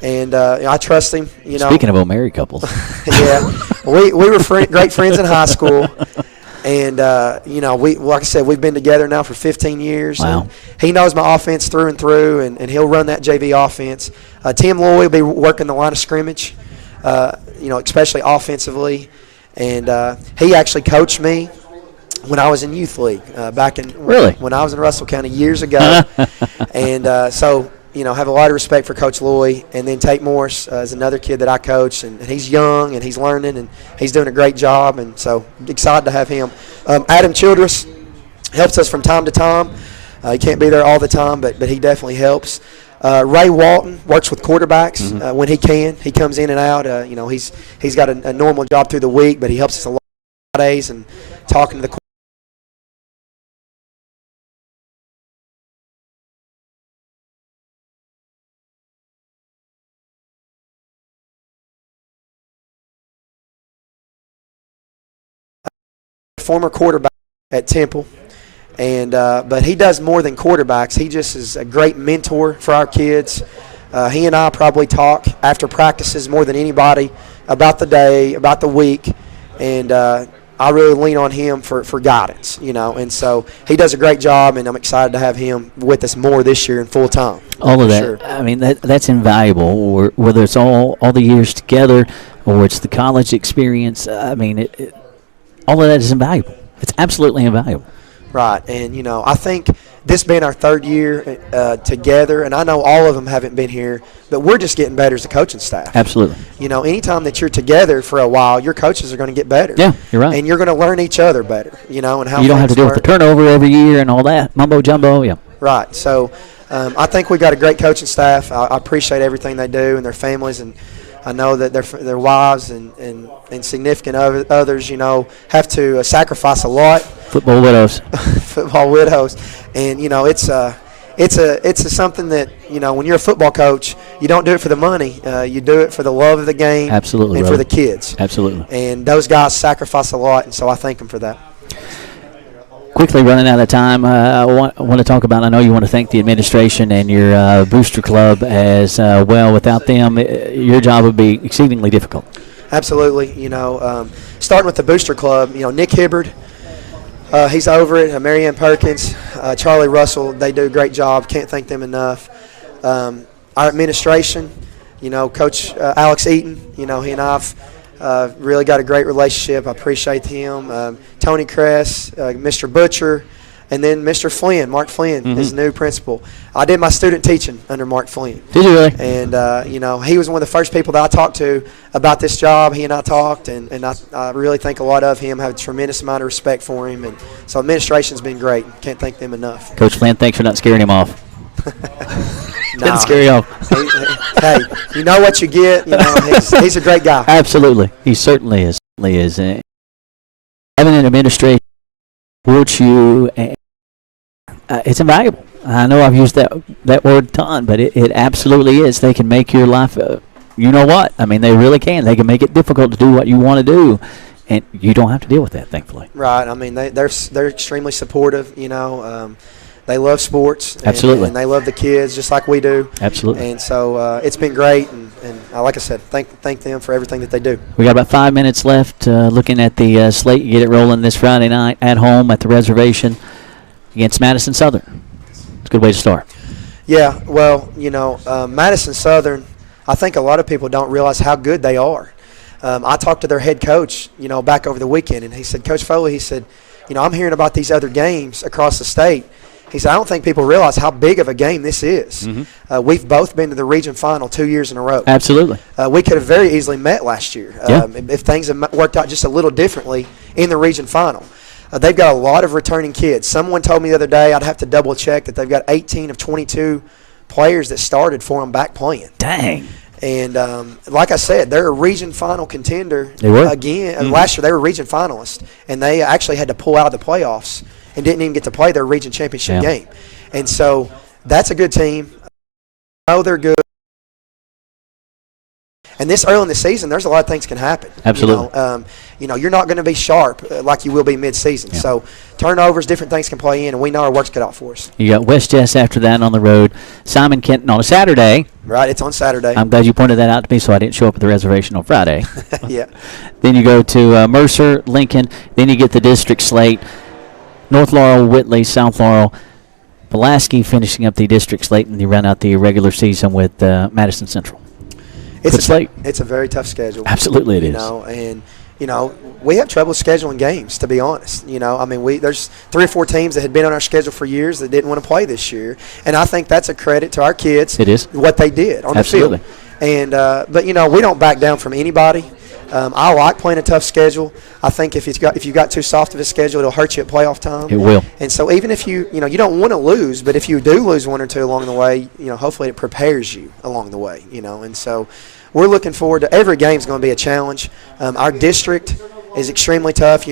and I trust him. Speaking of old married couples. Yeah, we were great friends in high school. And, like I said, we've been together now for 15 years. Wow. And he knows my offense through and through, and he'll run that JV offense. Tim Lloyd will be working the line of scrimmage, especially offensively. And he actually coached me when I was in youth league back in when I was in Russell County years ago. And so, have a lot of respect for Coach Lloyd. And then Tate Morris is another kid that I coach, and he's young and he's learning and he's doing a great job. And so excited to have him. Adam Childress helps us from time to time. He can't be there all the time, but he definitely helps. Ray Walton works with quarterbacks when he can. He comes in and out. He's got a normal job through the week, but he helps us a lot of days and talking to the former quarterback at Temple, and but he does more than quarterbacks. He just is a great mentor for our kids. He and I probably talk after practices more than anybody about the day, about the week, and I really lean on him for guidance, and so he does a great job, and I'm excited to have him with us more this year and full time. All of that, sure. I mean, that's invaluable, whether it's all the years together or it's the college experience. I mean, all of that is invaluable. It's absolutely invaluable. Right, and, I think this being our third year together, and I know all of them haven't been here, but we're just getting better as a coaching staff. Absolutely. Anytime that you're together for a while, your coaches are going to get better. Yeah, you're right. And you're going to learn each other better, and how you don't have to deal with the turnover every year and all that, mumbo jumbo, yeah. Right, so I think we've got a great coaching staff. I appreciate everything they do and their families, and I know that their wives and significant others, have to sacrifice a lot. Football widows. Football widows, and it's something that when you're a football coach, you don't do it for the money. You do it for the love of the game. Absolutely, and for the kids. Absolutely. And those guys sacrifice a lot, and so I thank them for that. Quickly running out of time, I want to talk about, I know you want to thank the administration and your booster club as well. Without them, your job would be exceedingly difficult. Absolutely. Starting with the booster club, Nick Hibbard, he's over it, Marianne Perkins, Charlie Russell, they do a great job. Can't thank them enough. Our administration, Coach Alex Eaton, he and I've really got a great relationship. I appreciate him. Tony Kress, Mr. Butcher, and then Mr. Flynn, Mark Flynn, his new principal. I did my student teaching under Mark Flynn. Did you really? And, he was one of the first people that I talked to about this job. He and I talked, and I really think a lot of him. I have a tremendous amount of respect for him. And so administration's been great. Can't thank them enough. Coach Flynn, thanks for not scaring him off. Didn't scare you off. Hey, you know what you get. He's a great guy. Absolutely. He certainly is. Having an administration supports you, it's invaluable. I know I've used that word a ton, but it absolutely is. They can make your life, you know what? I mean, they really can. They can make it difficult to do what you want to do, and you don't have to deal with that, thankfully. Right. I mean, they're extremely supportive, They love sports. Absolutely. And they love the kids just like we do. Absolutely. And so it's been great. And like I said, thank them for everything that they do. We got about 5 minutes left. Looking at the slate, you get it rolling this Friday night at home at the reservation against Madison Southern. It's a good way to start. Yeah, well, Madison Southern, I think a lot of people don't realize how good they are. I talked to their head coach, back over the weekend, and he said, Coach Foley, he said, I'm hearing about these other games across the state. He said, I don't think people realize how big of a game this is. Mm-hmm. We've both been to the region final 2 years in a row. Absolutely. We could have very easily met last year if things had worked out just a little differently in the region final. they've got a lot of returning kids. Someone told me the other day, I'd have to double check, that they've got 18 of 22 players that started for them back playing. Dang. And like I said, they're a region final contender. They were? Again. Last year they were region finalists, and they actually had to pull out of the playoffs and didn't even get to play their region championship game. And so that's a good team. I know they're good. And this early in the season, there's a lot of things can happen. Absolutely. You're not going to be sharp like you will be mid-season. Yeah. So turnovers, different things can play in, and we know our work's cut out for us. You got West Jess after that on the road. Simon Kenton on a Saturday. Right, it's on Saturday. I'm glad you pointed that out to me so I didn't show up at the reservation on Friday. Yeah. Then you go to Mercer, Lincoln. Then you get the district slate. North Laurel, Whitley, South Laurel, Pulaski finishing up the district slate, and you run out the regular season with Madison Central. It's a very tough schedule. Absolutely it is. And we have trouble scheduling games, to be honest. There's 3 or 4 teams that had been on our schedule for years that didn't want to play this year, and I think that's a credit to our kids. It is what they did on Absolutely. the field. And but we don't back down from anybody. I like playing a tough schedule. I think if you got too soft of a schedule, it'll hurt you at playoff time. It will. And so even if you don't want to lose, but if you do lose 1 or 2 along the way, hopefully it prepares you along the way. And so we're looking forward to every game's going to be a challenge. Our district is extremely tough.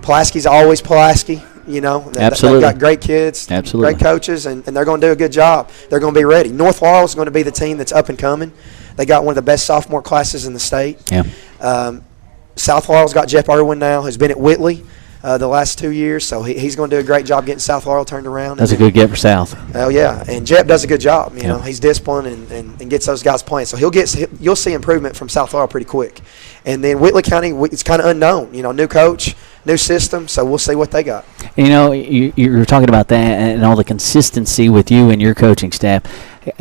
Pulaski's always Pulaski. Absolutely. They've got great kids, Absolutely. great coaches, and they're going to do a good job. They're going to be ready. North Laurel is going to be the team that's up and coming. They got one of the best sophomore classes in the state. Yeah. South Laurel's got Jeff Irwin now, who's been at Whitley the last 2 years, so he's going to do a great job getting South Laurel turned around. That's a good get for South. Oh, yeah, and Jeff does a good job. He's disciplined and gets those guys playing. So you'll see improvement from South Laurel pretty quick. And then Whitley County, it's kind of unknown. New coach, new system, so we'll see what they got. You're talking about that and all the consistency with you and your coaching staff.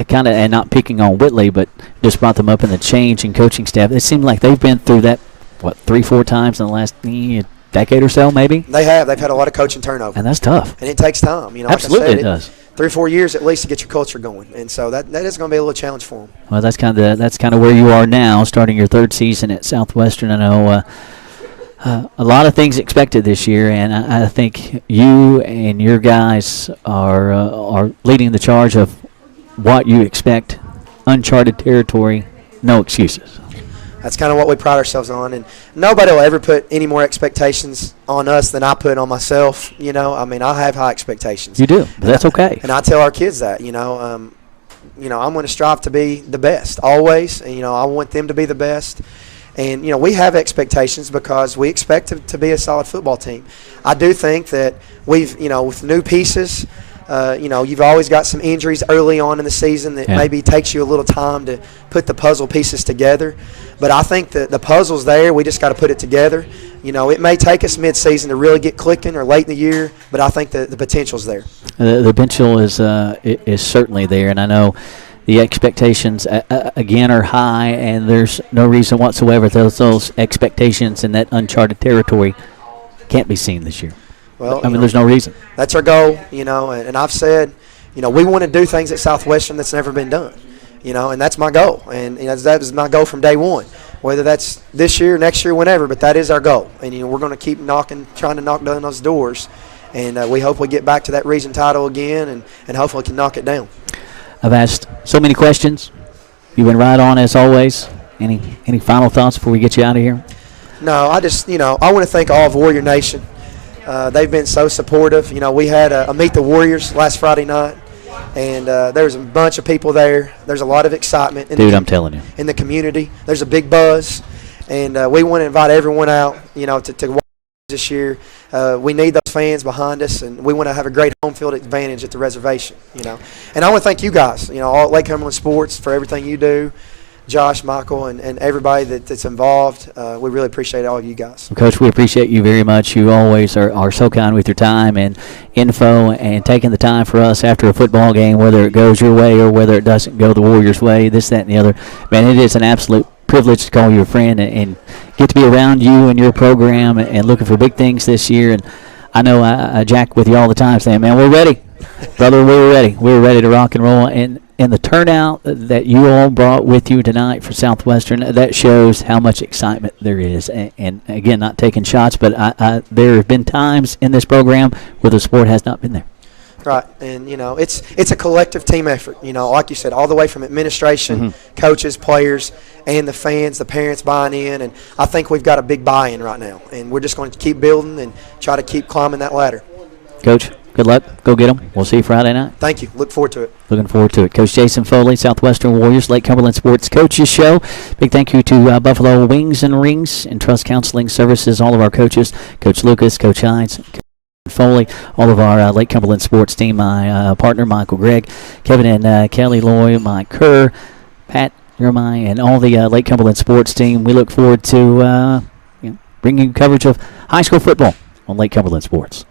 Kind of, and not picking on Whitley, but just brought them up in the change in coaching staff. It seemed like they've been through that, 3-4 times in the last decade or so, maybe? They have. They've had a lot of coaching turnover. And that's tough. And it takes time. Absolutely, like I said, it does. 3 or 4 years at least to get your culture going. And so that is going to be a little challenge for them. Well, that's kind of where you are now, starting your 3rd season at Southwestern. I know a lot of things expected this year, and I think you and your guys are leading the charge of what you expect. Uncharted territory, no excuses. That's kind of what we pride ourselves on, and nobody will ever put any more expectations on us than I put on myself. I have high expectations. You do, but that's okay. And I tell our kids that. I'm going to strive to be the best always, and I want them to be the best. And we have expectations because we expect to be a solid football team. I do think that we've with new pieces. You've always got some injuries early on in the season that maybe takes you a little time to put the puzzle pieces together. But I think that the puzzle's there. We just got to put it together. It may take us mid-season to really get clicking or late in the year, but I think the potential's there. The potential is certainly there, and I know the expectations, again, are high, and there's no reason whatsoever those expectations in that uncharted territory can't be seen this year. Well, there's no reason. That's our goal, and I've said, we want to do things at Southwestern that's never been done, and that's my goal. And that was my goal from day one, whether that's this year, next year, whenever, but that is our goal. And, we're going to keep trying to knock down those doors. And we hope we get back to that region title again and hopefully can knock it down. I've asked so many questions. You've been right on as always. Any final thoughts before we get you out of here? No, I just, I want to thank all of Warrior Nation. They've been so supportive. We had a Meet the Warriors last Friday night, and there was a bunch of people there. There's a lot of excitement. I'm telling you. In the community. There's a big buzz, and we want to invite everyone out, to watch this year. We need those fans behind us, and we want to have a great home field advantage at the reservation, And I want to thank you guys, all at Lake Cumberland Sports for everything you do. Josh, Michael, and everybody that's involved. We really appreciate all of you guys. Coach, we appreciate you very much. You always are so kind with your time and info and taking the time for us after a football game, whether it goes your way or whether it doesn't go the Warriors' way, this, that, and the other. Man, it is an absolute privilege to call you a friend and get to be around you and your program and looking for big things this year. And I know I jack with you all the time saying, man, we're ready. Brother, we were ready. We were ready to rock and roll. And and the turnout that you all brought with you tonight for Southwestern, that shows how much excitement there is. And again, not taking shots, but there have been times in this program where the support has not been there. Right, and it's a collective team effort. Like you said, all the way from administration, coaches, players, and the fans, the parents buying in, and I think we've got a big buy-in right now, and we're just going to keep building and try to keep climbing that ladder. Coach, good luck. Go get them. We'll see you Friday night. Thank you. Look forward to it. Looking forward to it. Coach Jason Foley, Southwestern Warriors, Lake Cumberland Sports Coaches Show. Big thank you to Buffalo Wings and Rings and Trust Counseling Services, all of our coaches, Coach Lucas, Coach Hines, Foley, all of our Lake Cumberland sports team, my partner Michael Gregg, Kevin and Kelly Loy, Mike Kerr, Pat Jeremiah, and all the Lake Cumberland sports team. We look forward to bringing you coverage of high school football on Lake Cumberland Sports.